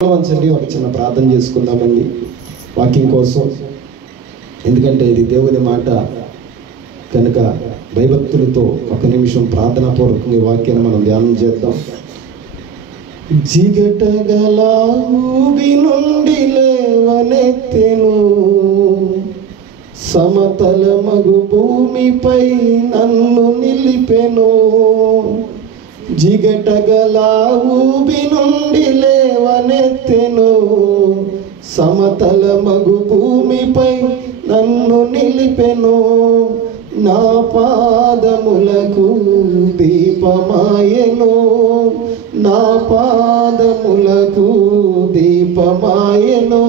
వంచండి, ఒక చిన్న ప్రార్థన చేసుకుందామండి వాక్యం కోసం. ఎందుకంటే ఇది దేవుని మాట కనుక భయభక్తులతో ఒక నిమిషం ప్రార్థనాపూర్వకంగా వాక్యాన్ని మనం ధ్యానం చేద్దాం. జిగటగల ఊబి నుండి లేవనెత్తెను, సమతల మగు భూమిపై నన్ను నిలిపెను. జిగటగల ఊబి నుండి లేవనెత్తెను, సమతల మగు భూమిపై నన్ను నిలిపెను. నా పాదములకు దీపమాయెను, నా పాదములకు దీపమాయెను.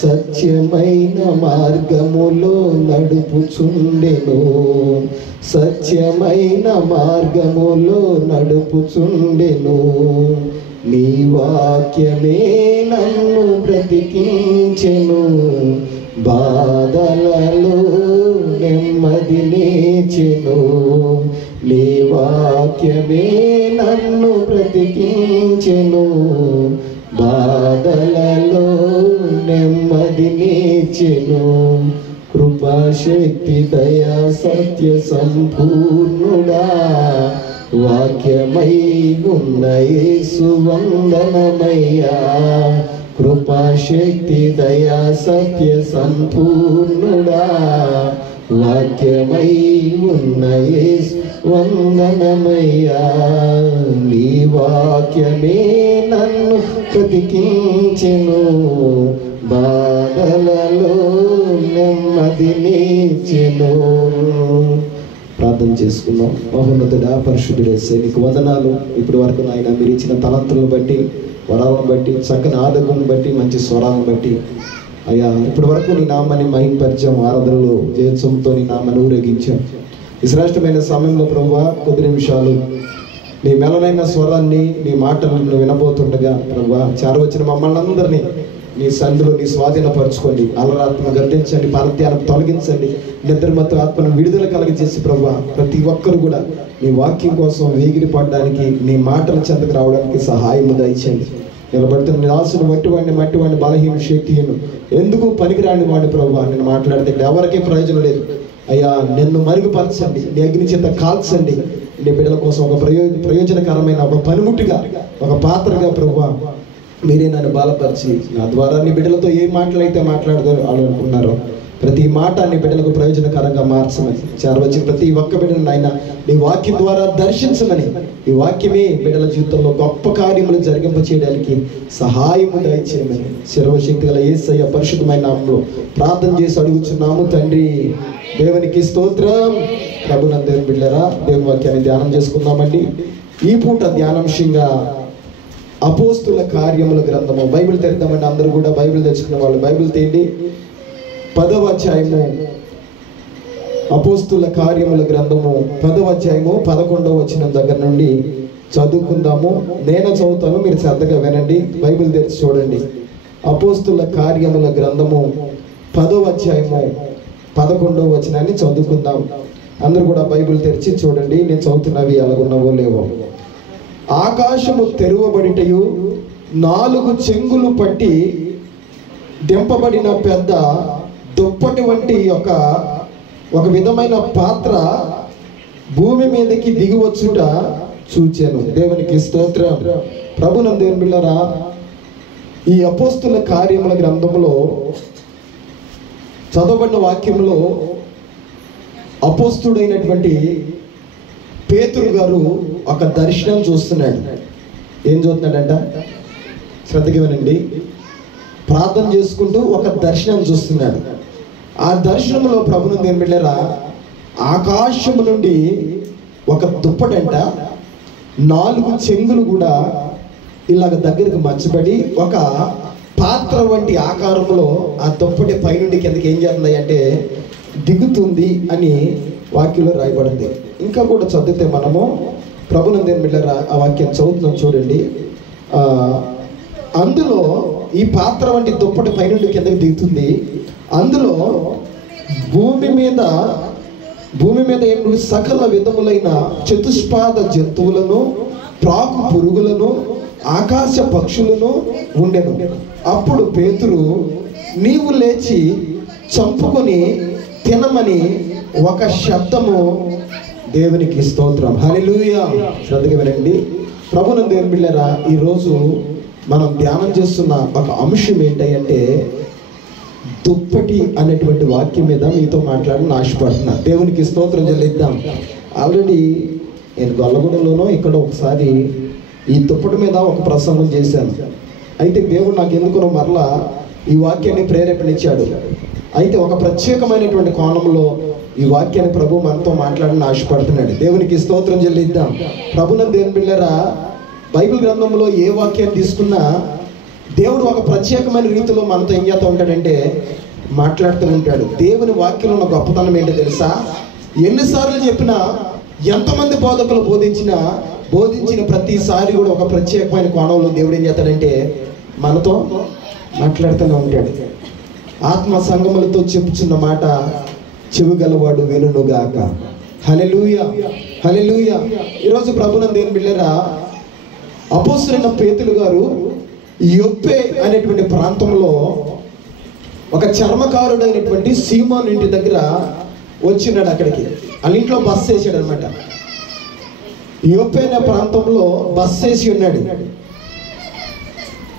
సత్యమైన మార్గములో నడుపుచుండెను, సత్యమైన మార్గములో నడుపుచుండెను. నీ వాక్యమే నన్ను బ్రతికించెను, బాధలలో నెమ్మదినిచ్చెను. నీ వాక్యమే నన్ను బ్రతికించెను, బాధలలో నెమ్మదినిచ్చెను. కృపాశక్తి దయా సత్య సంపూర్ణుడా, వాక్యమై ఉన్న యేసు వందనమయ్యా. కృపాశక్తి దయా సత్య సంపూర్ణుడా, వాక్యమై ఉన్న యేసు వందనమయ్యా. నీ వాక్యమే నన్ను బ్రతికించెను, బాధలలో నెమ్మదినిచ్చెను. ప్రార్థన చేసుకున్నాం. మహోన్నతుడా, పరిశుద్ధుడా, నీకు వందనాలు. ఇప్పటి వరకు నాయన మీరు ఇచ్చిన తలంతులను బట్టి, వరాలను బట్టి, చక్కని ఆదరణను బట్టి, మంచి స్వరాలను బట్టి అయ్యా ఇప్పటి వరకు నీ నామాన్ని మహింపరిచాం, ఆరాధనలో జయోత్సవంతో నీ నామాన్ని ఊరేగించాం. ఈ శ్రేష్టమైన సమయంలో ప్రభువా కొద్ది నిమిషాలు నీ మెలనైన స్వరాన్ని, నీ మాటలను వినబోతుండగా ప్రభువా చేరవచ్చిన మమ్మల్ని అందరినీ నీ సంధిలో నీ స్వాధీనపరచుకోండి. అలరాత్మను గర్దించండి, పారత్యాన్ని తొలగించండి, నిద్రమత్తు ఆత్మను విడుదల కలిగజేసి ప్రభువా ప్రతి ఒక్కరు కూడా నీ వాక్యం కోసం వేగిరి పడడానికి, నీ మాటల చెంతకు రావడానికి సహాయం దయచేయండి. నిలబడుతున్న నిరాశను మట్టివాడిని బలహీన శక్తిహీను ఎందుకు పనికిరాని వాడిని ప్రభువా నేను మాట్లాడితే ఇక్కడ ఎవరికీ ప్రయోజనం లేదు అయ్యా. నిన్ను మరుగుపరచండి, నీ అగ్ని చేత కాల్చండి. నీ బిడ్డల కోసం ఒక ప్రయోజనకరమైన ఒక పనిముట్టిగా, ఒక పాత్రగా ప్రభువా మీరే నన్ను బలపరిచి నా ద్వారా నీ బిడ్డలతో ఏ మాటలైతే మాట్లాడుతున్నారో ప్రతి మాట నీ బిడ్డలకు ప్రయోజనకరంగా మార్చమని, చేరవచ్చిన ప్రతి ఒక్క బిడ్డను నాయన నీ వాక్యం ద్వారా దర్శించమని, ఈ వాక్యమే బిడ్డల జీవితంలో గొప్ప కార్యములు జరిగింప చేయడానికి సహాయము దయచేయమని సర్వశక్తి గల యేసయ్య పరిశుద్ధమైన నామములో ప్రార్థన చేసి అడుగుచున్నాము తండ్రి. దేవునికి స్తోత్రం. ప్రభునందు దేవుని బిడ్డలారా, దేవుని వాక్యాన్ని ధ్యానం చేసుకుందామండి. ఈ పూట ధ్యానాంశంగా అపోస్తుల కార్యముల గ్రంథము. బైబిల్ తెరుద్దామండి. అందరూ కూడా బైబిల్ తెచ్చుకున్న వాళ్ళు బైబిల్ తీయండి. 10వ అధ్యాయము అపోస్తుల కార్యముల గ్రంథము 10వ అధ్యాయము 11వ వచనం దగ్గర నుండి చదువుకుందాము. నేను చదువుతాను, మీరు శ్రద్ధగా వినండి. బైబిల్ తెరిచి చూడండి. అపోస్తుల కార్యముల గ్రంథము 10వ అధ్యాయము 11వ వచనాన్ని చదువుకుందాం. అందరూ కూడా బైబిల్ తెరిచి చూడండి. నేను చదువుతున్నవి అలాగున్నావో లేవో. ఆకాశము తెరువబడిటయు 4 చెంగులు పట్టి దింపబడిన పెద్ద దుప్పటి వంటి ఒక విధమైన పాత్ర భూమి మీదకి దిగివచ్చుట చూచాను. దేవునికి స్తోత్రం. ప్రభునందు దేవుని బిడ్డలారా, ఈ అపోస్తుల కార్యముల గ్రంథములో చదవబడిన వాక్యంలో అపోస్తుడైనటువంటి పేతురు గారు ఒక దర్శనం చూస్తున్నాడు. ఏం చూస్తున్నాడంట? శ్రద్ధగా వినండి. ప్రార్థన చేసుకుంటూ ఒక దర్శనం చూస్తున్నాడు. ఆ దర్శనంలో ప్రభునందు దేవుని బిడ్డలారా, ఆకాశము నుండి ఒక దుప్పటంట 4 చెంగులు కూడా ఇలాగ దగ్గరకు మచ్చబడి ఒక పాత్ర వంటి ఆకారంలో ఆ దుప్పటి పైనుండి కిందకి ఏం చేస్తుంది అంటే దిగుతుంది అని వాక్యంలో రాయబడింది. ఇంకా కూడా చదివితే మనము ప్రభునందు దేవుని బిడ్డలారా ఆ వాక్యం చదువుతున్నాం చూడండి. అందులో ఈ పాత్ర వంటి దుప్పటి పైనుండి కిందకి దిగుతుంది. అందులో భూమి మీద సకల విధములైన చతుష్పాద జంతువులను, ప్రాకు పురుగులను, ఆకాశ పక్షులను ఉండెను. అప్పుడు పేతురు, నీవు లేచి చంపుకొని తినమని ఒక శబ్దము. దేవునికి స్తోత్రం. హల్లెలూయా. శ్రద్ధగా వినండి. ప్రభువునందు దేవుని బిడ్డలారా, ఈరోజు మనం ధ్యానం చేస్తున్న ఒక అంశం ఏంటంటే దుప్పటి అనేటువంటి వాక్యం మీద మీతో మాట్లాడని ఆశపడుతున్నా. దేవునికి స్తోత్రం చెల్లిద్దాం. ఆల్రెడీ నేను గొల్లగూడెంలోనో ఇక్కడ ఒకసారి ఈ దుప్పటి మీద ఒక ప్రసంగం చేశాను. అయితే దేవుడు నాకు ఎందుకునో మరలా ఈ వాక్యాన్ని ప్రేరేపణించాడు. అయితే ఒక ప్రత్యేకమైనటువంటి కోణంలో ఈ వాక్యాన్ని ప్రభు మనతో మాట్లాడని ఆశపడుతున్నాడు. దేవునికి స్తోత్రం చెల్లిద్దాం. ప్రభునందు దేవుని బిడ్డలారా, బైబిల్ గ్రంథంలో ఏ వాక్యాన్ని తీసుకున్నా దేవుడు ఒక ప్రత్యేకమైన రీతిలో మనతో ఏం చేస్తూ ఉంటాడంటే మాట్లాడుతూ ఉంటాడు. దేవుని వాక్యంలో ఉన్న గొప్పతనం ఏంటో తెలుసా? ఎన్నిసార్లు చెప్పినా, ఎంతమంది బోధకులు బోధించిన ప్రతిసారి కూడా ఒక ప్రత్యేకమైన కోణంలో దేవుడు ఏం చేస్తాడంటే మనతో మాట్లాడుతూనే ఉంటాడు. ఆత్మ సంగములతో చెప్పుచున్న మాట చెవిగలవాడు వినుగాక. హల్లెలూయా, హల్లెలూయా. ఈరోజు ప్రభునందు దేవుని బిడ్డలారా, అపోస్తలుడైన పేతురు గారు యొప్పే అనేటువంటి ప్రాంతంలో ఒక చర్మకారుడైనటువంటి సీమోను ఇంటి దగ్గర వచ్చినాడు. అక్కడికి వాళ్ళ ఇంట్లో బస్ వేసాడు అనమాట. యొప్పే అనే ప్రాంతంలో బస్ వేసి ఉన్నాడు.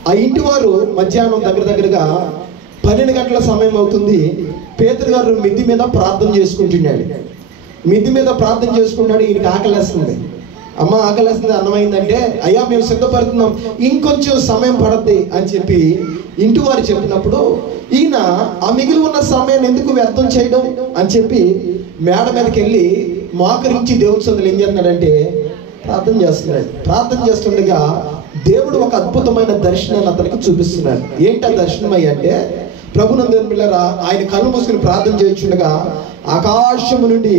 ఆ ఇంటి వారు మధ్యాహ్నం దగ్గరగా 12 గంటల సమయం అవుతుంది. పేతురు గారు మిద్ది మీద ప్రార్థన చేసుకుంటున్నాడు. మిద్ది మీద ప్రార్థన చేసుకుంటాడు. ఈయనకి ఆకలేస్తుంది. అమ్మ ఆకలేస్తుంది, అన్నమైందంటే అయ్యా మేము సిద్ధపడుతున్నాం, ఇంకొంచెం సమయం పడద్ది అని చెప్పి ఇంటి వారు చెప్పినప్పుడు ఈయన ఆ మిగిలి ఉన్న సమయాన్ని ఎందుకు వ్యర్థం చేయడం అని చెప్పి మేడ మీదకి వెళ్ళి మోకరించి దేవుని సన్నిధిలో ఏం చేస్తున్నాడంటే ప్రార్థన చేస్తున్నాడు. ప్రార్థన చేస్తుండగా దేవుడు ఒక అద్భుతమైన దర్శనాన్ని అతనికి చూపిస్తున్నాడు. ఏంటి ఆ దర్శనం అంటే, ప్రభునందు దేవుని బిడ్డలారా, ఆయన కళ్ళు మూసుకుని ప్రార్థన చేయించుండగా ఆకాశము నుండి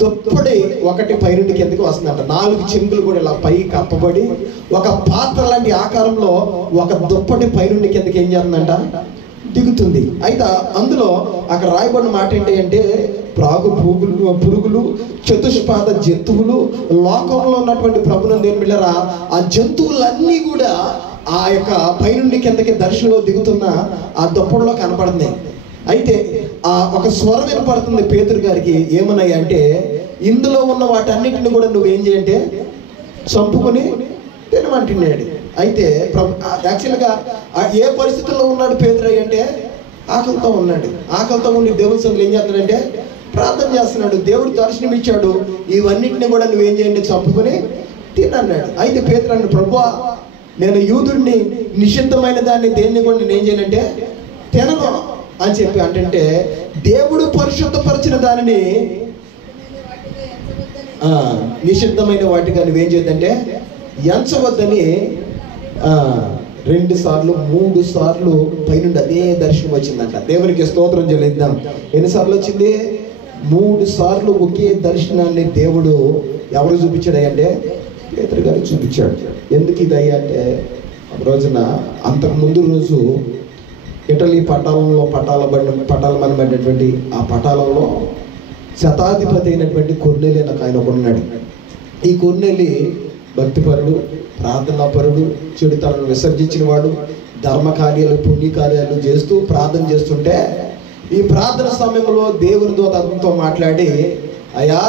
దుప్పటి ఒకటి పైనుండి కిందకి వస్తుందంట. 4 చెంగులు కూడా ఇలా పై కప్పబడి ఒక పాత్ర లాంటి ఆకారంలో ఒక దుప్పటి పైనుండి కిందకి ఏం చేస్తుందంట దిగుతుంది. అయితే అందులో అక్కడ రాయబడిన మాట ఏంటి అంటే, పురుగులు, చతుష్పాద జంతువులు, లోకంలో ఉన్నటువంటి ప్రభునందు దేవుని బిడ్డలారా, ఆ జంతువులన్నీ కూడా ఆ యొక్క పైనుండి కిందకి దర్శనంలో దిగుతున్న ఆ దుప్పటిలో కనపడుతున్నాయి. అయితే ఆ ఒక స్వరం వినపడుతుంది పేతురు గారికి. ఏమన్నాయి అంటే, ఇందులో ఉన్న వాటన్నిటిని కూడా నువ్వేం చేయంటే చంపుకొని తినమంటున్నాడు. అయితే యాక్చువల్గా ఏ పరిస్థితుల్లో ఉన్నాడు పేతురు అంటే ఆకలితో ఉన్నాడు. ఆకలితో ఉండి దేవుని సన్నిధిలో ఏం చేస్తున్నాడంటే ప్రార్థన చేస్తున్నాడు. దేవుడు దర్శనం ఇచ్చాడు, ఇవన్నిటిని కూడా నువ్వేం చేయండి చంపుకొని తినన్నాడు. అయితే పేతురు అన్నాడు, ప్రభువా నేను యూదుడిని, నిషిద్ధమైన దాన్ని దేన్ని కూడా నేను ఏం చేయనంటే తినను అని చెప్పి అంటే దేవుడు పరిశుద్ధపరిచిన దానిని నిషిద్ధమైన వాటిగా నువ్వేం చేయొద్దంటే ఎంచవద్దని 2 సార్లు 3 సార్లు పైనుండి అదే దర్శనం వచ్చిందంట. దేవునికి స్తోత్రం చెల్లిద్దాం. ఎన్నిసార్లు వచ్చింది? 3 సార్లు ఒకే దర్శనాన్ని దేవుడు ఎవరు చూపించాడంటే పేతురు గారు చూపించాడు. ఎందుకు ఇది అయ్యా అంటే, రోజున అంతకుముందు రోజు ఇటలీ పటాలంలో పటాలమనబడినటువంటి ఆ పటాలంలో శతాధిపతి అయినటువంటి కొర్నేలి అని ఆయన ఉన్నాడు. ఈ కొర్నేలి భక్తిపరుడు, ప్రార్థనాపరుడు, చెడుతలను విసర్జించిన వాడు, ధర్మకార్యాలు పుణ్యకార్యాలు చేస్తూ ప్రార్థన చేస్తుంటే ఈ ప్రార్థన సమయంలో దేవుని దూత అతనితో మాట్లాడి, అయ్యా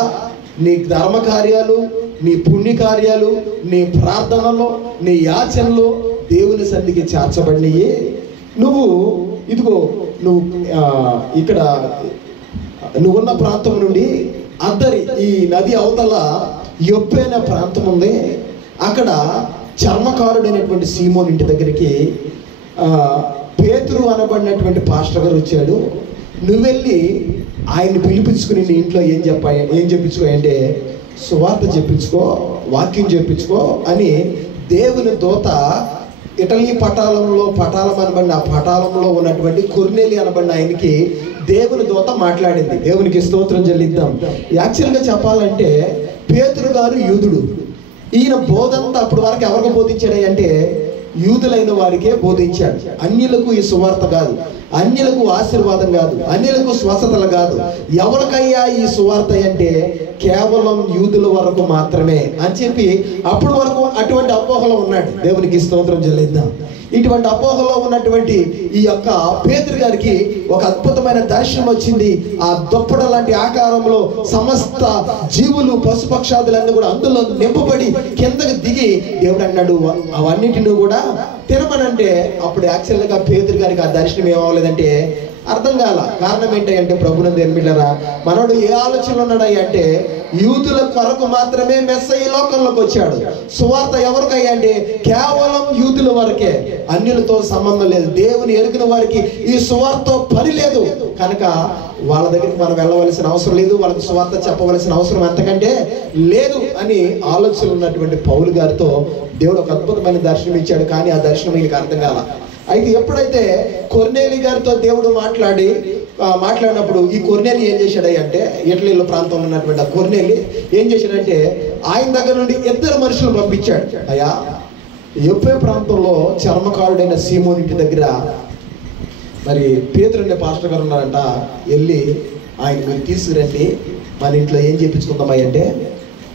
నీ ధర్మకార్యాలు, నీ పుణ్యకార్యాలు, నీ ప్రార్థనలో, నీ యాచనలో దేవుని సన్నిధికి చేర్చబడినవి. నువ్వు ఇదిగో నువ్వు ఇక్కడ నువ్వున్న ప్రాంతం నుండి అద్దరి ఈ నది అవతల యొప్పే అనే ప్రాంతం ఉంది. అక్కడ చర్మకారుడైనటువంటి సీమోన్ ఇంటి దగ్గరికి పేతురు అనబడినటువంటి పాస్టర్ గారు వచ్చాడు. నువ్వు వెళ్ళి ఆయన్ని పిలిపించుకుని నీ ఇంట్లో ఏం చెప్పించుకో అంటే సువార్త చెప్పించుకో, వాక్యం చెప్పించుకో అని దేవుని దూత ఇటలీ పటాలం అనబడిన ఆ పటాలంలో ఉన్నటువంటి కొర్నేలి అనబడిన ఆయనకి దేవుని దూత మాట్లాడింది. దేవునికి స్తోత్రం చెల్లిద్దాం. యాక్చువల్గా చెప్పాలంటే పేతురు గారు యూదుడు. ఈయన బోధంతా అప్పటి వరకు ఎవరికి బోధించాడు అంటే యూదులైన వారికే బోధించాడు. అన్యులకు ఈ సువార్త కాదు. అన్యులకు ఆశీర్వాదం కాదు, అన్యులకు స్వస్థతలు కాదు. ఎవరికయ్యా ఈ సువార్త అంటే కేవలం యూదుల వరకు మాత్రమే అని చెప్పి అప్పటి వరకు అటువంటి అపోహలో ఉన్నాడు. దేవునికి స్తోత్రం చెల్లిద్దాం. ఇటువంటి అపోహలో ఉన్నటువంటి ఈ యొక్క పేతురు గారికి ఒక అద్భుతమైన దర్శనం వచ్చింది. ఆ దుప్పట లాంటి ఆకారంలో సమస్త జీవులు, పశుపక్షాదులన్నీ కూడా అందులో నింపబడి కిందకి దిగి దేవుడు అన్నాడు అవన్నిటిని కూడా తినమనంటే, అప్పుడు యాక్చువల్గా పేతురు గారికి ఆ దర్శనం ఏమవ్వలేదంటే అర్థం కాల. కారణం ఏంటంటే ప్రభునందు ఎన్మిళ్ళరా, మనోడు ఏ ఆలోచనలో ఉన్నాడయ్యా అంటే యూదుల కొరకు మాత్రమే మెస్సయ్య ఈ లోకంలోకి వచ్చాడు. సువార్త ఎవరికయ్యా అంటే కేవలం యూదుల వరకే, అన్యులతో సంబంధం లేదు. దేవుని ఎరిగిన వారికి ఈ సువార్త పని లేదు కనుక వాళ్ళ దగ్గరికి మనం వెళ్ళవలసిన అవసరం లేదు, వాళ్ళకి సువార్త చెప్పవలసిన అవసరం అంతకంటే లేదు అని ఆలోచన ఉన్నటువంటి పౌలు గారితో దేవుడు ఒక అద్భుతమైన దర్శనం ఇచ్చాడు. కానీ ఆ దర్శనం వీళ్ళకి అర్థం కాల. అయితే ఎప్పుడైతే కొర్నేలి గారితో దేవుడు మాట్లాడినప్పుడు ఈ కొర్నేలి ఏం చేశాడు అంటే, ఇటలీలో ప్రాంతంలో ఉన్నటువంటి ఆ కొర్నేలి ఏం చేశాడంటే ఆయన దగ్గర నుండి 2 మనుషులు పంపించాడు. అయ్యా, యొప్పే ప్రాంతంలో చర్మకారుడైన సీమోని ఇంటి దగ్గర మరి పేతురు అనే పాస్టర్ గారు ఉన్నారంట, వెళ్ళి ఆయన మీరు తీసుకురండి, మన ఇంట్లో ఏం చేయించుకుందాం అంటే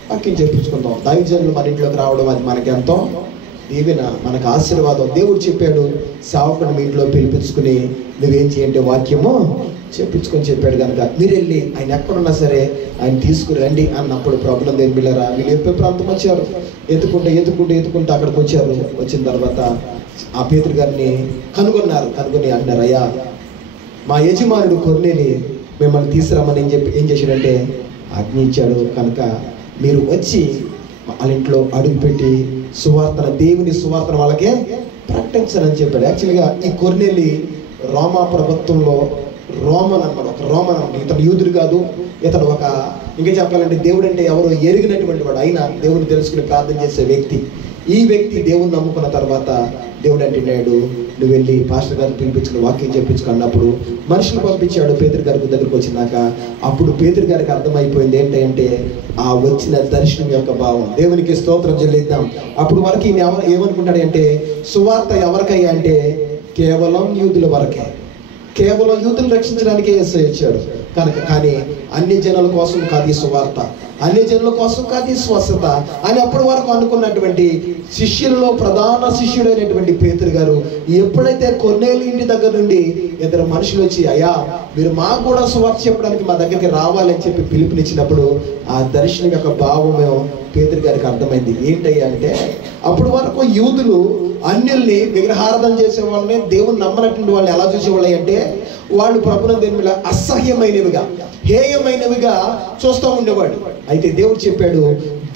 వాక్యం చేయించుకుందాం. దైవజనులు మన ఇంట్లోకి రావడం అది మనకెంతో దీవెన, మనకు ఆశీర్వాదం. దేవుడు చెప్పాడు సేవకుని మీ ఇంట్లో పిలిపించుకుని నువ్వేం చేయండి వాక్యము చెప్పించుకొని చెప్పాడు కనుక మీరు వెళ్ళి ఆయన ఎక్కడున్నా సరే ఆయన తీసుకురండి అన్నప్పుడు ప్రభుత్వం దేని బిళ్ళరా వీళ్ళు ఎప్పే ప్రాంతం వచ్చారు, ఎత్తుకుంటూ అక్కడికి వచ్చారు. వచ్చిన తర్వాత ఆ పేతురు గారిని కనుగొని అన్నారు, అయ్యా మా యజమానుడు కొర్నేలి మిమ్మల్ని తీసుకురమ్మని ఏం చేశాడంటే ఆజ్ఞ ఇచ్చాడు కనుక మీరు వచ్చి వాళ్ళ ఇంట్లో అడుగుపెట్టి సువార్తన, దేవుని సువార్తన వాళ్ళకే ప్రకటించాలని చెప్పాడు. యాక్చువల్గా ఈ కొర్నేలి రోమా ప్రభుత్వంలో రోమన్ అన్నమాట, ఒక రోమన్ అన్నమాట. ఇతను యూదుడు కాదు, ఇతను ఒక ఇంకా చెప్పాలంటే దేవుడు అంటే ఎవరో ఎరిగినటువంటి వాడు, అయినా దేవుని తెలుసుకుని ప్రార్థన చేసే వ్యక్తి. ఈ వ్యక్తి దేవుని నమ్ముకున్న తర్వాత దేవుడు అంటున్నాడు నువ్వు వెళ్ళి పాస్టర్ గారిని పిలిపించుకుని వాక్యం చెప్పించుకున్నప్పుడు మనుషులు పంపించాడు. పేతురు గారి దగ్గరికి వచ్చినాక అప్పుడు పేతురు గారికి అర్థమైపోయింది ఏంటంటే ఆ వచ్చిన దర్శనం యొక్క భావం. దేవునికి స్తోత్రం చెల్లిద్దాం. అప్పుడు వరకు ఈయన ఏమనుకుంటాడు అంటే సువార్త ఎవరికయ్యా అంటే కేవలం యూదుల వరకే, కేవలం యూదులు రక్షించడానికే యేసయ్య వచ్చాడు కనుక. కానీ అన్ని జనుల కోసం కాదు ఈ సువార్త, అన్ని జనుల కోసం కాదు ఈ స్వస్థత అని అప్పటి వరకు అనుకున్నటువంటి శిష్యులలో ప్రధాన శిష్యుడైనటువంటి పేతురు గారు ఎప్పుడైతే కొర్నేలి ఇంటి దగ్గర నుండి 2 మనుషులు వచ్చి అయ్యా మీరు మాకు కూడా సువార్త చెప్పడానికి మా దగ్గరికి రావాలని చెప్పి పిలుపునిచ్చినప్పుడు ఆ దర్శనం యొక్క భావమేమో పేతురు గారికి అర్థమైంది. ఏంటయ్యా అంటే అప్పటి వరకు యూదులు అన్యుల్ని విగ్రహారాధన చేసే వాళ్ళని, దేవుని నమ్మనటువంటి వాళ్ళని ఎలా చూసేవాళ్ళు అంటే వాళ్ళు ప్రభుత్వం దేని మీద అసహ్యమైనవిగా, హేయమైనవిగా చూస్తూ ఉండేవాడు. అయితే దేవుడు చెప్పాడు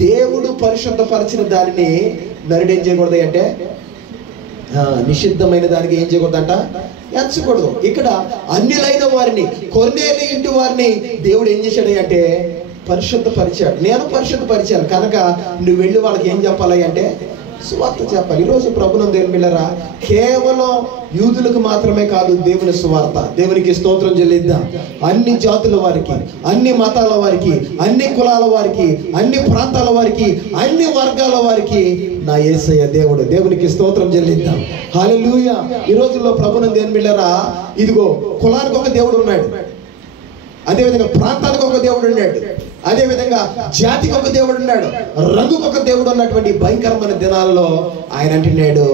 దేవుడు పరిశుద్ధపరిచిన దానిని నరుడేం చేయకూడదు అంటే నిషిద్ధమైన దానికి ఏం చేయకూడదంట, ఎంచకూడదు. ఇక్కడ అన్యులైన వారిని, కొర్నేలి ఇంటి వారిని దేవుడు ఏం చేశాడు అంటే పరిశుద్ధపరిచాడు. నేను పరిశుద్ధపరిచాను కనుక నువ్వు వెళ్ళి వాళ్ళకి ఏం చెప్పాలి అంటే సువార్త చెప్పాలి. ఈరోజు ప్రభుత్వం దేవుని బిళ్ళరా కేవలం యూదులకు మాత్రమే కాదు దేవుని సువార్త. దేవునికి స్తోత్రం చెల్లిద్దాం. అన్ని జాతుల వారికి, అన్ని మతాల వారికి, అన్ని కులాల వారికి, అన్ని ప్రాంతాల వారికి, అన్ని వర్గాల వారికి నా యేసయ్య దేవుడు. దేవునికి స్తోత్రం చెల్లిద్దాం. హల్లెలూయా. ఈ రోజుల్లో ప్రభుత్వం దేవుని బిళ్ళరా ఇదిగో కులానికి ఒక దేవుడు ఉన్నాడు, అదేవిధంగా ప్రాంతానికి ఒక దేవుడు ఉన్నాడు, అదేవిధంగా జాతికి ఒక దేవుడు ఉన్నాడు, రంగుకు ఒక దేవుడు ఉన్నటువంటి భయంకరమైన దినాలలో ఆయన అంటున్నాడు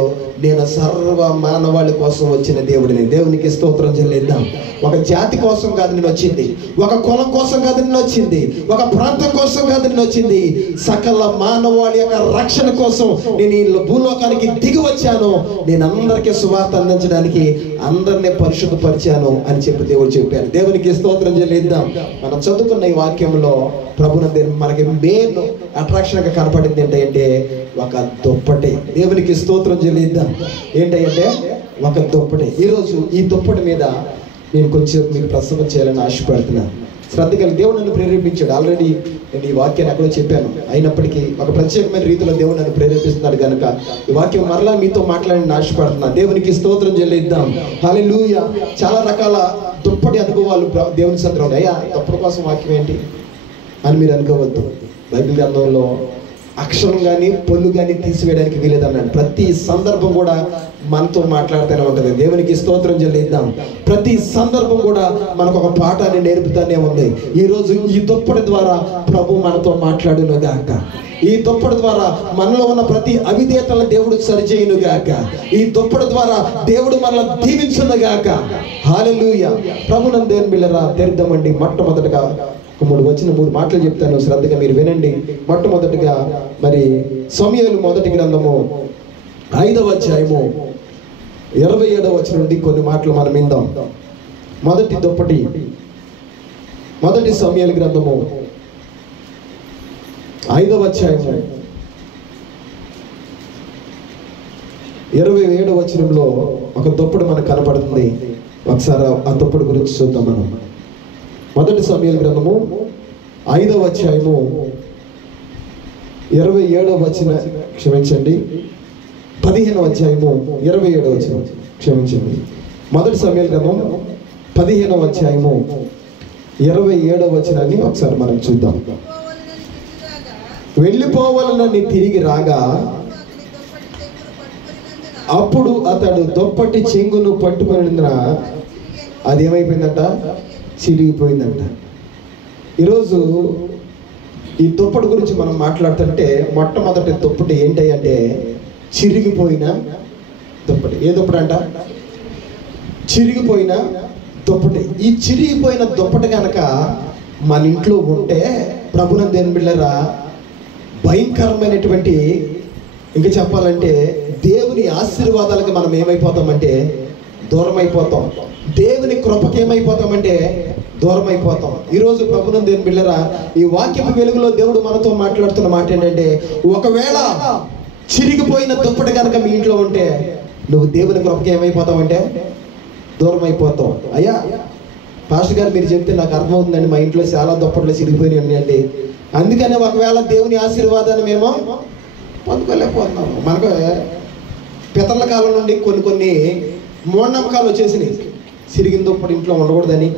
నేను సర్వ మానవాళి కోసం వచ్చిన దేవుడిని. దేవునికి స్తోత్రం చెల్లిద్దాం. ఒక జాతి కోసం కాదు నేను వచ్చింది, ఒక కులం కోసం కాదు నేను వచ్చింది, ఒక ప్రాంతం కోసం కాదు నేను వచ్చింది, సకల మానవాళి యొక్క రక్షణ కోసం నేను ఈ భూలోకానికి దిగి వచ్చాను. నేను అందరికీ సువార్త అందించడానికి అందరినీ పరిశుద్ధపరిచాను అని చెప్పి దేవుడు చెప్పారు. దేవునికి స్తోత్రం చెల్లిద్దాం. మనం చదువుకున్న ఈ వాక్యంలో ప్రభువుని మనకి మెయిన్ అట్రాక్షన్గా కనపడింది ఏంటంటే ఒక దుప్పటి. దేవునికి స్తోత్రం చెల్లిద్దాం. ఏంటంటే ఒక దుప్పటి. ఈరోజు ఈ దుప్పటి మీద నేను కొంచెం మీకు ప్రసంగం చేయాలని ఆశపడుతున్నాను. శ్రద్ధ కలిగి దేవుడు నన్ను ప్రేరేపించాడు. ఆల్రెడీ నేను ఈ వాక్యాన్ని ఎక్కడో చెప్పాను, అయినప్పటికీ ఒక ప్రత్యేకమైన రీతిలో దేవుడు నన్ను ప్రేరేపిస్తున్నాడు కనుక ఈ వాక్యం మరలా మీతో మాట్లాడి ఆశపడుతున్నాను. దేవునికి స్తోత్రం చెల్లిద్దాం. హల్లెలూయా. చాలా రకాల దుప్పటి అనుభవాలు దేవుని సందర్భంలో. అయ్యా దుప్పటి కోసం వాక్యం ఏంటి అని మీరు అనుకోవద్దు. బైబిల్ గ్రంథంలో అక్షరం కానీ పొల్లు కానీ తీసివేయడానికి వీలేదన్నాడు. ప్రతి సందర్భం కూడా మనతో మాట్లాడుతూనే ఉంటుంది. దేవునికి స్తోత్రం చెల్లిద్దాం. ప్రతి సందర్భం కూడా మనకు ఒక పాఠాన్ని నేర్పుతానే ఉంది. ఈరోజు ఈ దుప్పటి ద్వారా ప్రభు మనతో మాట్లాడును గాక. ఈ దుప్పటి ద్వారా మనలో ఉన్న ప్రతి అవిధేయతలను దేవుడు సరిచేయును గాక. ఈ దుప్పటి ద్వారా దేవుడు మనల్ని దీవించును గాక. హల్లెలూయా. ప్రభునందు దేవుని బిడ్డలారా, తెరిద్దామండి. మొట్టమొదటిగా 3 మాటలు చెప్తాను, శ్రద్ధగా మీరు వినండి. మొట్టమొదటిగా మరి సమూయేలు మొదటి గ్రంథము 5వ అధ్యాయము 27వ వచనం నుండి కొన్ని మాటలు మనం విందాం. మొదటి దుప్పటి, మొదటి సమూయేలు గ్రంథము 5వ అధ్యాయము 27వ వచనంలో ఒక దుప్పటి మనకు కనపడుతుంది. ఒకసారి ఆ దుప్పటి గురించి చూద్దాం మనం. మొదటి సమూయేలు గ్రంథము 5వ అధ్యాయము 27వ వచనం, క్షమించండి 15వ అధ్యాయము 27వ వచనం, క్షమించండి. మొదటి సమూయేలు గ్రంథం 15వ అధ్యాయము 27వ వచనాన్ని ఒకసారి మనం చూద్దాం. వెళ్ళిపోవాలని తిరిగి రాగా అప్పుడు అతడు దుప్పటి చెంగును పట్టుకున్న అది ఏమైపోయిందంట, చిరిగిపోయిందంట. ఈరోజు ఈ దుప్పటి గురించి మనం మాట్లాడుతుంటే మొట్టమొదటి దుప్పటి ఏంటి అంటే చిరిగిపోయిన దుప్పటి. ఏ దుప్పటి అంట? చిరిగిపోయిన దుప్పటి. ఈ చిరిగిపోయిన దుప్పటి కనుక మన ఇంట్లో ఉంటే ప్రభునందు దేవుని బిడ్డలారా, భయంకరమైనటువంటి, ఇంకా చెప్పాలంటే దేవుని ఆశీర్వాదాలకు మనం ఏమైపోతామంటే దూరం అయిపోతాం. దేవుని కృపకి ఏమైపోతామంటే దూరం అయిపోతాం. ఈరోజు ప్రభునందు దేవుని బిడ్డలారా, ఈ వాక్యపు వెలుగులో దేవుడు మనతో మాట్లాడుతున్న మాట ఏంటంటే, ఒకవేళ చిరిగిపోయిన దుప్పటి కనుక మీ ఇంట్లో ఉంటే నువ్వు దేవుని కృపకి ఏమైపోతావంటే దూరం అయిపోతావు. అయ్యా పాస్టర్ గారు మీరు చెప్తే నాకు అర్థమవుతుందండి, మా ఇంట్లో చాలా దుప్పట్లు చిరిగిపోయినాయి అండి. అందుకనే ఒకవేళ దేవుని ఆశీర్వాదాన్ని మేము పొందుకోలేకపోతున్నాము. మనకు పితరుల కాలం నుండి కొన్ని మూఢనమ్మకాలు వచ్చేసినాయి. చిరిగిన దుప్పటి ఇంట్లో ఉండకూడదని,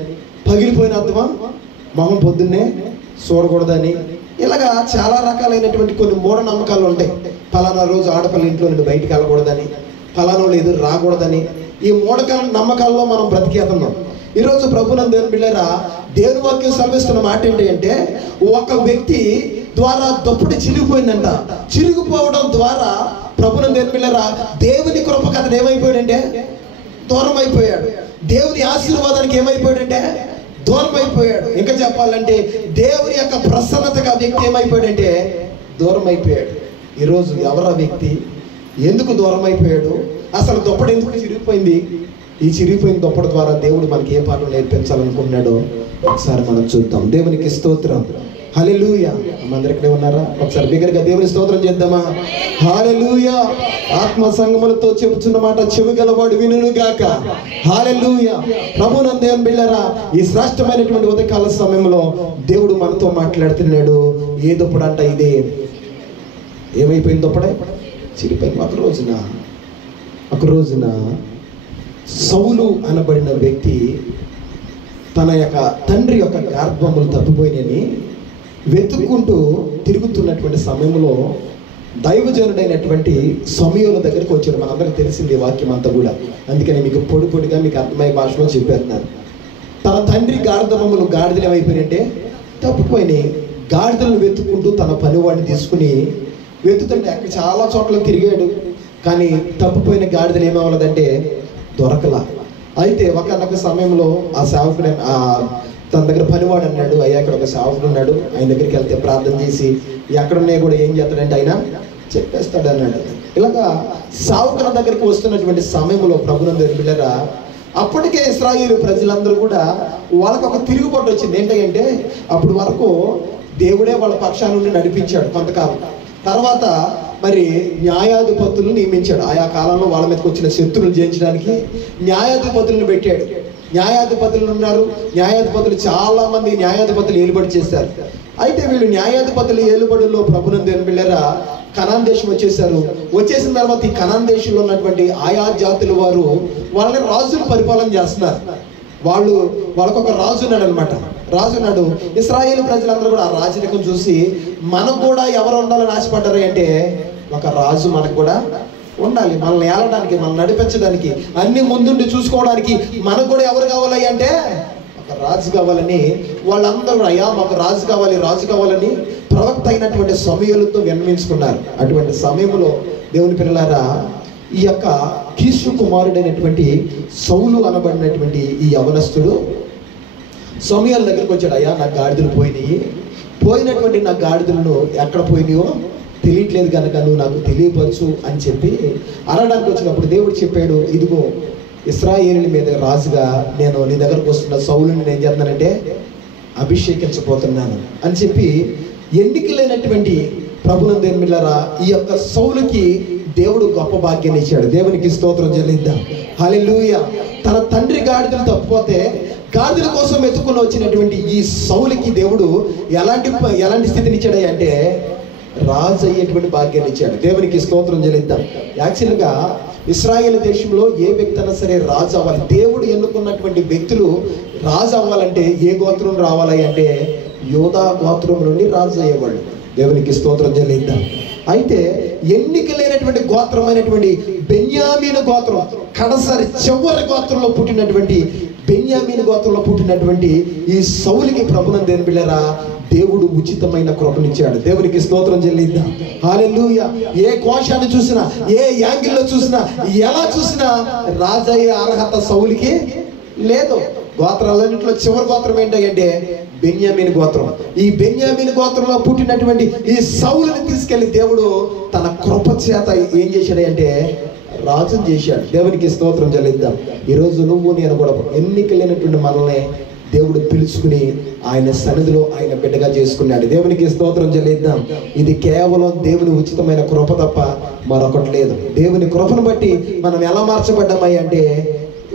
పగిలిపోయిన అద్దం మొహం పొద్దున్నే చూడకూడదని, ఇలాగా చాలా రకాలైనటువంటి కొన్ని మూఢనమ్మకాలు ఉంటాయి. ఫలానా రోజు ఆడపిల్ల ఇంట్లో నుండి బయటికి వెళ్ళకూడదని, ఫలానా వాళ్ళు ఎదురు రాకూడదని, ఈ నమ్మకాల్లో మనం బ్రతికేస్తున్నాం. ఈరోజు ప్రభునందు దేవుని బిడ్డలారా, దేవుని వాక్యం సెలవిస్తున్న మాట ఏంటి అంటే, ఒక వ్యక్తి ద్వారా దుప్పటి చిరిగిపోయిందంట. చిరిగిపోవడం ద్వారా ప్రభునందు దేవుని బిడ్డలారా, దేవుని కృపకు అతను ఏమైపోయాడంటే దూరం అయిపోయాడు. దేవుని ఆశీర్వాదానికి ఏమైపోయాడంటే దూరం అయిపోయాడు. ఇంకా చెప్పాలంటే దేవుని యొక్క ప్రసన్నతగా వ్యక్తి ఏమైపోయాడంటే దూరం అయిపోయాడు. ఈరోజు ఎవరా వ్యక్తి, ఎందుకు దూరం అయిపోయాడు, అసలు దుప్పటి ఎందుకు చిరిగిపోయింది? ఈ చిరిగిపోయిన దుప్పటి ద్వారా దేవుడు మనకి ఏ పాఠం నేర్పించాలనుకున్నాడో ఒకసారి మనం చూద్దాం. దేవునికి స్తోత్రం. హల్లెలూయా. అందరు ఇక్కడే ఉన్నారా? ఒకసారి బిగ్గరగా దేవుని స్తోత్రం చేద్దామా? హల్లెలూయా. ఆత్మ సంగములతో చెబుతున్న మాట చెవిగలవాడు వినుగాక. హల్లెలూయా. ప్రభునందు దేవుని బిడ్డలారా, ఈ శ్రేష్టమైనటువంటి ఉదయకాల సమయంలో దేవుడు మనతో మాట్లాడుతున్నాడు. ఏ దుప్పటి అంట ఇది? ఏమైపోయింది దుప్పడే? చిరిగిపోయింది. ఒక రోజున సౌలు అనబడిన వ్యక్తి తన యొక్క తండ్రి యొక్క గర్భములు తప్పిపోయినని వెతుక్కుంటూ తిరుగుతున్నటువంటి సమయంలో దైవజనుడైనటువంటి సమూయేలు దగ్గరికి వచ్చాడు. మనందరికీ తెలిసింది వాక్యం అంతా కూడా, అందుకని మీకు పొడిగా మీకు అర్థమయ్యే భాషలో చెప్పేస్తున్నాను. తన తండ్రి గాడిదలు ఏమైపోయినంటే తప్పిపోయినాయి. గాడిదలను వెతుక్కుంటూ తన పనివాడిని తీసుకుని వెతుకుతుంటే అక్కడ చాలా చోట్ల తిరిగాడు, కానీ తప్పిపోయిన గాడిదలు ఏమవ్వలేదంటే దొరకలా. అయితే ఒకనొక సమయంలో ఆ సేవకుడు తన దగ్గర పనివాడు అన్నాడు, అయ్యా ఇక్కడ ఒక సేవకుడు ఉన్నాడు, ఆయన దగ్గరికి వెళ్తే ప్రార్థన చేసి ఎక్కడున్నాయి కూడా ఏం చేస్తాడంటే ఆయన చెప్పేస్తాడు అన్నాడు. ఇలాగా సేవకుల దగ్గరికి వస్తున్నటువంటి సమయంలో ప్రభునందు దేవుని బిడ్డలారా, అప్పటికే ఇశ్రాయేలు ప్రజలందరూ కూడా వాళ్ళకు ఒక తిరుగుబాటు వచ్చింది. ఏంటంటే అప్పటి వరకు దేవుడే వాళ్ళ పక్షాన నుండి నడిపించాడు కొంతకాలం. తర్వాత మరి న్యాయాధిపతులను నియమించాడు. ఆయా కాలంలో వాళ్ళ మీదకి వచ్చిన శత్రువులు జయించడానికి న్యాయాధిపతులను పెట్టాడు. న్యాయాధిపతులు ఉన్నారు. న్యాయాధిపతులు చాలా మంది న్యాయాధిపతులు ఏలుబడి చేశారు. అయితే వీళ్ళు న్యాయాధిపతులు ఏలుబడిలో ప్రభునందు దేవుని బిడ్డలారా కనాన్ దేశం వచ్చేసారు. వచ్చేసిన తర్వాత ఈ కనాన్ దేశంలో ఉన్నటువంటి ఆయా జాతుల వారు వాళ్ళని రాజులు పరిపాలన చేస్తున్నారు. వాళ్ళకొక రాజు ఉన్నాడు అనమాట. రాజు ఉన్నాడు. ఇశ్రాయేలు ప్రజలందరూ కూడా ఆ రాజరికం చూసి మనకు కూడా ఎవరు ఉండాలని ఆశపడ్డారు అంటే, ఒక రాజు మనకు కూడా ఉండాలి, మనల్ని ఏలడానికి, మనల్ని నడిపించడానికి, అన్ని ముందుండి చూసుకోవడానికి మనకు కూడా ఎవరు కావాలి అంటే ఒక రాజు కావాలని వాళ్ళందరూ, అయ్యా మాకు రాజు కావాలి, రాజు కావాలని ప్రవక్త అయినటువంటి సమూయేలుతో విన్నవించుకున్నారు. అటువంటి సమయంలో దేవుని పిల్లలారా, ఈ యొక్క కీషు కుమారుడైనటువంటి సౌలు అనబడినటువంటి ఈ యవనస్తుడు సమూయేలు దగ్గరికి వచ్చాడు. అయ్యా నా గాడిదలు పోయినటువంటి నా గాడిదలను ఎక్కడ పోయినాయో తెలియట్లేదు కనుక నువ్వు నాకు తెలియపరచు అని చెప్పి అనడానికి వచ్చినప్పుడు దేవుడు చెప్పాడు, ఇదిగో ఇశ్రాయేలు మీద రాజుగా నేను నీ దగ్గరకు వస్తున్న సౌలుని నేను ఏం చేస్తున్నానంటే అభిషేకించబోతున్నాను అని చెప్పి, ఎన్నికలైనటువంటి ప్రభునందు మిల్లరా ఈ యొక్క సౌలుకి దేవుడు గొప్ప భాగ్యాన్ని ఇచ్చాడు. దేవునికి స్తోత్రం చెల్లిద్దాం. హల్లెలూయా. తన తండ్రి గాడిదలు తప్పిపోతే గాడిదల కోసం ఎత్తుకుని వచ్చినటువంటి ఈ సౌలుకి దేవుడు ఎలాంటి స్థితిని ఇచ్చాడు అంటే రాజు అయ్యేటువంటి భాగ్యాన్ని ఇచ్చాడు. దేవునికి స్తోత్రం చెల్లిద్దాం. యాక్చువల్గా ఇశ్రాయేల్ దేశంలో ఏ వ్యక్తి అయినా సరే రాజు అవ్వాలి. దేవుడు ఎన్నుకున్నటువంటి వ్యక్తులు రాజు అవ్వాలంటే ఏ గోత్రం రావాలి అంటే యోధా గోత్రం నుండి రాజు అయ్యేవాళ్ళు. దేవునికి స్తోత్రం చెల్లిద్దాం. అయితే ఎన్నికలైనటువంటి గోత్రమైనటువంటి బెన్యామీను గోత్రం, కడసారి చివరి గోత్రంలో పుట్టినటువంటి బెన్యామీను గోత్రంలో పుట్టినటువంటి ఈ సౌలుకి ప్రభునందు బిడ్డలారా దేవుడు ఉచితమైన కృపనిచ్చాడు. దేవునికి స్తోత్రం చెల్లిద్దాం. హల్లెలూయా. ఏ కోశాన్ని చూసినా, ఏ యాంగిల్లో చూసినా, ఎలా చూసినా రాజయ్యే అర్హత సౌలుకి లేదు. గోత్రాలన్నింటిలో చివరి గోత్రం ఏంటంటే బెన్యామీను గోత్రం. ఈ బెన్యామీను గోత్రంలో పుట్టినటువంటి ఈ సౌలుని తీసుకెళ్లి దేవుడు తన కృప చేత ఏం చేశాడు అంటే రాజుని చేశాడు. దేవునికి స్తోత్రం చెల్లిద్దాం. ఈరోజు నువ్వు నేను కూడా ఎన్నికలైనటువంటి మనల్ని దేవుడు పిలుచుకుని ఆయన సన్నిధిలో ఆయన బిడ్డగా చేసుకున్నాడు. దేవునికి స్తోత్రం చెల్లిద్దాం. ఇది కేవలం దేవుని ఉచితమైన కృప తప్ప మరొకటి లేదు. దేవుని కృపను బట్టి మనం ఎలా మార్చబడ్డామై అంటే,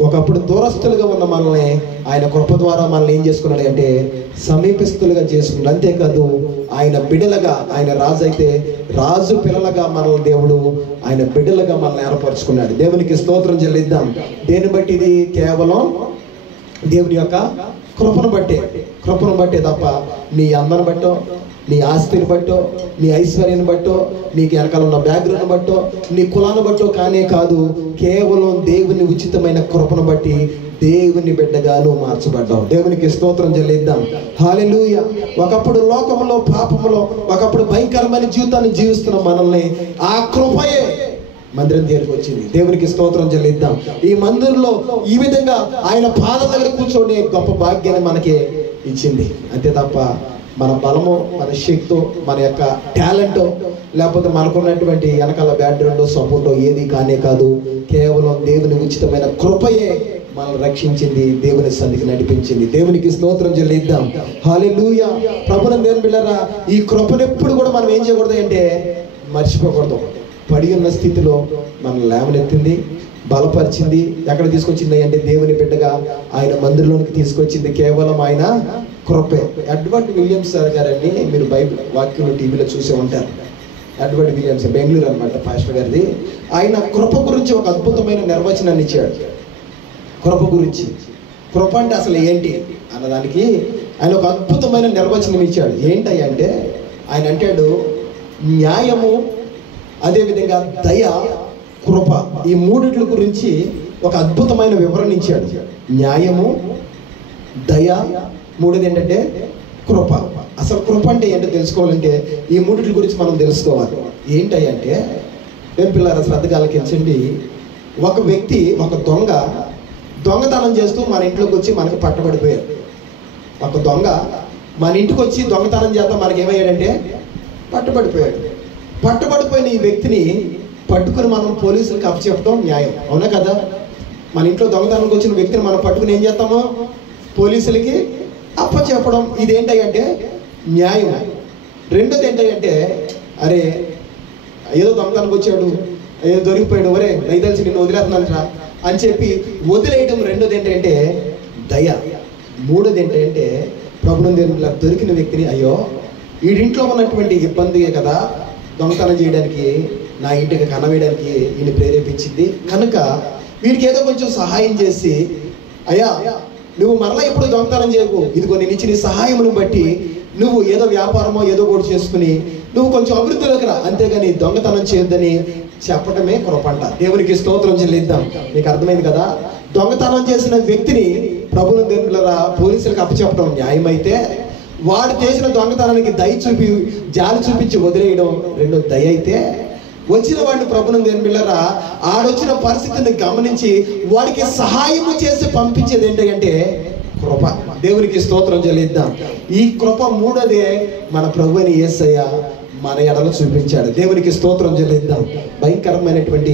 ఒకప్పుడు దూరస్తులుగా ఉన్న మనల్ని ఆయన కృప ద్వారా మనల్ని ఏం చేసుకున్నాడు అంటే సమీపిస్తులుగా చేసుకున్నాడు. అంతేకాదు ఆయన బిడ్డలుగా, ఆయన రాజు అయితే రాజు పిల్లలుగా మనల్ని దేవుడు ఆయన బిడ్డలుగా మనల్ని ఏర్పరచుకున్నాడు. దేవునికి స్తోత్రం చెల్లిద్దాం. దేన్ని బట్టి? ఇది కేవలం దేవుని యొక్క కృపను బట్టే తప్ప నీ అందరిని బట్టో, నీ ఆస్తిని బట్టో, నీ ఐశ్వర్యాన్ని బట్టో, నీకు వెనకాల ఉన్న బ్యాక్గ్రౌండ్ బట్టో, నీ కులాన్ని బట్టో కానే కాదు. కేవలం దేవుని ఉచితమైన కృపను బట్టి దేవుని బిడ్డగా నువ్వు మార్చబడ్డావు. దేవునికి స్తోత్రం చెల్లిద్దాం. హల్లెలూయా. ఒకప్పుడు లోకంలో పాపములో ఒకప్పుడు భయంకరమైన జీవితాన్ని జీవిస్తున్న మనల్ని ఆ కృపయే మందిరం దగ్గరికి వచ్చింది. దేవునికి స్తోత్రం చెల్లిద్దాం. ఈ మందిరంలో ఈ విధంగా ఆయన పాద దగ్గర కూర్చొని గొప్ప భాగ్యాన్ని మనకి ఇచ్చింది. అంతే తప్ప మన బలమో, మన శక్తో, మన యొక్క టాలెంటో, లేకపోతే మనకున్నటువంటి వెనకాల బ్యాక్గ్రౌండ్ సపోర్టో ఏది కానే కాదు. కేవలం దేవుని ఉచితమైన కృపయే మనల్ని రక్షించింది, దేవుని సన్నిధికి నడిపించింది. దేవునికి స్తోత్రం చెల్లిద్దాం. హల్లెలూయా. ప్రభునందు దేవుని బిడ్డలారా, ఈ కృపను ఎప్పుడు కూడా మనం ఏం చేయకూడదు అంటే మర్చిపోకూడదు. పడి ఉన్న స్థితిలో మనం లేవనెత్తింది, బలపరిచింది. ఎక్కడ తీసుకొచ్చింది అంటే దేవుని బిడ్డగా ఆయన మందిరంలోనికి తీసుకొచ్చింది కేవలం ఆయన కృపే. ఎడ్వర్డ్ విలియమ్స్ గారని మీరు బైబిల్ వాక్యంలో టీవీలో చూసే ఉంటారు. ఎడ్వర్డ్ విలియమ్స్ బెంగళూరు అనమాట పాస్టర్ గారిది. ఆయన కృప గురించి ఒక అద్భుతమైన నిర్వచనాన్ని ఇచ్చాడు. కృప గురించి, కృప అంటే అసలు ఏంటి అన్నదానికి ఆయన ఒక అద్భుతమైన నిర్వచనం ఇచ్చాడు. ఏంటి అంటే ఆయన అంటాడు, న్యాయము, అదేవిధంగా దయ, కృప, ఈ మూడిట్ల గురించి ఒక అద్భుతమైన వివరణ ఇచ్చాడు. న్యాయము, దయ, మూడోది ఏంటంటే కృప. అసలు కృప అంటే ఏంటో తెలుసుకోవాలంటే ఈ మూడిట్ల గురించి మనం తెలుసుకోవాలి. ఏంటంటే ఏం పిల్లలు శ్రద్ధగా ఆలకించండి. ఒక వ్యక్తి, ఒక దొంగతనం చేస్తూ మన ఇంట్లోకి వచ్చి మనకు పట్టబడిపోయాడు. ఒక దొంగ మన ఇంటికి వచ్చి దొంగతనం చేద్దాం మనకి ఏమయ్యాడంటే పట్టబడిపోయాడు. పట్టబడిపోయిన ఈ వ్యక్తిని పట్టుకుని మనం పోలీసులకు అప్పచెప్పడం న్యాయం, అవునా కదా? మన ఇంట్లో దొంగతనానికి వచ్చిన వ్యక్తిని మనం పట్టుకుని ఏం చేస్తామో పోలీసులకి అప్పచెప్పడం. ఇదేంటంటే న్యాయం. రెండోది ఏంటంటే, అరే ఏదో దొంగతనానికి వచ్చాడు, ఏదో దొరికిపోయాడు, ఒరే రైతల్సి నిన్ను వదిలేస్తున్నాను అని చెప్పి వదిలేయడం. రెండోది ఏంటంటే దయ. మూడోది ఏంటంటే ప్రభునందు దొరికిన వ్యక్తిని, అయ్యో వీడింట్లో ఉన్నటువంటి ఇబ్బందియే కదా దొంగతనం చేయడానికి, నా ఇంటికి కనవేయడానికి ఈయన ప్రేరేపించింది కనుక వీడికి ఏదో కొంచెం సహాయం చేసి, అయ్యా నువ్వు మరలా ఎప్పుడు దొంగతనం చేయకు. ఇదిగో నేను ఇచ్చిన సహాయమును బట్టి నువ్వు ఏదో వ్యాపారమో ఏదో కూడా చేసుకుని నువ్వు కొంచెం అభివృద్ధిలోకి రా, అంతేగాని దొంగతనం చేయొద్దని చెప్పటమే కృపంట. దేవునికి స్తోత్రం చెల్లిద్దాం. నీకు అర్థమైంది కదా? దొంగతనం చేసిన వ్యక్తిని ప్రభువుని దేవుళ్ళ పోలీసులకు అప్పచెప్పడం న్యాయమైతే, వాడు చేసిన దొంగతనానికి జాలి చూపించి వదిలేయడం రెండో దయ అయితే, వచ్చిన వాడిని ప్రభువుని దేవుళ్ళ ఆడొచ్చిన పరిస్థితిని గమనించి వాడికి సహాయము చేసి పంపించేది ఏంటంటే కృప. దేవునికి స్తోత్రం చెల్లిద్దాం. ఈ కృప మూడోదే మన ప్రభువుని యేసయ్య మన ఎడలో చూపించాడు. దేవునికి స్తోత్రం చెల్లిద్దాం. భయంకరమైనటువంటి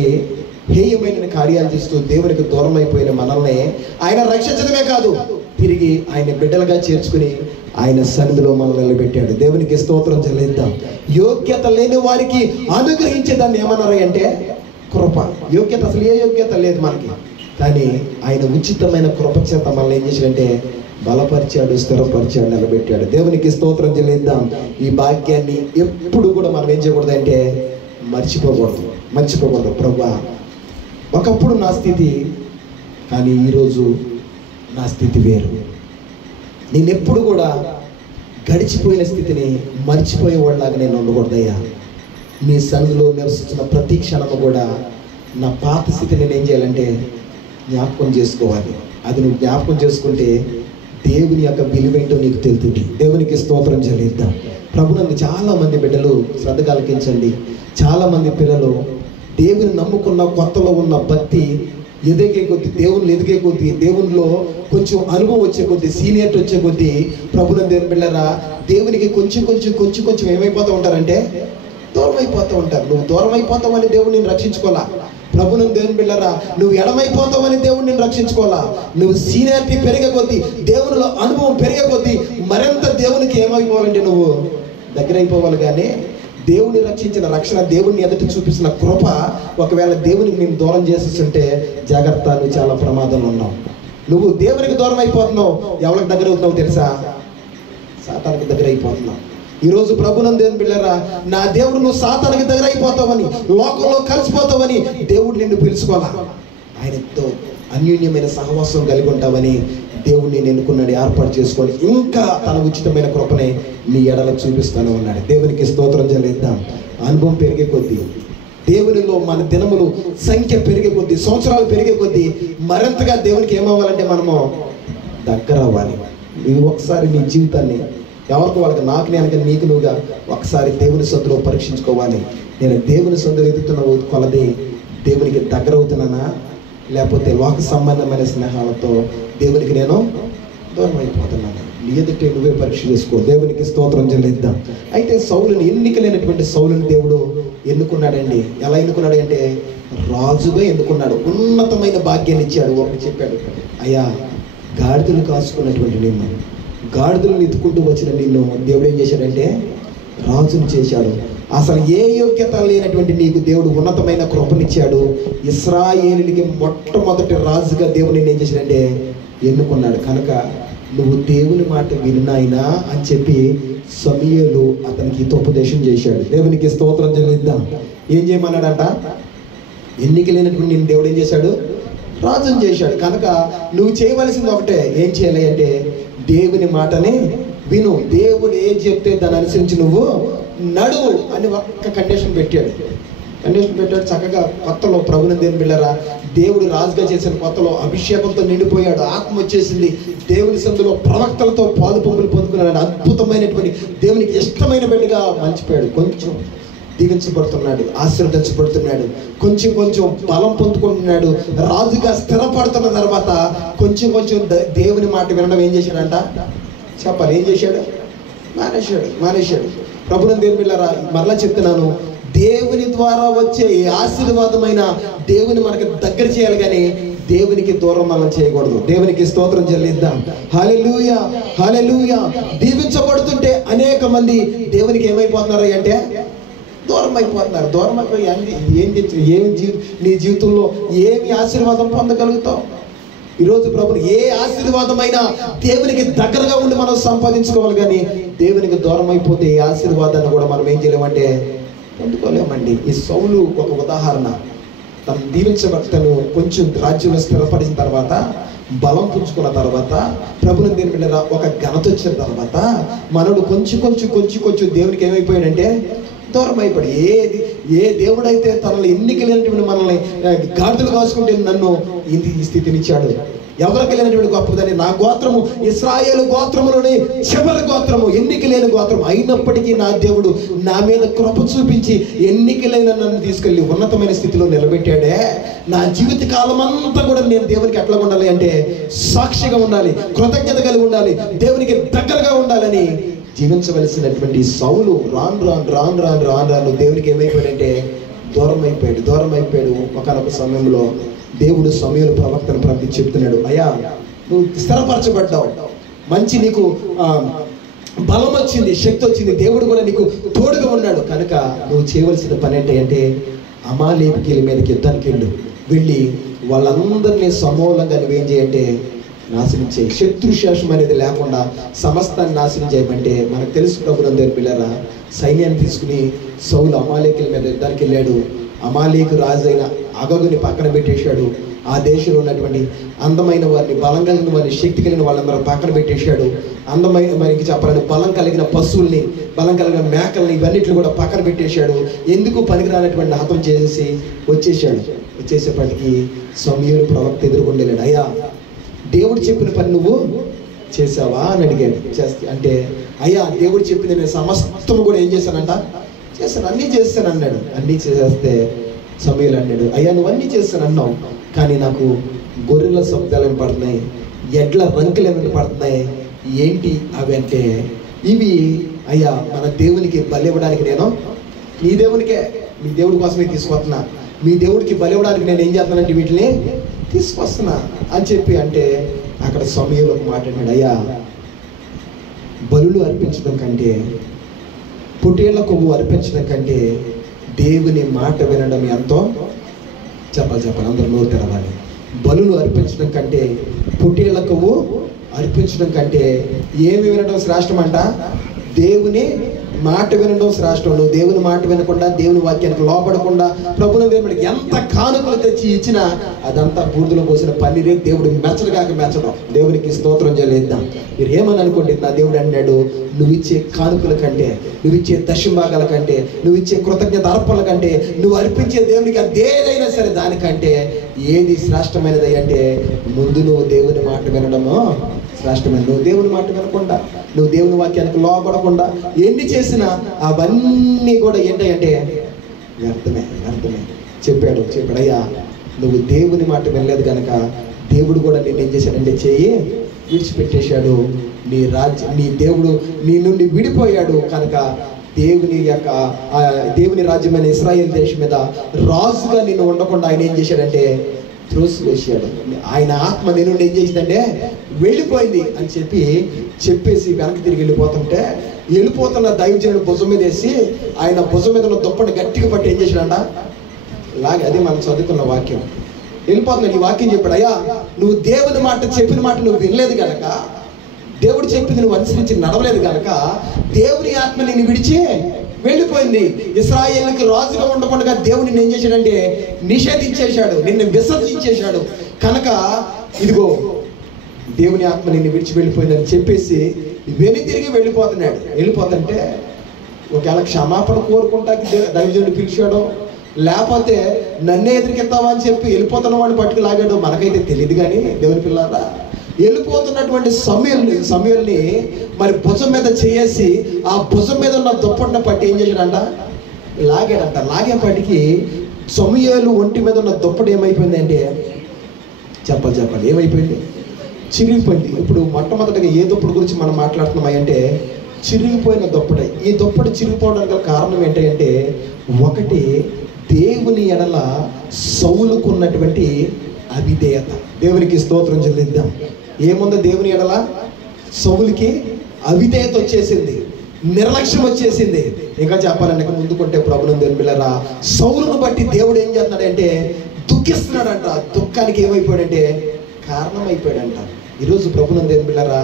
హేయమైన కార్యాలు చేస్తూ దేవునికి దూరం అయిపోయిన మనల్ని ఆయన రక్షించడమే కాదు, తిరిగి ఆయన బిడ్డలుగా చేర్చుకుని ఆయన సన్నిధిలో మనల్ని నిలబెట్టాడు. దేవునికి స్తోత్రం చెల్లిద్దాం. యోగ్యత లేని వారికి అనుగ్రహించేదాన్ని ఏమన్నారు అంటే కృప. యోగ్యత, అసలు ఏ యోగ్యత లేదు మనకి, కానీ ఆయన ఉచితమైన కృప చేత మనల్ని ఏం చేశాడంటే బలపరిచాడు, స్థిరపరిచాడు, నిలబెట్టాడు. దేవునికి స్తోత్రం చెల్లిద్దాం. ఈ భాగ్యాన్ని ఎప్పుడు కూడా మనం ఏం చేయకూడదు అంటే మర్చిపోకూడదు. ప్రభువా, ఒకప్పుడు నా స్థితి, కానీ ఈరోజు నా స్థితి వేరు. నేను ఎప్పుడు కూడా గడిచిపోయిన స్థితిని మర్చిపోయేవాడిలాగా నేను ఉండకూడదయ్యా. నీ సన్నిధిలో నివసిస్తున్న ప్రతి క్షణము కూడా నా పాత స్థితిని నేను ఏం చేయాలంటే జ్ఞాపకం చేసుకోవాలి. అది నువ్వు జ్ఞాపకం చేసుకుంటే దేవుని యొక్క విలువేంటో నీకు తెలుస్తుంది. దేవునికి స్తోత్రం చెల్లిద్దాం. ప్రభునందు చాలామంది బిడ్డలు శ్రద్ధ కలిగించండి. చాలామంది పిల్లలు దేవుని నమ్ముకున్న కొత్తలో ఉన్న భక్తి ఎదిగే కొద్దీ, దేవుని ఎదిగే కొద్దీ, దేవునిలో కొంచెం అనుభవం వచ్చే కొద్దీ, సీనియర్టీ వచ్చే కొద్దీ ప్రభునందు దేవుని బిడ్డలారా దేవునికి కొంచెం ఏమైపోతూ ఉంటారంటే దూరం అయిపోతూ ఉంటారు. నువ్వు దూరం అయిపోతావని దేవుడు నేను రక్షించుకోవాలా. ప్రభునందు దేవుని బిడ్డలారా, నువ్వు ఎడమైపోతావని దేవుడు నేను రక్షించుకోవాలా. నువ్వు సీనియారిటీ పెరిగే కొద్దీ, దేవునిలో అనుభవం పెరిగే కొద్దీ మరింత దేవునికి ఏమైపోవాలంటే నువ్వు దగ్గర అయిపోవాలి. కానీ దేవుని రక్షించిన రక్షణ, దేవుని ఎదుటి చూపిస్తున్న కృప ఒకవేళ దేవునికి నేను దూరం చేసేస్తుంటే జాగ్రత్త, నువ్వు చాలా ప్రమాదంలో ఉన్నావు. నువ్వు దేవునికి దూరం అయిపోతున్నావు. ఎవరికి దగ్గర అవుతున్నావు తెలుసా? సాతానికి దగ్గర అయిపోతున్నావు. ఈరోజు ప్రభునందు దేవుని బిడ్డలారా, నా దేవుడు నువ్వు సాతానికి దగ్గర అయిపోతావని, లోకంలో కలిసిపోతావని దేవుడు నిన్ను పిలుచుకోవాలా. ఆయనతో అన్యోన్యమైన సహవాసం కలిగి ఉంటావని దేవుడు నేను ఎన్నుకున్నాడు, ఏర్పాటు చేసుకొని ఇంకా తన ఉచితమైన కృపనే నీ ఎడల చూపిస్తానే ఉన్నాడు. దేవునికి స్తోత్రం చెల్లిద్దాం. అనుభవం పెరిగే కొద్దీ, దేవునిలో మన దినములు సంఖ్య పెరిగే కొద్దీ, సంవత్సరాలు పెరిగే కొద్దీ మరింతగా దేవునికి ఏమవ్వాలంటే మనము దగ్గర అవ్వాలి. నువ్వు ఒకసారి నీ జీవితాన్ని ఎవరికి వాళ్ళకి, నాకు నేను నీకు నువ్వుగా ఒకసారి దేవుని సొంతలో పరీక్షించుకోవాలి. నేను దేవుని సొంతలో ఎదుగుతున్న కొలది దేవునికి దగ్గర అవుతున్నానా, లేకపోతే లోక సంబంధమైన స్నేహాలతో దేవునికి నేను దూరం అయిపోతున్నాను? నీ ఎదుటే నువ్వే పరీక్ష చేసుకో. దేవునికి స్తోత్రం చెల్లిద్దాం. అయితే సౌలుని, ఎన్నికలేనటువంటి సౌలుని దేవుడు ఎన్నుకున్నాడండి. ఎలా ఎన్నుకున్నాడు అంటే రాజుగా ఎన్నుకున్నాడు. ఉన్నతమైన భాగ్యాన్ని ఇచ్చాడు. ఒకటి చెప్పాడు, అయ్యా గాడిదలు కాసుకున్నటువంటి నిన్ను, గాడిదలను ఎత్తుకుంటూ వచ్చిన నిన్ను దేవుడు ఏం చేశాడంటే రాజుని చేశాడు. అసలు ఏ యోగ్యత లేనటువంటి నీకు దేవుడు ఉన్నతమైన కృపనిచ్చాడు. ఇశ్రాయేలుకి మొట్టమొదటి రాజుగా దేవుని ఏం చేశాడంటే ఎన్నుకున్నాడు. కనుక నువ్వు దేవుని మాట విన్నాయినా అని చెప్పి సమూయేలు అతనికి హితోపదేశం చేశాడు. దేవునికి స్తోత్రం చెల్లిద్దాం. ఏం చేయమన్నాడంట? ఎన్నిక లేనటువంటి నేను దేవుడు ఏం చేశాడు? రాజుని చేశాడు. కనుక నువ్వు చేయవలసింది ఒకటే, ఏం చేయాలి అంటే దేవుని మాటని విను. దేవుడు ఏం చెప్తే దాన్ని అనుసరించి నువ్వు నడువు అని ఒక్క కండిషన్ పెట్టాడు. చక్కగా కొత్తలో ప్రభువుని దేవుని బిడ్డలారా, దేవుడు రాజుగా చేసిన కొత్తలో అభిషేకంతో నిండిపోయాడు. ఆత్మ వచ్చేసింది. దేవుని సందులో ప్రవక్తలతో పాలు పంపులు పొందుకున్నాడు. అద్భుతమైనటువంటి దేవునికి ఇష్టమైన బిడ్డగా మలిచిపోయాడు. కొంచెం దీవించబడుతున్నాడు, ఆశీర్వదించబడుతున్నాడు, కొంచెం బలం పొందుకుంటున్నాడు. రాజుగా స్థిరపడుతున్న తర్వాత కొంచెం దేవుని మాట వినడం ఏం చేశాడంట చెప్పాలి. ఏం చేశాడు? మానేశాడు. ప్రభువుని దేవుని బిడ్డలారా, మరలా చెప్తున్నాను, దేవుని ద్వారా వచ్చే ఈ ఆశీర్వాదమైన దేవుని మనకు దగ్గర చేయాలి, కానీ దేవునికి దూరం మనం చేయకూడదు. దేవునికి స్తోత్రం చెల్లిద్దాం. హల్లెలూయా, హల్లెలూయా. దీవించబడుతుంటే అనేక మంది దేవునికి ఏమైపోతున్నారు అంటే దూరం అయిపోతున్నారు. దూరం అయిపోయి నీ జీవితంలో ఏమి ఆశీర్వాదం పొందగలుగుతావు? ఈరోజు ప్రభుని ఏ ఆశీర్వాదమైనా దేవునికి దగ్గరగా ఉండి మనం సంపాదించుకోవాలి, కానీ దేవునికి దూరం అయిపోతే ఏ ఆశీర్వాదాన్ని కూడా మనం ఏం చేయలేమంటే పొందుకోలేమండి. ఈ సౌలు ఒక ఉదాహరణ. తను దీవించబట్టను కొంచెం రాజ్యంలో స్థిరపడిన తర్వాత బలం పుంజుకున్న తర్వాత, ప్రభుని దేని మీద ఒక ఘనత వచ్చిన తర్వాత మనడు కొంచెం దేవునికి ఏమైపోయాడంటే దూరం అయిపోయాడు. ఏ దేవుడైతే తనలో ఎన్నిక లేనటువంటి మనల్ని గాడిదలు కాసుకుంటే నన్ను ఈ స్థితినిచ్చాడు. ఎవరికి లేనటువంటి గొప్పదని, నా గోత్రము ఇశ్రాయేలు గోత్రములోని చివరి గోత్రము, ఎన్నిక లేని గోత్రం అయినప్పటికీ నా దేవుడు నా మీద కృప చూపించి ఎన్నిక లేని నన్ను తీసుకెళ్ళి ఉన్నతమైన స్థితిలో నిలబెట్టాడే. నా జీవిత కాలం అంతా కూడా నేను దేవునికి ఎట్లా ఉండాలి అంటే సాక్షిగా ఉండాలి, కృతజ్ఞత కలిగి ఉండాలి, దేవునికి దగ్గరగా ఉండాలని జీవించవలసినటువంటి సౌలు రాను దేవునికి ఏమైపోయాడంటే దూరం అయిపోయాడు. ఒకనొక సమయంలో దేవుడు సమూయేలు ప్రవక్తను పంపించి చెప్తున్నాడు, అయ్యా నువ్వు స్థిరపరచబడ్డావు, మంచి నీకు బలం వచ్చింది, శక్తి వచ్చింది, దేవుడు కూడా నీకు తోడుగా ఉన్నాడు, కనుక నువ్వు చేయవలసిన పని ఏంటంటే అమాలేకీయుల మీదకి యుద్ధానికి వెళ్ళి వాళ్ళందరినీ సమూలంగా నువ్వేం చేయంటే నాశనం చేయి. శత్రుశేషం అనేది లేకుండా సమస్తాన్ని నాశనం చేయమంటే మనకు తెలుసు. ప్రభునందరి పిల్లరా, సైన్యాన్ని తీసుకుని సౌలు అమాలేకీయుల మీద యుద్ధానికి వెళ్ళాడు. అమాలేకు రాజు అయిన అగగుని పక్కన పెట్టేశాడు. ఆ దేశంలో ఉన్నటువంటి అందమైన వారిని, బలం కలిగిన వారిని, శక్తి కలిగిన వాళ్ళందరూ పక్కన పెట్టేశాడు. అందమైన మనకి చెప్పాలని బలం కలిగిన పశువుల్ని, బలం కలిగిన మేకల్ని, ఇవన్నిటిని కూడా పక్కన పెట్టేశాడు. ఎందుకు పనికిరానటువంటి హతం చేసేసి వచ్చేసేపటికి సమూయేలు ప్రవక్త ఎదుర్కొండేలాడు. అయ్యా దేవుడు చెప్పిన పని నువ్వు చేసావా అని అడిగాడు. అంటే అయ్యా దేవుడు చెప్పింది నేను సమస్తము కూడా ఏం చేశానంట, చేశాను, అన్నీ చేస్తాను అన్నాడు. అన్నీ చేస్తే సమూయేలు అన్నాడు, అయ్యా నువ్వు అన్నీ చేస్తాను అన్నావు, కానీ నాకు గొర్రెల శబ్దాలు వినపడుతున్నాయి, ఎడ్ల రంకులు వినపడుతున్నాయి, ఏంటి అవి అంటే ఇవి అయ్యా మన దేవునికి బలి ఇవ్వడానికి నేను మీ దేవుడి కోసమే తీసుకొస్తున్నా, మీ దేవుడికి బలి ఇవ్వడానికి నేను ఏం చేస్తున్నానంటే వీటిని తీసుకొస్తున్నా అని చెప్పి అంటే అక్కడ సమూయేలు ఒక మాట అన్నాడు, అయ్యా బలులు అర్పించడం కంటే, పొట్టేళ్ల కొవ్వు అర్పించడం కంటే దేవుని మాట వినడం ఎంతో, చెప్పాలి అందరూ నోరు తెరవాలి. బలులు అర్పించడం కంటే, పొట్టేళ్ల కొవ్వు అర్పించడం కంటే ఏమి వినడం శ్రేష్టం అంట, దేవుని మాట వినడం శ్రేష్టం. నువ్వు దేవుని మాట వినకుండా, దేవుని వాక్యానికి లోపడకుండా, ప్రభుని దేవుడికి ఎంత కానుకలు తెచ్చి ఇచ్చినా అదంతా బూడిదలో పోసిన పన్నీరే దేవుడు మెచ్చడం. దేవునికి స్తోత్రం చేయలేద్దాం. మీరు ఏమని అనుకోండి, నా దేవుడు అన్నాడు, నువ్వు ఇచ్చే కానుకల కంటే, నువ్వు ఇచ్చే దశంభాగాల కంటే, నువ్వు ఇచ్చే కృతజ్ఞత అర్పణల కంటే, నువ్వు అర్పించే దేవునికి అదేదైనా సరే దానికంటే ఏది శ్రేష్టమైనది అంటే ముందు నువ్వు దేవుని మాట వినడమో శ్రేష్టమైన. నువ్వు దేవుని మాట వినకుండా, నువ్వు దేవుని వాక్యానికి లోపడకుండా ఎన్ని చేసినా అవన్నీ కూడా ఏంటంటే వ్యర్థమే. చెప్పాడు అయ్యా నువ్వు దేవుని మాట వినలేదు కనుక దేవుడు కూడా నేను ఏం చేశాడంటే చెయ్యి విడిచిపెట్టేశాడు. నీ దేవుడు నీ నుండి విడిపోయాడు కనుక దేవుని రాజ్యమైన ఇశ్రాయేలు దేశం మీద రాజుగా నిన్ను ఉండకుండా ఆయన ఏం చేశాడంటే త్రోసివేశాడు. ఆయన ఆత్మ నీ నుండి ఏం చేసిందంటే వెళ్ళిపోయింది అని చెప్పేసి వెనక్కి తిరిగి వెళ్ళిపోతున్న దైవజనుడు భుజం మీద వేసి ఆయన భుజం మీద ఉన్న దుప్పటి గట్టిగా పట్టి ఏం చేశాడంట అది మనం చదువుకున్న వాక్యం. వెళ్ళిపోతున్నాడు. ఈ వాక్యం చెప్పాడు, అయ్యా నువ్వు దేవుని మాట చెప్పిన మాట నువ్వు వినలేదు కనుక, దేవుడు చెప్పింది నువ్వు అనుసరించి నడవలేదు కనుక దేవుని ఆత్మ నిన్ను విడిచి వెళ్ళిపోయింది. ఇశ్రాయేలుకి రాజుగా ఉండకుండా దేవుని ఏం చేశాడంటే నిషేధించేశాడు, నిన్ను విసర్జించేశాడు. కనుక ఇదిగో దేవుని ఆత్మ నిన్ను విడిచి వెళ్ళిపోయిందని చెప్పేసి తిరిగి వెళ్ళిపోతుంటే ఒకవేళ క్షమాపణ కోరుకుంటాకి దైవజనుడు పిలిచాడో, లేకపోతే నన్నే ఎదురుకెత్తావా అని చెప్పి వెళ్ళిపోతున్న వాడిని పట్టుకు లాగాడో మనకైతే తెలియదు. కానీ దేవుని పిల్లారా, వెళ్ళిపోతున్నటువంటి సమూయేలుని మరి భుజం మీద చేసి ఆ భుజం మీద ఉన్న దుప్పటిని పట్టి ఏం చేశాడంట లాగాడంట. లాగేపటికి సమూయేలు ఒంటి మీద ఉన్న దుప్పటి ఏమైపోయింది అంటే చెప్పాలి ఏమైపోయింది, చిరిగిపోయింది. ఇప్పుడు మొట్టమొదటిగా ఏ దుప్పటి గురించి మనం మాట్లాడుతున్నాం అంటే చిరిగిపోయిన దుప్పటి. ఈ దుప్పటి చిరిగిపోవడానికి గల కారణం ఏంటంటే, ఒకటి దేవుని ఎడల సౌలుకున్నటువంటి అవిధేయత. దేవునికి స్తోత్రం చెల్లిద్దాం. ఏముందో దేవుని ఎడల సౌలుకి అవిధేయత వచ్చేసింది, నిర్లక్ష్యం వచ్చేసింది. ఇంకా చెప్పాలంటే ముందుకుంటే ప్రభువుని దేవుని పిల్లరా, సౌలును బట్టి దేవుడు ఏం చేస్తున్నాడంటే దుఃఖిస్తున్నాడంట. దుఃఖానికి ఏమైపోయాడంటే కారణమైపోయాడంట. ఈరోజు ప్రభువుని దేవుని పిల్లరా,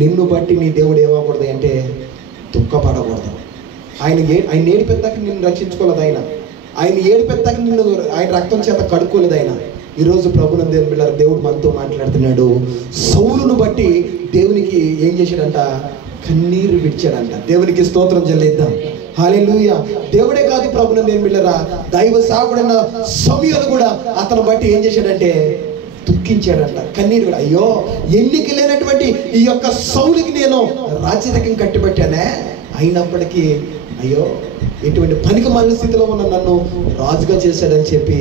నిన్ను బట్టి నీ దేవుడు ఏమవకూడదు అంటే దుఃఖపడకూడదు. ఆయన ఏడిపెత్తాక నిన్ను రక్షించుకోలేదు. ఆయన ఏడిపెత్తాక ఆయన రక్తం చేత కడుక్కోలేదు. ఈరోజు ప్రభునందు దేవుని బిడ్డలారా, దేవుడు మనతో మాట్లాడుతున్నాడు. సౌలును బట్టి దేవునికి ఏం చేశాడంట? కన్నీరు విడిచాడంట. దేవునికి స్తోత్రం చెల్లిద్దాం. హల్లెలూయా. దేవుడే కాదు ప్రభునందు దేవుని బిడ్డలారా, దైవ సేవకుడైన సమూయేలు కూడా అతను బట్టి ఏం చేశాడంటే దుఃఖించాడంట, కన్నీరు కూడా. అయ్యో, ఎన్నిక లేనటువంటి ఈ యొక్క సౌలుకి నేను రాజ్యధికం కట్టిపెట్టానే, అయినప్పటికీ అయ్యో ఎటువంటి పనికి మాలిన స్థితిలో ఉన్న నన్ను రాజుగా చేశాడని చెప్పి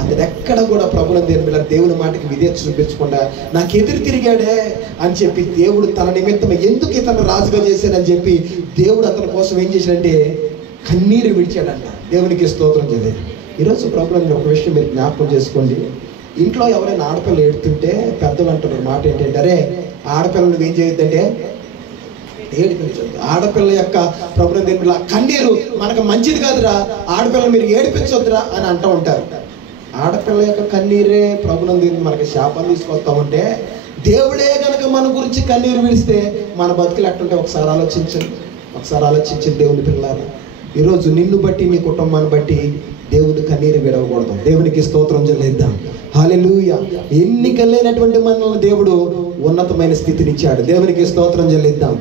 అతను ఎక్కడ కూడా ప్రభునందు దేవుని బిడ్డలారా దేవుని మాటకి విధేయత చూపించకుండా నాకు ఎదురు తిరిగాడే అని చెప్పి దేవుడు తన నిమిత్తం ఎందుకు ఇతను రాజుగా చేశాడని చెప్పి దేవుడు అతని కోసం ఏం చేశాడంటే కన్నీరు విడిచాడంట. దేవునికి స్తోత్రం చేయలేదు. ఈరోజు ప్రభునందు ఒక విషయం మీరు జ్ఞాపకం చేసుకోండి. ఇంట్లో ఎవరైనా ఆడపిల్ల ఏడుతుంటే పెద్దలు అంటున్నారు మాట ఏంటంటే, అరే ఆడపిల్ల నువ్వేం చేయొద్దంటే ఏడిపించొద్దు. ఆడపిల్ల యొక్క ప్రభునందు దేవుని బిడ్డలారా కన్నీరు మనకు మంచిది కాదురా, ఆడపిల్లలు మీరు ఏడిపించొద్దురా అని అంటూ ఉంటారు. ఆడపిల్ల యొక్క కన్నీరే ప్రభునందు మనకి శాపాన్ని తీసుకొస్తా ఉంటే, దేవుడే కనుక మన గురించి కన్నీరు విడిస్తే మన బతుకులు ఎట్టుంటే ఒకసారి ఆలోచించండి దేవుని పిల్లలారా. ఈరోజు నిన్ను బట్టి నీ కుటుంబాన్ని బట్టి దేవుని కన్నీరు విడవకూడదు. దేవునికి స్తోత్రం చెల్లిద్దాం. హల్లెలూయా. ఎన్నిక లేనటువంటి మనల్ని దేవుడు ఉన్నతమైన స్థితిని ఇచ్చాడు. దేవునికి స్తోత్రం చెల్లిద్దాం.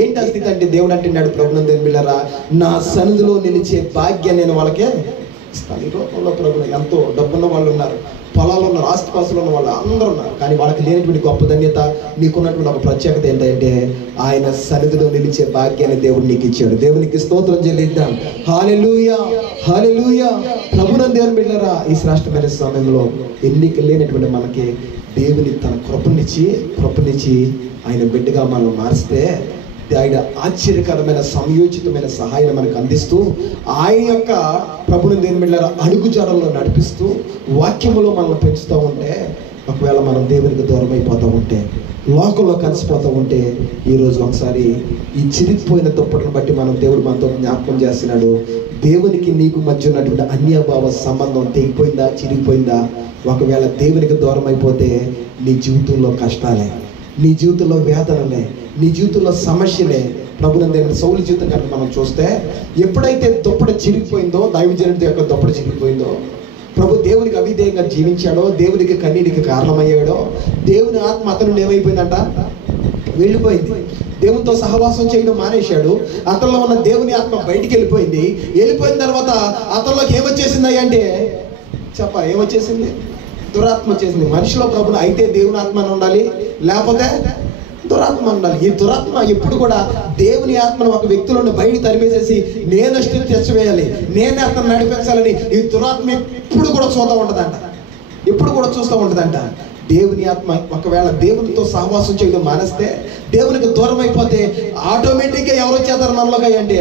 ఏంటి ఆ స్థితి అంటే, దేవుడు అంటున్నాడు ప్రభునందు దేవుని బిడ్డలారా, నా సన్నిధిలో నిలిచే భాగ్యం నేను వాళ్ళకే ఇస్తాను. ఈ లోకంలో ప్రభు ఎంతో డబ్బున్న వాళ్ళు ఉన్నారు, పొలాలు ఉన్నారు, ఆస్తిపాస్తులు ఉన్న వాళ్ళు అందరూ ఉన్నారు. కానీ వాళ్ళకి లేనటువంటి గొప్ప ధన్యత, నీకున్నటువంటి ఒక ప్రత్యేకత ఏంటంటే ఆయన సన్నిధిలో నిలిచే భాగ్యాన్ని దేవుడు నీకు ఇచ్చాడు. దేవునికి స్తోత్రం చెల్లిద్దాం. హల్లెలూయా, హల్లెలూయా. ప్రభునందు దేవుని బిడ్డలారా, ఈ శ్రేష్టమైన సమయంలో ఎన్నిక లేనటువంటి మనకి దేవుని తన కృపనిచ్చి ఆయన బిడ్డగా మనం మారిస్తే ఆయన ఆశ్చర్యకరమైన సమయోచితమైన సహాయాన్ని మనకు అందిస్తూ ఆయన యొక్క ప్రభునందు దేవుని బిడ్డలారా అడుగుజాడల్లో నడిపిస్తూ వాక్యములో మనల్ని పెంచుతూ ఉంటే, ఒకవేళ మనం దేవునికి దూరం అయిపోతూ ఉంటే, లోకంలో కలిసిపోతూ ఉంటే, ఈరోజు ఒకసారి ఈ చిరిగిపోయిన దుప్పటిని బట్టి దేవుడు మనతో జ్ఞాపకం చేస్తున్నాడు. దేవునికి నీకు మధ్య ఉన్నటువంటి అన్యభావ సంబంధం తెగిపోయిందా, చిరిగిపోయిందా? ఒకవేళ దేవునికి దూరం అయిపోతే నీ జీవితంలో కష్టాలే, నీ జీవితంలో వేదనలే, నీ జీవితంలో సమస్యలే. ప్రభునందు దేవుని సౌలు జీవితం కనుక మనం చూస్తే, ఎప్పుడైతే దుప్పటి చిరిగిపోయిందో, దైవజనుడి యొక్క దుప్పటి చిరిగిపోయిందో, ప్రభు దేవునికి అవిధేయంగా జీవించాడో, దేవునికి కన్నీటికి కారణమయ్యాడో, దేవుని ఆత్మ అతను ఏమైపోయిందంట? వెళ్ళిపోయింది. దేవునితో సహవాసం చేయడం మానేశాడు. అతనిలో ఉన్న దేవుని ఆత్మ బయటికి వెళ్ళిపోయింది. వెళ్ళిపోయిన తర్వాత అతనిలోకి ఏమొచ్చేసింది అంటే, చెప్పాలి, ఏమొచ్చేసింది? దురాత్మ వచ్చేసింది. మనిషిలో ప్రభుని అయితే దేవుని ఆత్మ ఉండాలి, లేకపోతే దురాత్మ ఉండాలి. ఈ దురాత్మ ఎప్పుడు కూడా దేవుని ఆత్మను ఒక వ్యక్తులను బయట తరిమేసేసి నేను తెచ్చివేయాలి, నేనే అతను నడిపించాలని ఈ దురాత్మ ఎప్పుడు కూడా చూస్తూ ఉంటుందంట. దేవుని ఆత్మ ఒకవేళ దేవునితో సహవాసం చేయడం మానేస్తే, దేవునికి దూరం అయిపోతే ఆటోమేటిక్గా ఎవరు వచ్చేస్తారు మనలోకి అంటే,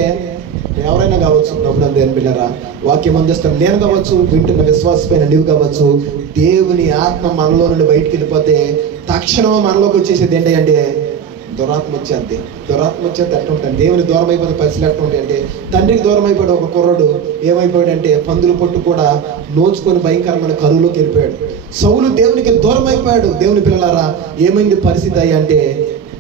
ఎవరైనా కావచ్చు. ప్రభునందు దేవుని బిడ్డలారా, వాక్యం అందిస్తాం నేను కావచ్చు, వింటున్న విశ్వాసమైన నీవు కావచ్చు. దేవుని ఆత్మ మనలో నుండి బయటికి వెళ్ళిపోతే తక్షణం మనలోకి వచ్చేసేది ఏంటి అంటే దురాత్మ వచ్చేది. ఎట్లా ఉంటుంది? దేవుని దూరం అయిపోతే పరిస్థితులు ఎట్లా ఉంటాయి అంటే, తండ్రికి దూరం అయిపోయాడు ఒక కుర్రాడు. ఏమైపోయాడంటే పందులు పొట్టు కూడా నోచుకొని భయంకరమైన కరువులోకి వెళ్ళిపోయాడు. సౌలు దేవునికి దూరం అయిపోయాడు. దేవుని పిల్లలారా, ఏమైంది పరిస్థితి అంటే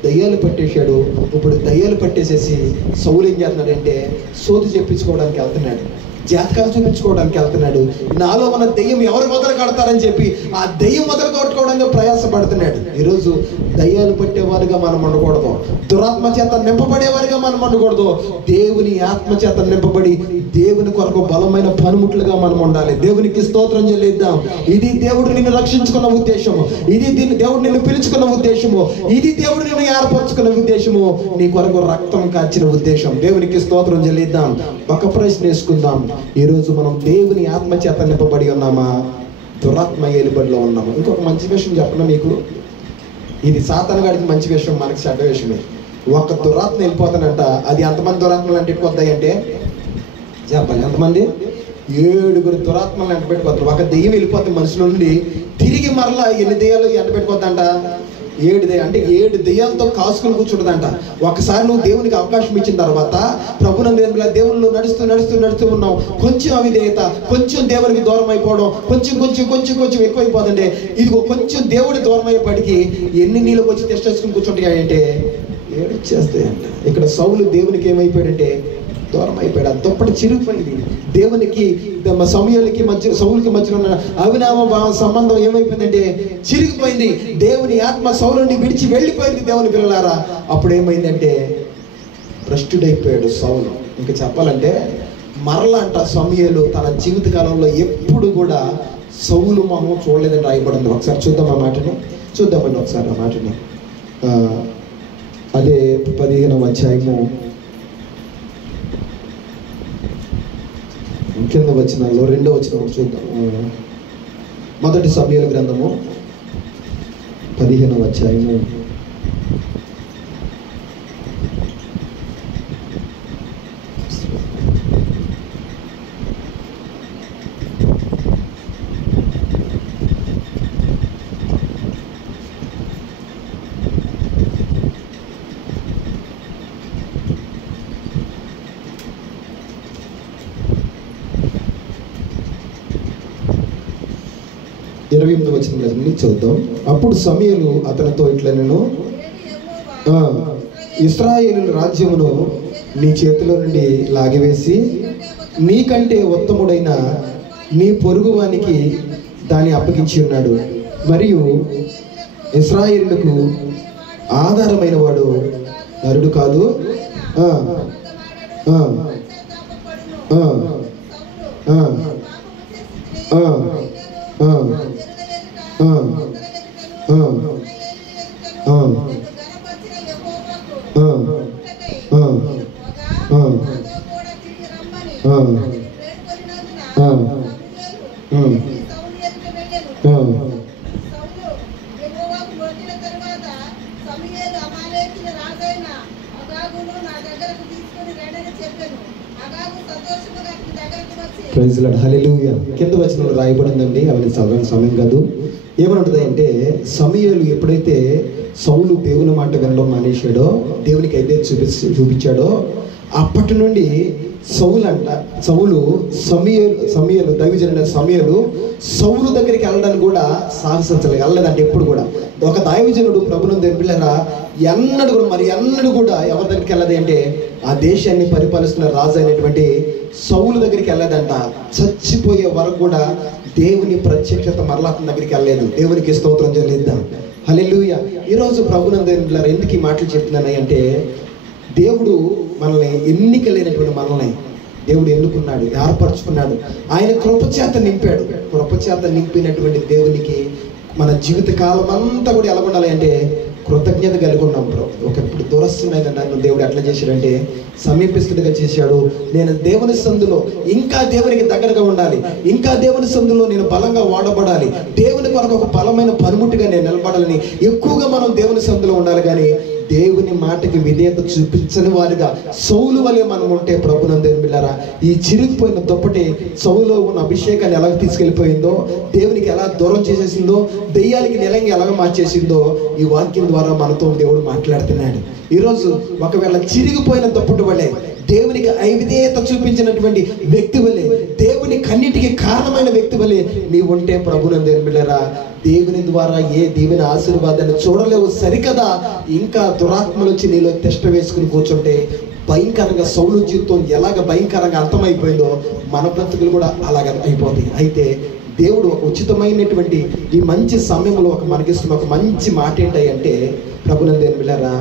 దయ్యాలు పట్టేశాడు. ఇప్పుడు దయ్యాలు పట్టేసేసి సౌలు ఏం చేస్తున్నాడంటే సోది చెప్పించుకోవడానికి వెళ్తున్నాడు, జాతకాలు చూపించుకోవడానికి వెళ్తున్నాడు. నాలో మన దెయ్యం ఎవరు మొదలు కడతారని చెప్పి ఆ దెయ్యం మొదలు కొట్టుకోవడానికి ప్రయాసపడుతున్నాడు. ఈరోజు దయ్యాలు పట్టేవారుగా మనం ఉండకూడదు, దురాత్మ చేత నింపబడేవారుగా మనం ఉండకూడదు. దేవుని ఆత్మ చేత నింపబడి దేవుని కొరకు బలమైన పనిముట్లుగా మనం ఉండాలి. దేవునికి స్తోత్రం చెల్లిద్దాం. ఇది దేవుడు నిన్ను రక్షించుకున్న ఉద్దేశము, ఇది దేవుడు నిన్ను పిలుచుకున్న ఉద్దేశము, ఇది దేవుడు నిన్ను ఏర్పరచుకున్న ఉద్దేశము, నీ కొరకు రక్తం కార్చిన ఉద్దేశం. దేవునికి స్తోత్రం చెల్లిద్దాం. ఒక ప్రశ్న వేసుకుందాం. ఈరోజు మనం దేవుని ఆత్మ చేత నింపబడి ఉన్నామా, దురాత్మ ఏలుబడిలో ఉన్నామా? ఇంకొక మంచి విషయం చెప్పనా మీకు, ఇది సాతాను గాడికి మంచి విషయం, మనకి చెడ్డ విషయమే. ఒక దురాత్మ వెళ్ళిపోతానంట, అది ఎంతమంది దురాత్మలు అంటే పెట్టుకొద్దాయి అంటే చెప్పాలి, ఎంతమంది? 7 దురాత్మలు ఎంట పెట్టుకోద్దాం. ఒక దెయ్యం వెళ్ళిపోతే మనుషుల నుండి తిరిగి మరలా ఎన్ని దెయ్యాలు ఎంట పెట్టుకోద్దంట? 7 దెయ్యాలు. అంటే 7 దెయ్యాలతో కాసుకుని కూర్చుంటుందంట. ఒకసారి నువ్వు దేవునికి అవకాశం ఇచ్చిన తర్వాత ప్రభునందు దేవుళ్ళు నడుస్తూ ఉన్నావు, కొంచెం అవిధేయత, కొంచెం దేవునికి దూరం అయిపోవడం, కొంచెం ఎక్కువైపోతుంటే, ఇదిగో కొంచెం దేవుడి దూరం అయ్యేపటికి ఎన్ని నీళ్ళకి వచ్చి తెచ్చేసుకుని కూర్చుంటాయంటే 7 వచ్చేస్తాయంట. ఇక్కడ సౌలు దేవునికి ఏమైపోయాడంటే దూరం అయిపోయాడు. ఆ దుప్పటి చిరిగిపోయింది. దేవునికి సమూయేలుకి మధ్య సౌలుకి మధ్యలో ఉన్న అవినాభావ సంబంధం ఏమైపోయిందంటే చిరిగిపోయింది. దేవుని ఆత్మ సౌలుని విడిచి వెళ్ళిపోయింది. దేవుని పిల్లలారా, అప్పుడు ఏమైందంటే భ్రష్టుడైపోయాడు సౌలు. ఇంకా చెప్పాలంటే మరలా అంట సమూయేలు తన జీవిత కాలంలో ఎప్పుడు కూడా సౌలు మొహం చూడలేదని రాయబడింది. ఒకసారి చూద్దాం ఆ మాటని, చూద్దామండి ఒకసారి ఆ మాటని. అదే 15వ అధ్యాయము కింద వచనాల్లో 2వ వచనం చూద్దాం. మొదటి సమూయేలు గ్రంథము 15వ అధ్యాయము 28వ వచనం చూద్దాం. అప్పుడు సమూయేలు అతనితో ఇట్లా, నేను ఇశ్రాయేలు రాజ్యమును నీ చేతిలో నుండి లాగివేసి నీకంటే ఉత్తముడైన నీ పొరుగువానికి దాన్ని అప్పగించి ఉన్నాడు. మరియు ఇశ్రాయేలుకు ఆధారమైన వాడు నరుడు కాదు. ప్రైజ్ లార్డ్, హల్లెలూయా. కింద వచనంలో రాయబడిందండి, అవన్నీ చదవని సమయం కాదు. ఏమనుంటుంది అంటే, సమూయేలు ఎప్పుడైతే సౌలు దేవుని మాట వినడం మానేశాడో, దేవునికి అయితే చూపించాడో, అప్పటి నుండి సమూయేలు దైవజనుడైన సమూయేలు సౌలు దగ్గరికి వెళ్ళడానికి కూడా సాహసించలేదు, వెళ్ళలేదంటే ఎప్పుడు కూడా. ఒక దైవజనుడు ప్రభునందు పిల్లరా ఎన్నడూ కూడా ఎవరి దగ్గరికి వెళ్ళదు అంటే ఆ దేశాన్ని పరిపాలిస్తున్న రాజు అయినటువంటి సౌలు దగ్గరికి వెళ్ళలేదంట. చచ్చిపోయే వరకు కూడా దేవుని ప్రత్యక్షత మరలా అతని దగ్గరికి వెళ్ళలేదు. దేవునికి స్తోత్రం చెల్లిద్దాం, హల్లెలూయా. ఈరోజు ప్రభునందు పిల్లరా ఎందుకు ఈ మాటలు చెప్తున్నాను అంటే, దేవుడు మనల్ని ఎన్నికలేనటువంటి మనల్ని దేవుడు ఎన్నుకున్నాడు, ఏర్పరచుకున్నాడు. ఆయన కృపచేత నింపాడు. కృపచేత నింపినటువంటి దేవునికి మన జీవిత కాలం అంతా కూడా ఎలా ఉండాలి అంటే కృతజ్ఞత కలిగి ఉన్నాం. ఒకప్పుడు దురస్తున్నైన నన్ను దేవుడు ఎట్లా చేశాడంటే సమీపిస్తుడిగా చేశాడు. నేను దేవుని సందులో ఇంకా దేవునికి దగ్గరగా ఉండాలి, ఇంకా దేవుని సందులో నేను బలంగా వాడబడాలి, దేవుని కొరకు ఒక బలమైన పనిముట్టుగా నేను నిలబడాలని ఎక్కువగా మనం దేవుని సందులో ఉండాలి. కానీ దేవుని మాటకి విధేయత చూపించని వారిగా సౌలు వలె మనం ఉంటే ప్రభునందు పిల్లరా, ఈ చిరిగిపోయిన దుప్పటి సౌలులో ఉన్న అభిషేకాన్ని ఎలా తీసుకెళ్ళిపోయిందో, దేవునికి ఎలా దూరం చేసేసిందో, దెయ్యాలకి నిలంగా ఎలాగ మార్చేసిందో ఈ వాక్యం ద్వారా మనతో దేవుడు మాట్లాడుతున్నాడు. ఈరోజు ఒకవేళ చిరిగిపోయిన దుప్పటి వలె దేవునికి అవిధేయత చూపించినటువంటి వ్యక్తి వలె, దేవుని కన్నిటికి కారణమైన వ్యక్తి వలె నీవు ఉంటే ప్రభునందు పిల్లరా, దేవుని ద్వారా ఏ దేవుని ఆశీర్వాదాన్ని చూడలేవు. సరికదా ఇంకా దురాత్మలు వచ్చి నీలో తిష్ట వేసుకుని కూర్చుంటే భయంకరంగా సౌలు జీవితం ఎలాగ భయంకరంగా అంతమైపోయిందో మన బ్రతుకులు కూడా అలాగ అయిపోతాయి. అయితే దేవుడు ఒక ఉచితమైనటువంటి ఈ మంచి సమయంలో మనకిస్తున్న ఒక మంచి మాట ఏంటంటే, ప్రభునందు పిల్లరా,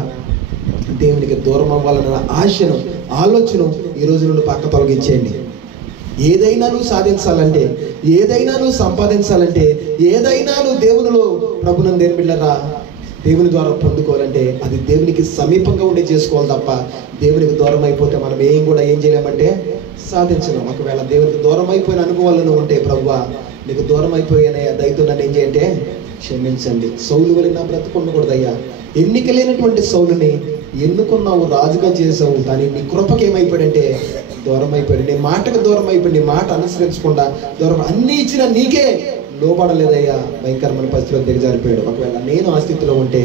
దేవునికి దూరం అవ్వాలన్న ఆశను, ఆలోచన ఈ రోజు నుండి పక్క తొలగించేయండి. ఏదైనా నువ్వు సాధించాలంటే, ఏదైనా నువ్వు సంపాదించాలంటే, ఏదైనా నువ్వు దేవునిలో ప్రభునందు పిల్లరా దేవుని ద్వారా పొందుకోవాలంటే అది దేవునికి సమీపంగా ఉండి చేసుకోవాలి తప్ప దేవునికి దూరం అయిపోతే మనం ఏం చేయలేమంటే సాధించలేం. ఒకవేళ దేవునికి దూరం అయిపోయిన అనుభవాలను ఉంటే, ప్రభువా నీకు దూరం అయిపోయానయ్యా, దయతో నన్ను ఏం చేయంటే క్షమించండి. సౌలు వల్ల నా బ్రతుకు ఉండకూడదయ్యా. ఎన్నికలేనటువంటి సౌలుని ఎన్నుకున్నావు, రాజుగా చేసావు, కానీ నీ కృపకి ఏమైపోయాడంటే దూరం అయిపోయాడు. నీ మాటకు దూరం అయిపోయాడు, నీ మాట అనుసరించకుండా దూరం, అన్ని ఇచ్చిన నీకే లోబడలేదయ్యా, భయంకరమైన పరిస్థితిలో దిగజారిపోయాడు. ఒకవేళ నేను ఆ స్థితిలో ఉంటే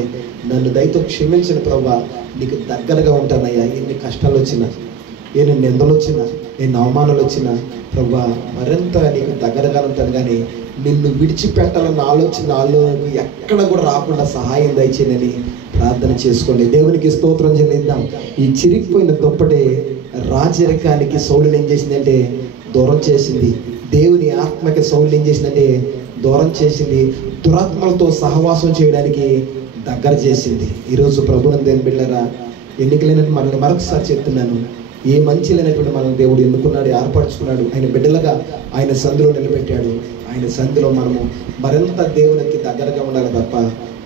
నన్ను దయతో క్షమించిన ప్రభువా, నీకు దగ్గరగా ఉంటానయ్యా. ఎన్ని కష్టాలు వచ్చినా, ఎన్ని నిందలు వచ్చినా, ఎన్ని అవమానాలు వచ్చినా ప్రభువా మరింత నీకు దగ్గరగా ఉంటాను. కానీ నిన్ను విడిచిపెట్టాలన్న ఆలోచన ఎక్కడ కూడా రాకుండా సహాయం దయచేయని ప్రార్థన చేసుకోండి. దేవునికి స్తోత్రం చెల్లిద్దాం. ఈ చిరిగిపోయిన దుప్పటి రాజరికానికి సౌలుని ఏం చేసిందంటే దూరం చేసింది. దేవుని ఆత్మకి సౌలుని ఏం చేసిందంటే దూరం చేసింది. దురాత్మలతో సహవాసం చేయడానికి దగ్గర చేసింది. ఈరోజు ప్రభునందు బిడ్డలారా, ఎన్నికలేనట్టు మనల్ని మరొకసారి చెప్తున్నాను, ఏ మంచి లేనటువంటి మనల్ని దేవుడు ఎన్నుకున్నాడు, ఏర్పరచుకున్నాడు. ఆయన బిడ్డలుగా ఆయన సంధిలో నిలబెట్టాడు. ఆయన సంధిలో మనము మరింత దేవునికి దగ్గరగా ఉండాలి తప్ప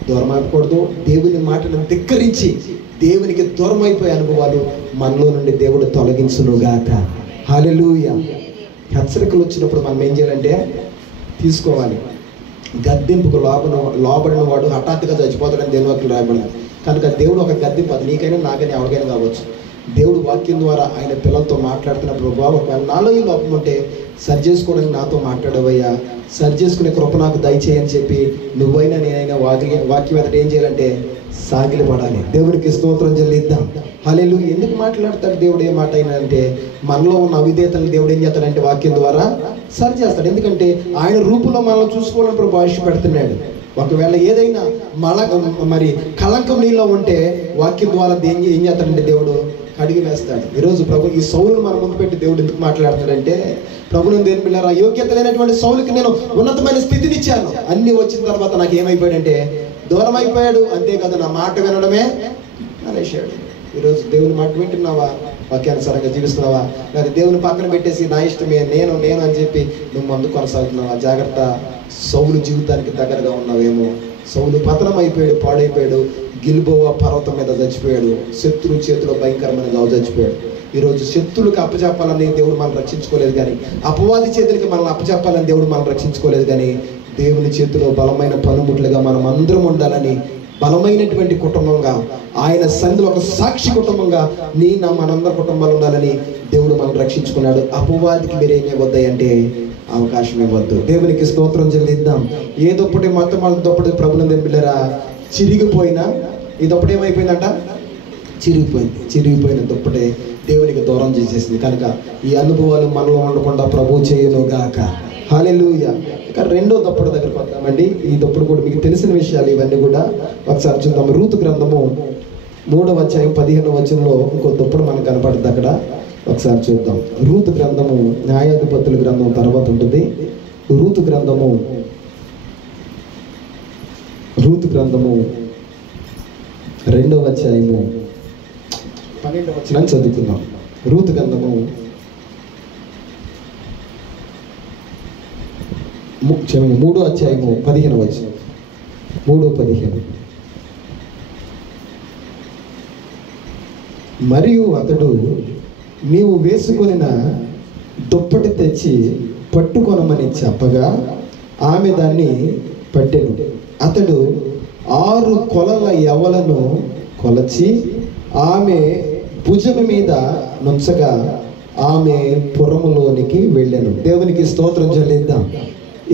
దూరం అయిపోకూడదు. దేవుని మాటను ధిక్కరించి దేవునికి దూరం అయిపోయే అనుభవాలు మనలో నుండి దేవుడు తొలగించునుగాక. హల్లెలూయా. హెచ్చరికలు వచ్చినప్పుడు మనం ఏం చేయాలంటే తీసుకోవాలి. గద్దింపుకు లోబడిన వాడు హఠాత్తుగా చచ్చిపోతాడని దేవుని వాక్యం రాయబడింది. కనుక దేవుడు ఒక గద్దింపు, అది నీకైనా నాకైనా ఎవరికైనా కావచ్చు. దేవుడు వాక్యం ద్వారా ఆయన పిల్లలతో మాట్లాడుతున్నప్పుడు, ఒకవేళ నాలో ఈ లోపం ఉంటే సరి చేసుకోవడానికి నాతో మాట్లాడవయ్యా, సరి చేసుకునే కృప నాకు దయచేయని చెప్పి నువ్వైనా నేనైనా వాక్యం ఎదుట ఏం చేయాలంటే సాగిలి పడాలి. దేవునికి స్తోత్రం చెల్లిద్దాం. హల్లెలూయా. ఎందుకు మాట్లాడతాడు దేవుడు ఏ మాట అయినా అంటే, మనలో ఉన్న అవిధేతలను దేవుడు ఏం చేస్తాడంటే వాక్యం ద్వారా సరి చేస్తాడు. ఎందుకంటే ఆయన రూపంలో మనల్ని చూసుకోవాలని భాష పెడుతున్నాడు. ఒకవేళ ఏదైనా మరి కళంకం నీలో ఉంటే వాక్యం ద్వారా ఏం చేస్తాడంటే దేవుడు కడిగి వేస్తాడు. ఈరోజు ప్రభు ఈ సౌలును మన ముందు పెట్టి దేవుడు ఎందుకు మాట్లాడుతాడంటే, ప్రభుని దేని పిల్లరా, యోగ్యత లేనటువంటి సౌలుకి నేను ఉన్నతమైన స్థితిని ఇచ్చాను. అన్నీ వచ్చిన తర్వాత నాకు ఏమైపోయాడంటే దూరం అయిపోయాడు. అంతేకాదు నా మాట వినడమే అనేసాడు. ఈరోజు దేవుని మాట వింటున్నావా, వాక్యానుసారంగా జీవిస్తున్నావా, లేదా దేవుని పక్కన పెట్టేసి నా ఇష్టమే నేను అని చెప్పి నువ్వు ముందు కొనసాగుతున్నావా? జాగ్రత్త. సౌలు జీవితానికి దగ్గరగా ఉన్నావేమో. సౌలు పతనం అయిపోయాడు, పాడైపోయాడు, గిల్బోవా పర్వతం మీద చచ్చిపోయాడు, శత్రువు చేతిలో భయంకరమైన గావు చచ్చిపోయాడు. ఈరోజు శత్రువులకు అప్పచెప్పాలని దేవుడు మనం రక్షించుకోలేదు, కానీ అపవాది చేతులకి మనల్ని అప్పచెప్పాలని దేవుడు మనం రక్షించుకోలేదు. కానీ దేవుని చేతిలో బలమైన పనిముట్లుగా మనం అందరం ఉండాలని, బలమైనటువంటి కుటుంబంగా, ఆయన సంధిలో ఒక సాక్షి కుటుంబంగా మనందరి కుటుంబాలు ఉండాలని దేవుడు మనం రక్షించుకున్నాడు. అపవాదికి మీరేమి ఇవ్వద్దంటే అవకాశం ఇవ్వద్దు. దేవునికి స్తోత్రం చెల్లిద్దాం. ఏ దుప్పటి మొత్తం వాళ్ళ దుప్పటి ప్రభునందు బిడ్డలారా చిరిగిపోయినా, ఈ దుప్పటి ఏమైపోయిందంట? చిరిగిపోయిన దుప్పటి దేవునికి దూరం చేసేసింది. కనుక ఈ అనుభవాలు మనలో ఉండకుండా ప్రభు చేయునుగాక. హల్లెలూయా. ఇక రెండో దుప్పటి దగ్గరకు వద్దామండి. ఈ దుప్పటి కూడా మీకు తెలిసిన విషయాలు ఇవన్నీ కూడా ఒకసారి చూద్దాం. రూతు గ్రంథము 3వ అధ్యాయం 15వ వచనంలో ఇంకో దుప్పటి మనకు కనపడుతుంది. అక్కడ ఒకసారి చూద్దాం. రూతు గ్రంథము న్యాయాధిపతుల గ్రంథం తర్వాత ఉంటుంది. రూతు గ్రంథము 2వ అధ్యాయము 12వ వచనాన్ని చదువుకుందాం. రూతు గ్రంథము 3వ అధ్యాయము 15వ వచనం. 3:15. మరియు అతడు నీవు వేసుకొనిన దుప్పటి తెచ్చి పట్టుకొనమని చెప్పగా ఆమె దాన్ని పట్టెను. అతడు 6 కొలల యవలను కొలచి ఆమె భుజము మీద నుంచగా ఆమె పురములోనికి వెళ్ళాను. దేవునికి స్తోత్రం చెల్లిద్దాం.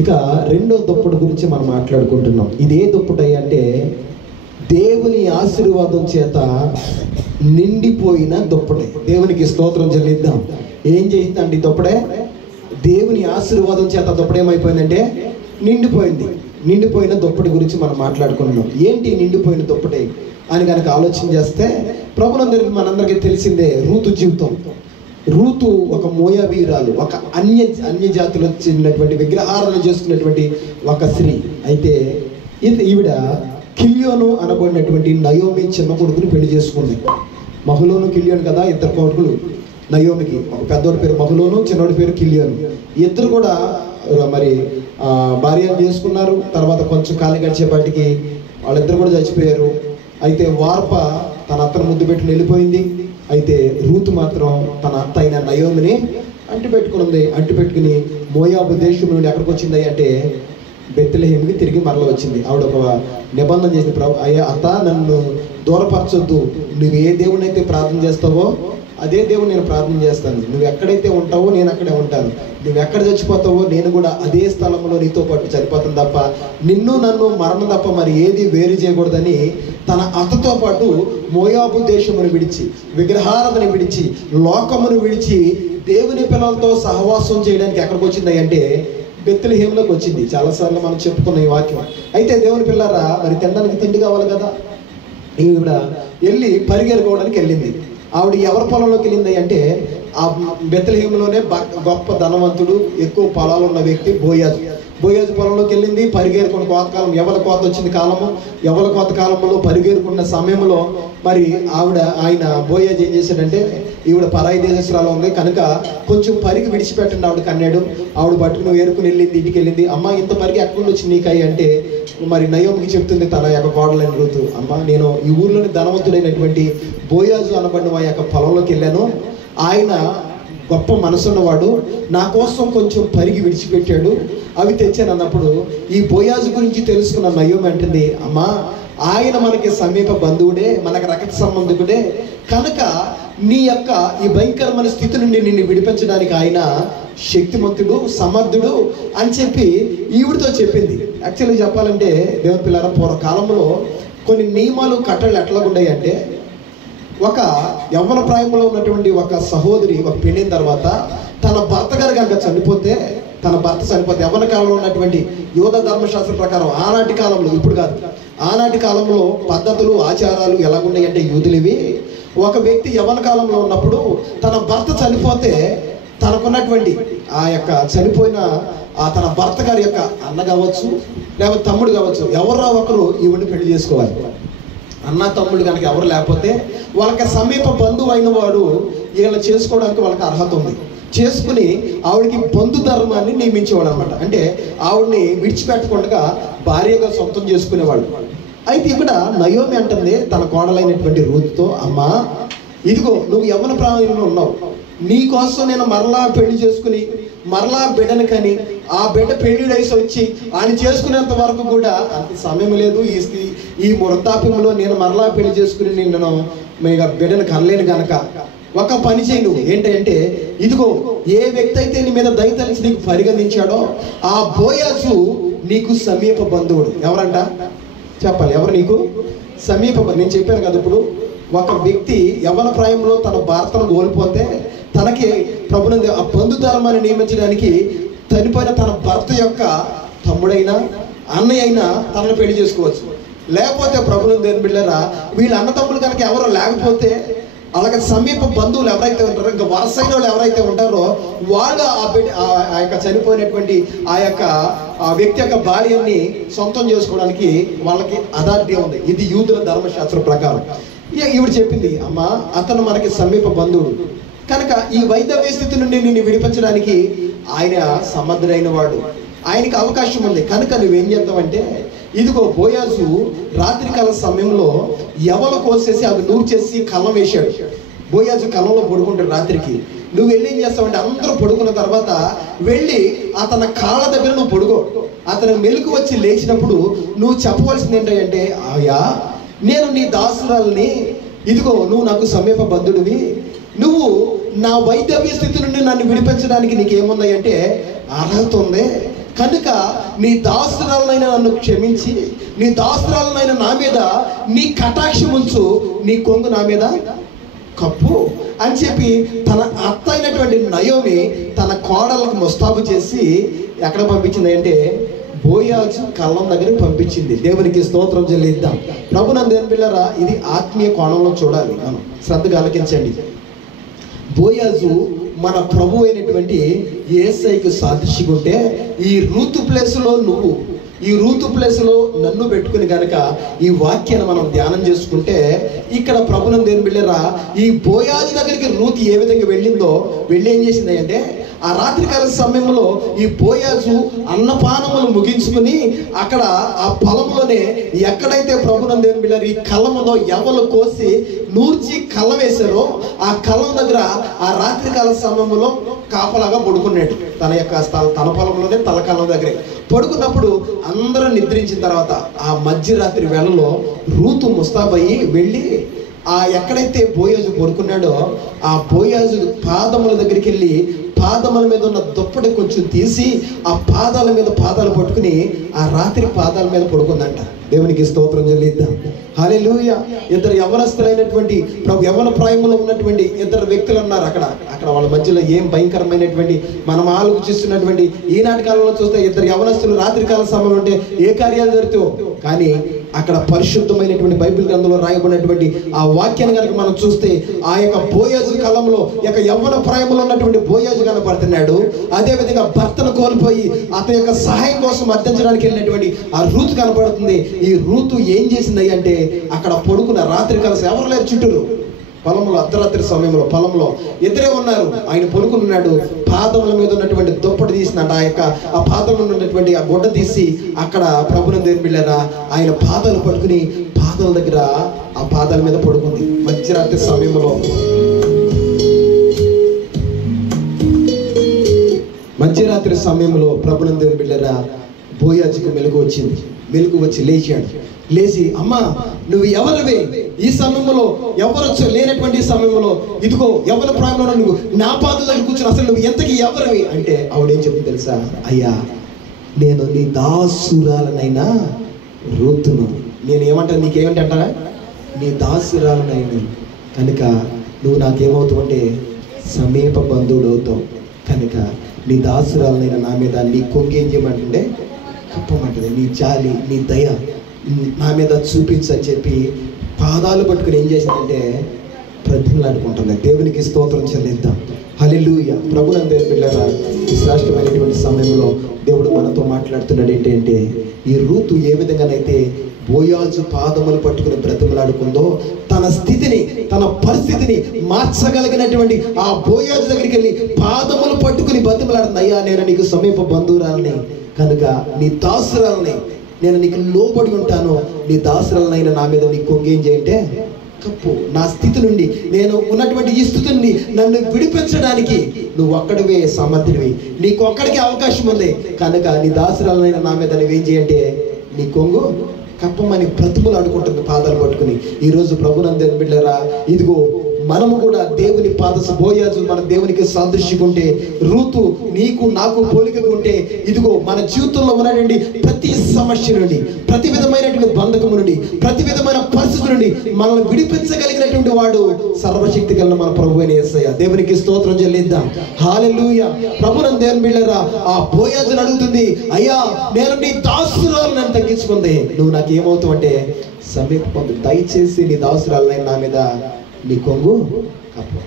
ఇక రెండో దుప్పటి గురించి మనం మాట్లాడుకుంటున్నాం. ఇదే దుప్పటి అంటే దేవుని ఆశీర్వాదం చేత నిండిపోయిన దుప్పటి. దేవునికి స్తోత్రం చెల్లిద్దాం. ఏం చేసిందండి దుప్పటే? దేవుని ఆశీర్వాదం చేత దుప్పటి ఏమైపోయిందంటే నిండిపోయింది. నిండిపోయిన దుప్పటి గురించి మనం మాట్లాడుకుంటున్నాం. ఏంటి నిండిపోయిన దుప్పటి అని కనుక ఆలోచన చేస్తే, ప్రభునందరికీ మనందరికీ తెలిసిందే రూతు జీవితం. రూతు ఒక మోయాబీరాలు, ఒక అన్య జాతులు చెందినటువంటి విగ్రహారాధన చేసుకున్నటువంటి ఒక స్త్రీ. అయితే ఈవిడ కిల్యోను అనబడినటువంటి నయోమి చిన్న కొడుకుని పెళ్లి చేసుకుంది. మహులోను కిల్యోను కదా, 2 కొడుకులు నయోమికి. ఒక పెద్దోడి పేరు మహులోను, చిన్నోడి పేరు కిల్యోను. ఇద్దరు కూడా మరి భార్యను చేసుకున్నారు. తర్వాత కొంచెం కాలం గడిచేపాటికి వాళ్ళిద్దరు కూడా చచ్చిపోయారు. అయితే వార్ప తన అత్తను ముద్దు పెట్టుకుని వెళ్ళిపోయింది. అయితే రూతు మాత్రం తన అత్త అయిన నయోమిని అంటిపెట్టుకుని మోయాబు దేశం నుండి ఎక్కడికి వచ్చింది అంటే బెత్లెహేముకి తిరిగి మరల వచ్చింది. ఆవిడ ఒక నిబంధన చేసింది, అయ్యా అత్త నన్ను దూరపరచొద్దు, నువ్వు ఏ దేవుడిని అయితే ప్రార్థన చేస్తావో అదే దేవుడు నేను ప్రార్థన చేస్తాను. నువ్వు ఎక్కడైతే ఉంటావో నేను అక్కడే ఉంటాను. నువ్వు ఎక్కడ చచ్చిపోతావో నేను కూడా అదే స్థలంలో నీతో పాటు చనిపోతాను తప్ప నిన్ను నన్ను మరణం తప్ప మరి ఏది వేరు చేయకూడదని తన అత్తతో పాటు మోయాబు దేశమును విడిచి, విగ్రహారాధన విడిచి, లోకమును విడిచి దేవుని పిల్లలతో సహవాసం చేయడానికి ఎక్కడికి వచ్చింది అంటే బెత్లెహేములోకి వచ్చింది. చాలాసార్లు మనం చెప్పుకున్న ఈ వాక్యం. అయితే దేవుని పిల్లరా మరి తినడానికి తిండి కావాలి కదా. ఈవిడ వెళ్ళి పరిగెరుకోవడానికి వెళ్ళింది. ఆవిడ ఎవరి పొలంలోకి వెళ్ళింది అంటే ఆ బెత్లెహేములోనే గొప్ప ధనవంతుడు, ఎక్కువ పొలాలు ఉన్న వ్యక్తి బోయాజు పొలంలోకి వెళ్ళింది. పరిగేరుకున్న కోతకాలం, ఎవరి కోత వచ్చింది కాలము, ఎవరి కోత కాలంలో పరిగేరుకున్న సమయంలో మరి ఆయన బోయాజు ఏం చేశాడంటే, ఈవిడ పరాయి దేశస్తురాలు ఉంది కనుక కొంచెం పరిగి విడిచిపెట్టండి ఆవిడ కన్నాడు. ఆవిడ పట్టుకుని ఏరుకుని వెళ్ళింది, ఇంటికి వెళ్ళింది. అమ్మ ఇంత పరిగి ఎక్కడి నుంచి నీకాయి అంటే మరి నయోమికి చెప్తుంది తన యొక్క కోడలైన రూతు, అమ్మ నేను ఈ ఊర్లోని ధనవంతుడైనటువంటి బోయాజు అనబడిన వారి యొక్క పొలంలోకి వెళ్ళాను. ఆయన గొప్ప మనసున్నవాడు, నా కోసం కొంచెం పరిగి విడిచిపెట్టాడు, అవి తెచ్చాను అన్నప్పుడు ఈ బోయాజు గురించి తెలుసుకున్న నయోమి అంటుంది, అమ్మా ఆయన మనకి సమీప బంధువుడే, మనకు రక్త సంబంధికుడే కనుక నీ యొక్క ఈ భయంకరమైన స్థితి నుండి నిన్ను విడిపించడానికి ఆయన శక్తిమంతుడు, సమర్థుడు అని చెప్పి ఈవిడితో చెప్పింది. యాక్చువల్గా చెప్పాలంటే దేవుని పిల్లల పూర్వకాలంలో కొన్ని నియమాలు కట్టడలు ఎట్లా ఉన్నాయి అంటే, ఒక యవ్వన ప్రాయంలో ఉన్నటువంటి ఒక సహోదరి ఒక పెళ్ళిన తర్వాత తన భర్త గారు కనుక చనిపోతే యవ్వన కాలంలో ఉన్నటువంటి యోధ ధర్మశాస్త్రం ప్రకారం ఆనాటి కాలంలో, ఇప్పుడు కాదు, ఆనాటి కాలంలో పద్ధతులు ఆచారాలు ఎలాగున్నాయి అంటే యూదులివి, ఒక వ్యక్తి యవ్వన కాలంలో ఉన్నప్పుడు తన భర్త చనిపోతే తనకున్నటువంటి ఆ యొక్క చనిపోయిన తన భర్త గారి యొక్క అన్న కావచ్చు లేకపోతే తమ్ముడు కావచ్చు, ఎవరో ఒకరు ఈవిడిని పెళ్లి చేసుకోవాలి. అన్న తమ్ముడు కనుక ఎవరు లేకపోతే వాళ్ళకి సమీప బంధువు అయిన వాడు వీళ్ళని చేసుకోవడానికి వాళ్ళకి అర్హత ఉంది. చేసుకుని ఆవిడకి బంధు ధర్మాన్ని నియమించేవాడు అనమాట. అంటే ఆవిడని విడిచిపెట్టకుండా భార్యగా సొంతం చేసుకునేవాడు. అయితే ఇక్కడ నయోమి అంటుంది తన కోడలైనటువంటి రూతుతో, అమ్మా ఇదిగో నువ్వు యవ్వన ప్రాయంలో ఉన్నావు, నీ కోసం నేను మరలా పెళ్లి చేసుకుని మరలా బిడ్డను కని ఆ బిడ్డ పెళ్లి వయసు వచ్చి ఆయన చేసుకునేంత వరకు కూడా అంత సమయం లేదు. ఈ వృద్ధాప్యంలో నేను మరలా పెళ్లి చేసుకుని నేను బిడ్డను కనలేను గనక ఒక పని చేయి నువ్వు, ఏంటంటే ఇదిగో ఏ వ్యక్తి అయితే నీ మీద దయతలిచి నీకు పరిగణించాడో ఆ బోయాజు నీకు సమీప బంధువుడు. ఎవరంట చెప్పాలి, ఎవరు నీకు సమీప? నేను చెప్పాను కదా, ఇప్పుడు ఒక వ్యక్తి యవ్వన ప్రాయంలో తన భర్తను కోల్పోతే తనకి ప్రభునందు ఆ బంధు ధర్మాన్ని నియమించడానికి చనిపోయిన తన భర్త యొక్క తమ్ముడైనా అన్నయ్య అయినా తనను పెళ్లి చేసుకోవచ్చు. లేకపోతే ప్రభునందు ఏం బిళ్ళరా, వీళ్ళ అన్నతమ్ములు కనుక ఎవరో లేకపోతే అలాగే సమీప బంధువులు ఎవరైతే ఉంటారో, ఇంకా వరుసైన వాళ్ళు ఎవరైతే ఉంటారో వాళ్ళు ఆ యొక్క చనిపోయినటువంటి ఆ యొక్క వ్యక్తి యొక్క భార్యని సొంతం చేసుకోవడానికి వాళ్ళకి అథారిటీ ఉంది. ఇది యూదుల ధర్మశాస్త్రం ప్రకారం. ఈవిడ చెప్పింది, అమ్మ అతను మనకి సమీప బంధువుడు కనుక ఈ వైద్య స్థితి నుండి నిన్ను విడిపించడానికి ఆయన సమర్థుడైన వాడు, ఆయనకి అవకాశం ఉంది కనుక నువ్వేం చేద్దామంటే, ఇదిగో బోయాజు రాత్రికాల సమయంలో ఎవరు కోసేసి అవి నూరు చేసి కళ్ళం వేశాడు. బోయాజు కళ్ళంలో పడుకుంటాడు రాత్రికి. నువ్వు వెళ్ళి ఏం చేస్తావంటే, అందరూ పడుకున్న తర్వాత వెళ్ళి అతని కాళ్ళ దగ్గర నువ్వు పడుకో. అతను మెలకు వచ్చి లేచినప్పుడు నువ్వు చెప్పవలసింది ఏంటంటే, ఆయా నేను నీ దాసురాలని, ఇదిగో నువ్వు నాకు సమీప బంధుడివి, నువ్వు నా వైద్య స్థితి నుండి నన్ను విడిపించడానికి నీకేముంది అంటే అర్హత ఉంది కనుక నీ దాసురాలనైనా నన్ను క్షమించి నీ దాసురాలనైనా నా మీద నీ కటాక్షం ఉంచు, నీ కొంగు నా మీద కప్పు అని చెప్పి తన అత్త అయినటువంటి నయోమి తన కోడలకు ముస్తాబు చేసి ఎక్కడ పంపించింది అంటే బోయాజు కళ్ళం దగ్గరికి పంపించింది. దేవునికి స్తోత్రం చెల్లిద్దాం. ప్రభునందేని పిల్లరా, ఇది ఆత్మీయ కోణంలో చూడాలి. మనం శ్రద్ధగా ఆలకించండి. బోయాజు మన ప్రభు అయినటువంటి యేసయ్యకు సాదృశ్యంగా ఉంటే ఈ రూతు ప్లేస్లో నువ్వు, ఈ రూతు ప్లేస్లో నన్ను పెట్టుకుని కనుక ఈ వాక్యాన్ని మనం ధ్యానం చేసుకుంటే ఇక్కడ ప్రభునందేని బిళ్ళరా, ఈ బోయాజు దగ్గరికి రూతు ఏ విధంగా వెళ్ళిందో వెళ్ళి ఏం చేసింది అంటే, ఆ రాత్రికాల సమయంలో ఈ బోయాజు అన్నపానములు ముగించుకుని అక్కడ ఆ పొలంలోనే ఎక్కడైతే ప్రభునందేని బిళ్ళరు ఈ కళ్ళములో ఎవరు కోసి నూర్చి కళ్ళ వేశారో ఆ కళ్ళం దగ్గర ఆ రాత్రికాల సమయంలో కాపలాగా పడుకున్నాడు. తన పొలంలోనే తల కళ్ళం దగ్గరే పడుకున్నప్పుడు అందరూ నిద్రించిన తర్వాత ఆ మధ్యరాత్రి వేళలో రూతు ముస్తాబయ్యి వెళ్ళి ఆ ఎక్కడైతే బోయాజు పడుకున్నాడో ఆ బోయాజు పాదముల దగ్గరికి వెళ్ళి పాదముల మీద ఉన్న దుప్పటి కొంచెం తీసి ఆ పాదాల మీద పాదాలు పట్టుకుని ఆ రాత్రి పాదాల మీద పడుకుందంట. దేవునికి స్తోత్రం చెల్లిద్దాం. హల్లెలూయా. ఇద్దరు యవ్వనస్తులైనటువంటి యవ్వన ప్రాయంలో ఉన్నటువంటి ఇద్దరు వ్యక్తులు ఉన్నారు అక్కడ వాళ్ళ మధ్యలో ఏం భయంకరమైనటువంటి మనం ఆలోచిస్తున్నటువంటి ఈనాటి కాలంలో చూస్తే ఇద్దరు యవ్వనస్తులు రాత్రికాల సమయంలో ఉంటే ఏ కార్యాలు జరుగుతాయో, కానీ అక్కడ పరిశుద్ధమైనటువంటి బైబిల్ గ్రంథంలో రాయబడినటువంటి ఆ వాక్యాన్ని కనుక మనం చూస్తే ఆ యొక్క బోయాజు కాలంలో యొక్క యవ్వన ప్రాయంలో ఉన్నటువంటి బోయాజు కనపడుతున్నాడు. అదేవిధంగా భర్తను కోల్పోయి అతని యొక్క సహాయం కోసం అర్థించడానికి వెళ్ళినటువంటి ఆ రూతు కనపడుతుంది. ఈ రూతు ఏం చేసింది అంటే అక్కడ పడుకున్న రాత్రి కలిసి ఎవరు లేరు చుట్టూరు పొలంలో, అర్ధరాత్రి సమయంలో పొలంలో ఇద్దరే ఉన్నారు. ఆయన పడుకున్నాడు. పాదముల మీద ఉన్నటువంటి దుప్పటి తీసినట్టు ఆ పాదములు ఉన్నటువంటి ఆ గుడ్డ తీసి అక్కడ ప్రభునందు బిళ్ళారా ఆయన పాదాలు పట్టుకుని పాదాల దగ్గర ఆ పాదాల మీద పడుకుంది. మధ్యరాత్రి సమయంలో ప్రభునందు బిళ్ళారా బోయాజుకు మెలకు వచ్చింది. మెలకు వచ్చి లేచాడు. లేచి అమ్మా నువ్వు ఎవరివే? ఈ సమయంలో ఎవరు లేనటువంటి సమయంలో ఇదిగో ఎవరి ప్రాయంలో నువ్వు నా పాదాల దగ్గర కూర్చొని అసలు నువ్వు ఎంతకి ఎవరివి అంటే ఆవిడేం చెప్పింది తెలుసా? అయ్యా నేను నీ దాసురాలనైనా రూతును. నేను ఏమంటాను, నీకేమంటారా? నీ దాసురాలనైనా కనుక నువ్వు నాకేమవుతావు అంటే సమీప బంధువుడు అవుతావు. కనుక నీ దాసురాలనైనా నా మీద నీ కొంగేం చేయమంటుండే కప్పమంటుంది. నీ జాలి నీ దయ నా మీద చూపించని చెప్పి పాదాలు పట్టుకుని ఏం చేసిందంటే ప్రతిమలాడుకుంటుంది. దేవునికి స్తోత్రం చెల్లిద్దాం. హల్లెలూయా. ప్రభునందు బిడ్డలారా ఈ శ్రేష్టమైనటువంటి సమయంలో దేవుడు మనతో మాట్లాడుతున్నాడు. ఏంటంటే ఈ రూతు ఏ విధంగానైతే బోయాజు పాదములు పట్టుకుని బ్రతిమలాడుకుందో తన స్థితిని తన పరిస్థితిని మార్చగలిగినటువంటి ఆ బోయాజు దగ్గరికి వెళ్ళి పాదములు పట్టుకుని బ్రతిమలాడుతుంది. అయ్యా నేను నీకు సమీప బంధువురాలని కనుక నీ దాసురాలని నేను నీకు లోబడి ఉంటాను. నీ దాసురాలనైనా నా మీద నీ కొంగేం చేయంటే కప్పు. నా స్థితి నుండి నేను ఉన్నటువంటి ఈ స్థితి నుండి నన్ను విడిపించడానికి నువ్వు ఒక్కడివే సమర్థుడివి. నీకు ఒక్కడికే అవకాశం ఉంది. కనుక నీ దాసురాలనైనా నా మీద నువ్వేం చేయంటే నీ కొంగు కప్పమని బ్రతుములు ఆడుకుంటుంది పాదాలు పట్టుకుని. ఈరోజు ప్రభునందు బిడ్డలారా ఇదిగో మనము కూడా దేవుని బోయాజు మన దేవునికి సాదృశ్యకుంటే, రూతు నీకు నాకు పోలికగా ఉంటే ఇదిగో మన జీవితంలో ఉన్నటువంటి ప్రతి సమస్య నుండి, ప్రతి విధమైనటువంటి బంధకము నుండి, ప్రతి విధమైన పరిస్థితి నుండి మనల్ని విడిపించగలిగినటువంటి వాడు సర్వశక్తి కలిగిన మన ప్రభువైన యేసయ్య. దేవునికి స్తోత్రం చెల్లిద్దాం. హల్లెలూయా. ప్రభునందు దేవుని బిడ్డలారా ఆ బోయాజుని అడుగుతుంది, అయ్యా నేను నీ దాసురాలు నన్ను తగ్గించుకుంది, నువ్వు నాకు ఏమవుతావు అంటే సమీప దయచేసి నీ దాసురాలనైనా నా మీద నీ కొంగు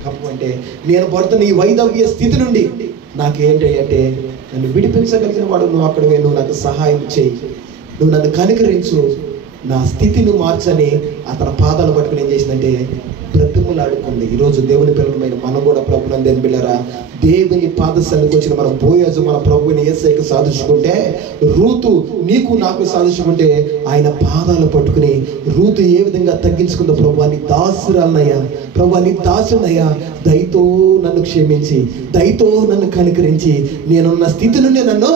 కప్పు అంటే నేను పడుతున్న ఈ వైదవ్య స్థితి నుండి నాకేంటి అంటే నన్ను విడిపించగలిగిన వాడు నువ్వు అక్కడవే, నువ్వు నాకు సహాయం చేయి, నువ్వు నన్ను కనికరించు, నా స్థితిని మార్చని అతని పాదాలు పట్టుకుని ఏం చేసిందంటే బ్రతిమలాడుకుంది. ఈరోజు దేవుని పిల్లలమైన మనం కూడా ప్రభునందు బిడ్డలారా దేవుని పాదసన్నిధికి వచ్చిన మన బోయాజు మన ప్రభువుని యేసయ్యకు సాదృశ్యకుంటే, రూతు నీకు నాకు సాదృశ్యకుంటే ఆయన పాదాలు పట్టుకుని రూతు ఏ విధంగా తగ్గించుకుందో, ప్రభువా నీ దాసురాలనయ్యా, ప్రభువా నీ దాసునయ్యా, దయతో నన్ను క్షమించి దయతో నన్ను కనికరించి నేనున్న స్థితి నుండి నన్ను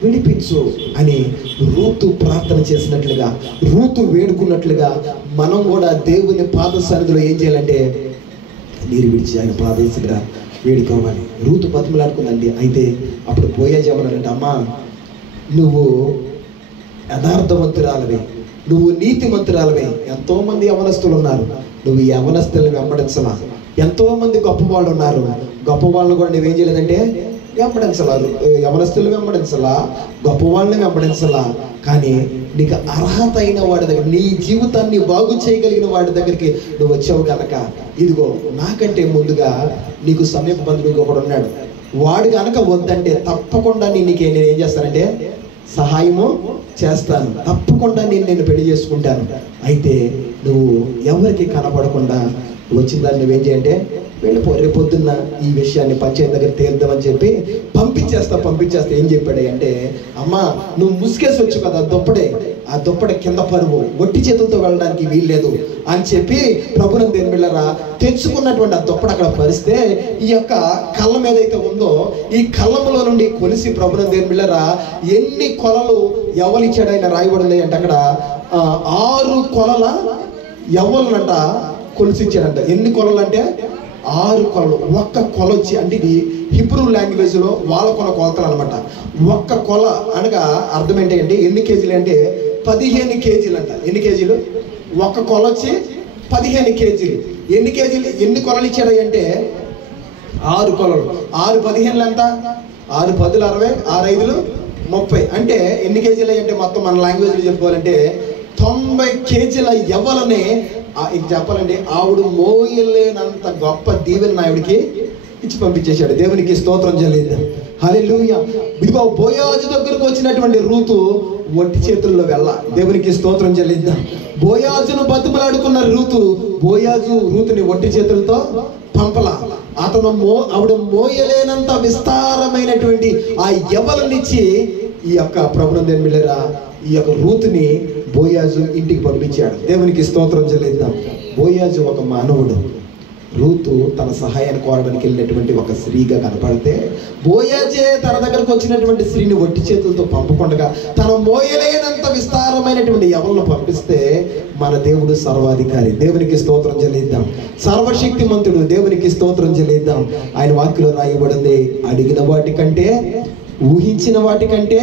విడిపించు అని రూతు ప్రార్థన చేసినట్లుగా, రూతు వేడుకున్నట్లుగా మనం కూడా దేవుని పాద సన్నిధిలో ఏం చేయాలంటే నీరు విడిచి ఆయన పాదేశంగా వేడుకోవాలి. రూతు బతిమలాడుకుందండి. అయితే అప్పుడు బోయాజు ఏమన్నాడంటే, అమ్మా నువ్వు యథార్థవంతురాలవే, నువ్వు నీతిమంతురాలవే. ఎంతోమంది యవనస్తులు ఉన్నారు, నువ్వు యవనస్తులను వెంబడించలా. ఎంతోమంది గొప్ప వాళ్ళు ఉన్నారు, గొప్ప వాళ్ళని కూడా నువ్వేం చేయలేదంటే వెంబడించలా. యవనస్తులు వెంబడించలా, గొప్ప వాళ్ళని వెంబడించలా. కానీ నీకు అర్హత అయిన వాడి దగ్గర, నీ జీవితాన్ని బాగు చేయగలిగిన వాడి దగ్గరికి నువ్వు వచ్చావు కనుక ఇదిగో నాకంటే ముందుగా నీకు సమీప బంధువుగా ఒకడు ఉన్నాడు, వాడు కనుక వద్దంటే తప్పకుండా నేనేం చేస్తానంటే సహాయము చేస్తాను, తప్పకుండా నేను పెళ్లి చేసుకుంటాను. అయితే నువ్వు ఎవరికి కనపడకుండా వచ్చిన దాన్ని నువ్వేం చేయంటే వెళ్ళిపో, రేపొద్దున్న ఈ విషయాన్ని పంచాయతీ దగ్గర తేల్దామని చెప్పి పంపించేస్తా. ఏం చెప్పాడు అంటే, అమ్మా నువ్వు ముసుకేసి వచ్చు కదా ఆ దుప్పడే కింద పరువు, ఒట్టి చేతులతో వెళ్ళడానికి వీల్లేదు అని చెప్పి ప్రభునందు దేవుని బిడ్డలారా తెచ్చుకున్నటువంటి ఆ దుప్పడు అక్కడ పరిస్తే ఈ యొక్క కళ్ళం ఏదైతే ఉందో ఈ కళ్ళంలో నుండి కొలిసి ప్రభునందు దేవుని బిడ్డలారా ఎన్ని కొలలు ఎవలిచ్చాడు ఆయన రాయబడింది అంటే అక్కడ 6 కొలల ఎవలనంట కొలిసిచ్చాడంట. ఎన్ని కొలలు అంటే 6 కొలలు. ఒక్క కొల వచ్చి అంటే ఇది హిబ్రూ లాంగ్వేజ్లో వాళ్ళ కొలతలు అనమాట. ఒక్క కొల అనగా అర్థం ఏంటంటే ఎన్ని కేజీలు అంటే 15 కేజీలు అంట. ఎన్ని కేజీలు? ఒక్క కొల వచ్చి 15 కేజీలు. ఎన్ని కేజీలు ఎన్ని కొలలు ఇచ్చాడు అంటే 6 కొలలు. 6 15 ఎంత? 6 10 60, 6 5 30 అంటే ఎన్ని కేజీలు అంటే మొత్తం మన లాంగ్వేజ్లో చెప్పుకోవాలంటే 90 కేజీల యవ్వలనే ఇంక చెప్పాలండి, ఆవిడ మోయలేనంత గొప్ప దీవెన ఆవిడికి ఇచ్చి పంపించేశాడు. దేవునికి స్తోత్రం చెల్లిద్దాం. హల్లెలూయా. ఇదిగో బోయాజు దగ్గరకు వచ్చినటువంటి రూతు ఒట్టి చేతుల్లో వెళ్ళ. దేవునికి స్తోత్రం చెల్లిద్దాం. బోయాజును బతుకులాడుకున్న బోయాజు రూతుని ఒట్టి చేతులతో పంపల. ఆవిడ మోయలేనంత విస్తారమైనటువంటి ఆ యవ్వలనిచ్చి ఈ యొక్క ప్రభునందేని మిల్లరా ఈ యొక్క రూతుని బోయాజు ఇంటికి పంపించాడు. దేవునికి స్తోత్రం చెల్లిద్దాం. బోయాజు ఒక మానవుడు, రూతు తన సహాయాన్ని కోరడానికి వెళ్ళినటువంటి ఒక స్త్రీగా కనపడితే, బోయాజే తన దగ్గరకు వచ్చినటువంటి స్త్రీని ఒట్టి చేతులతో పంపకుండా తన మోయలేనంత విస్తారమైనటువంటి యవ్వలను పంపిస్తే, మన దేవుడు సర్వాధికారి. దేవునికి స్తోత్రం చెల్లిద్దాం. సర్వశక్తిమంతుడు. దేవునికి స్తోత్రం చెల్లిద్దాం. ఆయన వాక్యలో రాయబడింది, అడిగిన వాటికంటే, ఊహించిన వాటికంటే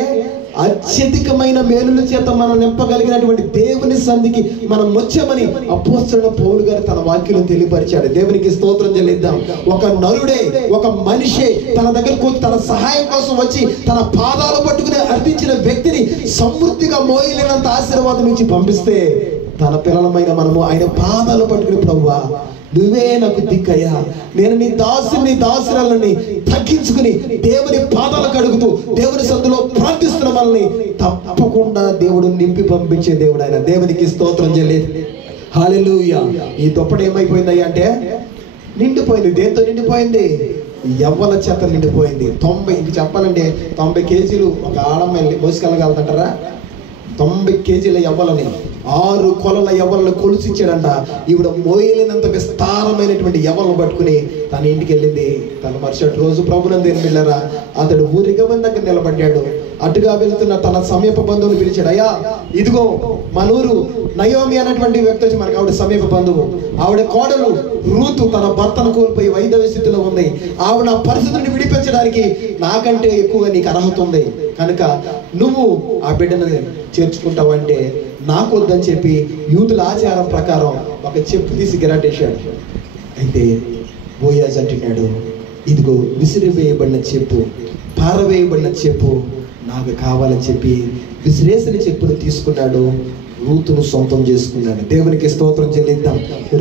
అత్యధికమైన మేలుల చేత మనం నింపగలిగినటువంటి దేవుని సన్నిధికి మనం వచ్చామని అపోస్తలుడైన పౌలు గారు తన వాక్యంలో తెలియపరిచాడు. దేవునికి స్తోత్రం చెల్లిద్దాం. ఒక నరుడే, ఒక మనిషే తన దగ్గరకు తన సహాయం కోసం వచ్చి తన పాదాలు పట్టుకుని అర్థించిన వ్యక్తిని సమృద్ధిగా మోయలేనంత ఆశీర్వాదం ఇచ్చి పంపిస్తే, తన పిల్లలమైన మనము ఆయన పాదాలు పట్టుకుని, ప్రభువా నువ్వే నాకు దిక్కయ్యా, నేను నీ దాసురాలని తగ్గించుకుని దేవుని పాదాలు కడుగుతూ దేవుని సందులో ప్రార్థిస్తున్న మనల్ని తప్పకుండా దేవుడు నింపి పంపించే దేవుడు ఆయన. దేవునికి స్తోత్రం చెల్లిద్దాం. హల్లెలూయా. ఈ దుప్పటి ఏమైపోయిందయ్యా అంటే నిండిపోయింది. దేంతో నిండిపోయింది? యవ్వల చేత నిండిపోయింది. 90 ఇంక చెప్పాలంటే 90 కేజీలు ఒక ఆడమ్మాయి మోసుకెళ్ళగలుగుతారా? 90 కేజీల యవ్వలని 6 కొలల యవ్వలను కొలుసిచ్చాడంట. ఈవిడ మోయలేనంత విస్తారమైనటువంటి యవ్వలను పట్టుకుని తన ఇంటికి వెళ్ళింది. తన మరుసటి రోజు ప్రభునందేని మిల్లరా అతడు ఊరిగమన దగ్గర నిలబడ్డాడు. అటుగా వెళుతున్న తన సమీప బంధువుని పిలిచాడు. అయ్యా, ఇదిగో మనూరు నయోమి అనేటువంటి వ్యక్తి వచ్చి, మనకు ఆవిడ సమీప బంధువు, ఆవిడ కోడలు రూతు తన భర్తను కోల్పోయి వైధవ్య స్థితిలో ఉంది. ఆవిడ పరిస్థితిని విడిపించడానికి నాకంటే ఎక్కువగా నీకు అర్హత ఉంది, కనుక నువ్వు ఆ బిడ్డను చేర్చుకుంటావంటే నాకు వద్దని చెప్పి యూదుల ఆచారం ప్రకారం ఒక చెప్పు తీసి గిరాటేశాడు. అయితే బోయాజు అంటున్నాడు, ఇదిగో విసిరివేయబడిన చెప్పు, పారవేయబడిన చెప్పు నాకు కావాలని చెప్పి విసిరేసిన చెప్పును తీసుకున్నాడు. రూతును సొంతం చేసుకున్నాడు. దేవునికి స్తోత్రం చెల్లిద్దాం.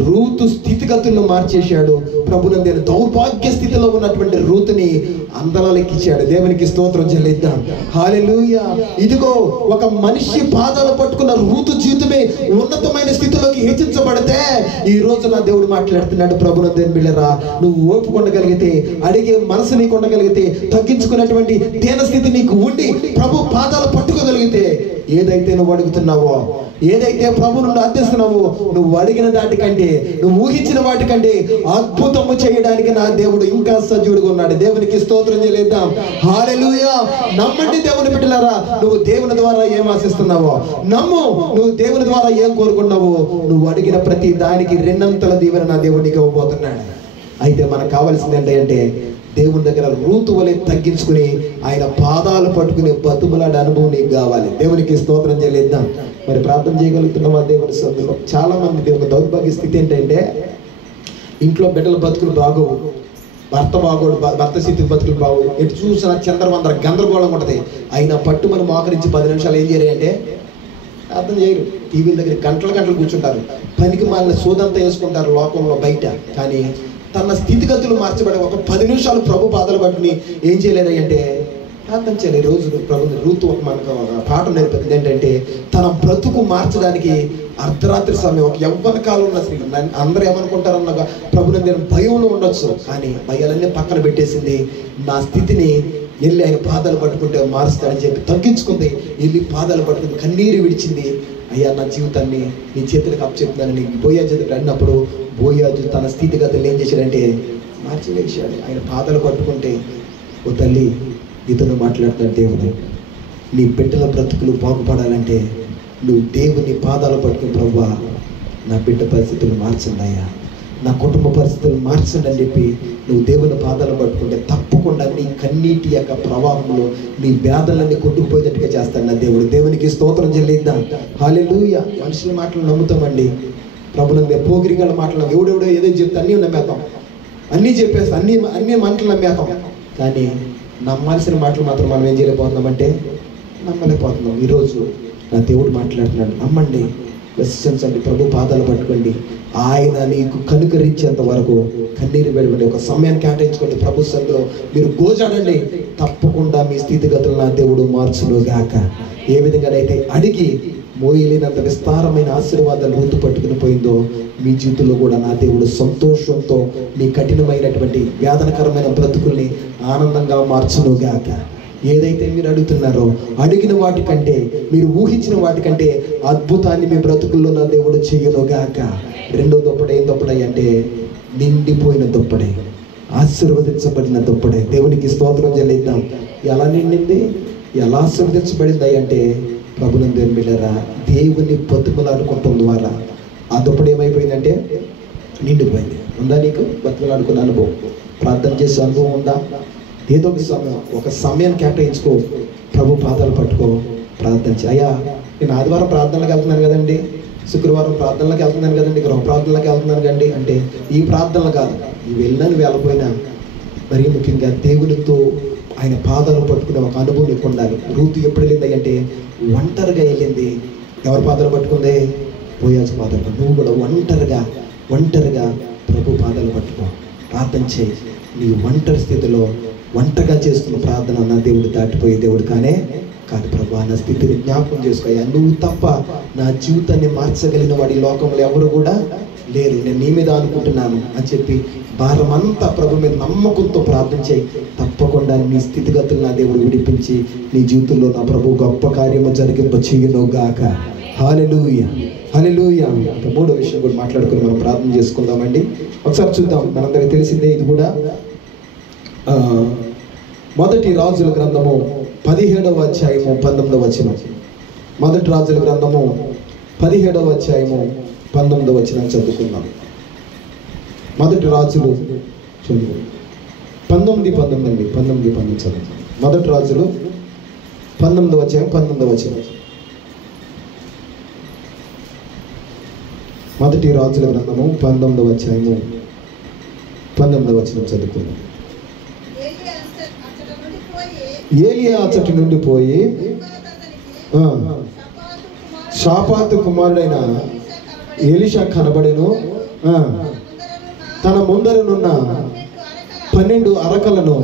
రూతు స్థితిగతులను మార్చేశాడు. ప్రభునందేని దౌర్భాగ్య స్థితిలో ఉన్నటువంటి రూతుని అందలెక్కించాడు. దేవునికి స్తోత్రం చెల్లిద్దాం. హల్లెలూయా. ఇదిగో ఒక మనిషి పాదాలు పట్టుకున్న రూతు జీవితమే ఉన్నతమైన స్థితిలోకి హెచ్చించబడితే, ఈ రోజు నా దేవుడు మాట్లాడుతున్నాడు, ప్రభునందేని బిళ్ళరా నువ్వు ఓపు కొనగలిగితే, అడిగే మనసు నీకు ఉండగలిగితే, తగ్గించుకున్నటువంటి దీన స్థితి నీకు ఉండి ప్రభు పాదాలు పట్టుకోగలిగితే, ఏదైతే నువ్వు అడుగుతున్నావో, ఏదైతే ప్రభు నుండి అర్థిస్తున్నావో, నువ్వు అడిగిన దాటికంటే, నువ్వు ఊహించిన వాటికంటే అద్భుతము చేయడానికి నా దేవుడు ఇంకా సజీవుడిగా ఉన్నాడు. దేవునికి స్తోత్రం చెల్లిద్దాం. హల్లెలూయా. నమ్మండి దేవుని బిడ్డలారా, నువ్వు దేవుని ద్వారా ఏం ఆశిస్తున్నావో నమ్ము. నువ్వు దేవుని ద్వారా ఏం కోరుకున్నావో, నువ్వు అడిగిన ప్రతి దానికి 2 అంతల దీవెన నా దేవుడు నీకు ఇవ్వబోతున్నాడు. అయితే మనకు కావాల్సింది ఏంటంటే, దేవుని దగ్గర రూతు వలె తగ్గించుకుని ఆయన పాదాలు పట్టుకుని బతుకులాడే అనుభవం నీకు కావాలి. దేవునికి స్తోత్రం చెల్లిద్దాం. మరి ప్రార్థన చేయగలుగుతున్నాం ఆ దేవుని సన్నిధిలో. చాలా మందికి ఒక దౌర్భాగ్య స్థితి ఏంటంటే, ఇంట్లో బిడ్డల బతుకులు బాగోవు, భర్త స్థితి బతుకులు బాగోవు, ఎటు చూసినా చంద్రవందర గందరగోళం ఉంటుంది. అయినా పట్టుమని మోకరించి 10 నిమిషాలు ఏం చేయరు అంటే ప్రార్థన చేయరు. టీవీల దగ్గర గంటలు కూర్చుంటారు. పనికి మాలిన సోదంతా వేసుకుంటారు లోకంలో బయట. కానీ తన స్థితిగతులు మార్చబడే ఒక 10 నిమిషాలు ప్రభు పాదాలు పట్టుకుని ఏం చేయలేరు అంటే ప్రార్థన చేయాలి. రోజు ప్రభు రూతు మనకు పాఠం నేర్పింది ఏంటంటే, తన బ్రతుకు మార్చడానికి అర్ధరాత్రి సమయం ఒక యవ్వన కాలం ఉన్న స్త్రీ, అందరూ ఏమనుకుంటారన్న ప్రభునందే భయంలో ఉండొచ్చు, కానీ భయాలన్నీ పక్కన పెట్టేసింది. నా స్థితిని వెళ్ళి ఆయన పాదాలు పట్టుకుంటే మారుస్తాడని చెప్పి తగ్గించుకుంది. వెళ్ళి పాదాలు పట్టుకుని కన్నీరు విడిచింది. అయ్యా, నా జీవితాన్ని నీ చేతులకు అప్పచెప్తున్నానని బోయాజు అన్నప్పుడు, బోయాజు తన స్థితిగతులు ఏం చేశాడంటే మార్చివేశాడు. ఆయన పాదాలు పట్టుకుంటే, ఓ తల్లి ఇతను మాట్లాడుతున్నాడు, దేవుడు నీ బిడ్డల బ్రతుకులు బాగుపడాలంటే నువ్వు దేవుని పాదాలు పట్టుకుని, ప్రభువా నా బిడ్డ పరిస్థితులు మార్చండి అయ్యా, నా కుటుంబ పరిస్థితులు మార్చండి అని చెప్పి నువ్వు దేవుని పాదాలు పట్టుకుంటే తప్పకుండా నీ కన్నీటి యొక్క ప్రవాహంలో నీ వ్యాధులన్నీ కొట్టుకుపోయేటట్టుగా చేస్తాడు నా దేవుడు. దేవునికి స్తోత్రం చెల్లిద్దాం. హల్లెలూయా. మనుషుల మాటలు నమ్ముతామండి, ప్రభునందే పోగిరిగల మాటలు ఎవడెవడో ఏదో చెప్తే అన్నీ నమ్మేతాం, అన్నీ చెప్పేస్తాం, అన్ని మాటలు నమ్మేతాం. కానీ నమ్మాల్సిన మాటలు మాత్రం మనం ఏం చేయలేకపోతున్నామంటే నమ్మలేకపోతున్నాం. ఈరోజు నా దేవుడు మాట్లాడుతున్నాడు. నమ్మండి, విశ్వసించండి, ప్రభు పాదాలు పట్టుకోండి. ఆయన నీకు కనుకరించేంత వరకు కన్నీరు పెట్టుకోండి. ఒక సమయాన్ని కేటాయించుకోండి. ప్రభు సన్నిధిలో మీరు గోజాడండి. తప్పకుండా మీ స్థితిగతులు నా దేవుడు మార్చునుగాక. ఏ విధంగానైతే అడిగి మోయలేనంత విస్తారమైన ఆశీర్వాదాలు రూతు పట్టుకుని పోయిందో, మీ జీవితంలో కూడా నా దేవుడు సంతోషంతో మీ కఠినమైనటువంటి వేదనకరమైన బ్రతుకుల్ని ఆనందంగా మార్చునుగాక. ఏదైతే మీరు అడుగుతున్నారో, అడిగిన వాటికంటే, మీరు ఊహించిన వాటికంటే అద్భుతాన్ని మీ బ్రతుకుల్లో నా దేవుడు చెయ్యనుగాక. రెండో దుప్పడే ఏం దుప్పడే అంటే నిండిపోయిన దుప్పడే, ఆశీర్వదించబడిన దుప్పడే. దేవునికి స్తోత్రం చెల్లిద్దాం. ఎలా నిండింది, ఎలా ఆశీర్వదించబడింది అంటే, ప్రభునందు బిడ్డలారా, దేవుని బతుకులాడుకోవటం ద్వారా ఆ దుప్పటి ఏమైపోయిందంటే నిండిపోయింది. ఉందా నీకు బతుకులాడుకున్న అనుభవం? ప్రార్థన చేసే అనుభవం ఉందా? ఏదో ఒక సమయం కేటాయించుకో, ప్రభు పాదాలు పట్టుకో, ప్రార్థన చేయి. అయ్యా, నేను ఆదివారం ప్రార్థనలకు వెళ్తున్నాను కదండి, శుక్రవారం ప్రార్థనలకు వెళ్తున్నాను కదండి, గృహ ప్రార్థనలకు వెళ్తున్నాను కండి అంటే, ఈ ప్రార్థనలు కాదు, ఈ వెళ్ళినాను వెళ్ళపోయినా మరీ ముఖ్యంగా దేవునితో ఆయన పాదాలు పట్టుకునే ఒక అనుభవం నీకు ఉండాలి. రూతు ఎప్పుడు వెళ్ళింది అంటే ఒంటరిగా వెళ్ళింది. ఎవరి పాదాలు పట్టుకుంది? బోయాజు పాదాలు. నువ్వు కూడా ఒంటరిగా ప్రభు పాదాలు పట్టుకో, ప్రార్థన చేయి. నీ ఒంటరి స్థితిలో ఒంటరిగా చేస్తున్న ప్రార్థన నా దేవుడు దాటిపోయే దేవుడు కాదు. ప్రభు నా స్థితిని జ్ఞాపకం చేసుకోయా, నువ్వు తప్ప నా జీవితాన్ని మార్చగలిగిన వాడి లోకంలో ఎవరు కూడా లేరు, నేను నీ మీద అనుకుంటున్నాను అని చెప్పి భారం అంతా ప్రభు మీద నమ్మకంతో ప్రార్థన చేయి. తప్పకుండా నీ స్థితిగతులు నా దేవుడు విడిపించి నీ జీవితంలో నా ప్రభు గొప్ప కార్యము జరిగింప చేయనుగాక. హల్లెలూయా, హల్లెలూయా. మూడో విషయం కూడా మాట్లాడుకుని మనం ప్రార్థన చేసుకుందామండి. ఒకసారి చూద్దాం. మనందరికీ తెలిసిందే, ఇది కూడా మొదటి రాజుల గ్రంథము 17వ అధ్యాయము 19వ వచనం. మొదటి రాజుల గ్రంథము 17వ అధ్యాయము 19వ వచనం చదువుకుందాం. మొదటి రాజులు 19 చదువు. మొదటి రాజులు 19వ అధ్యాయం 19వ వచనం. మొదటి రాజుల గ్రంథము 19వ అధ్యాయము 19వ వచనం చదువుకుందాం. ఏలియా అచ్చటి నుండి పోయి షాపాతు కుమారుడైన ఎలీషా కనబడెను. తన ముందరనున్న 12 అరకలను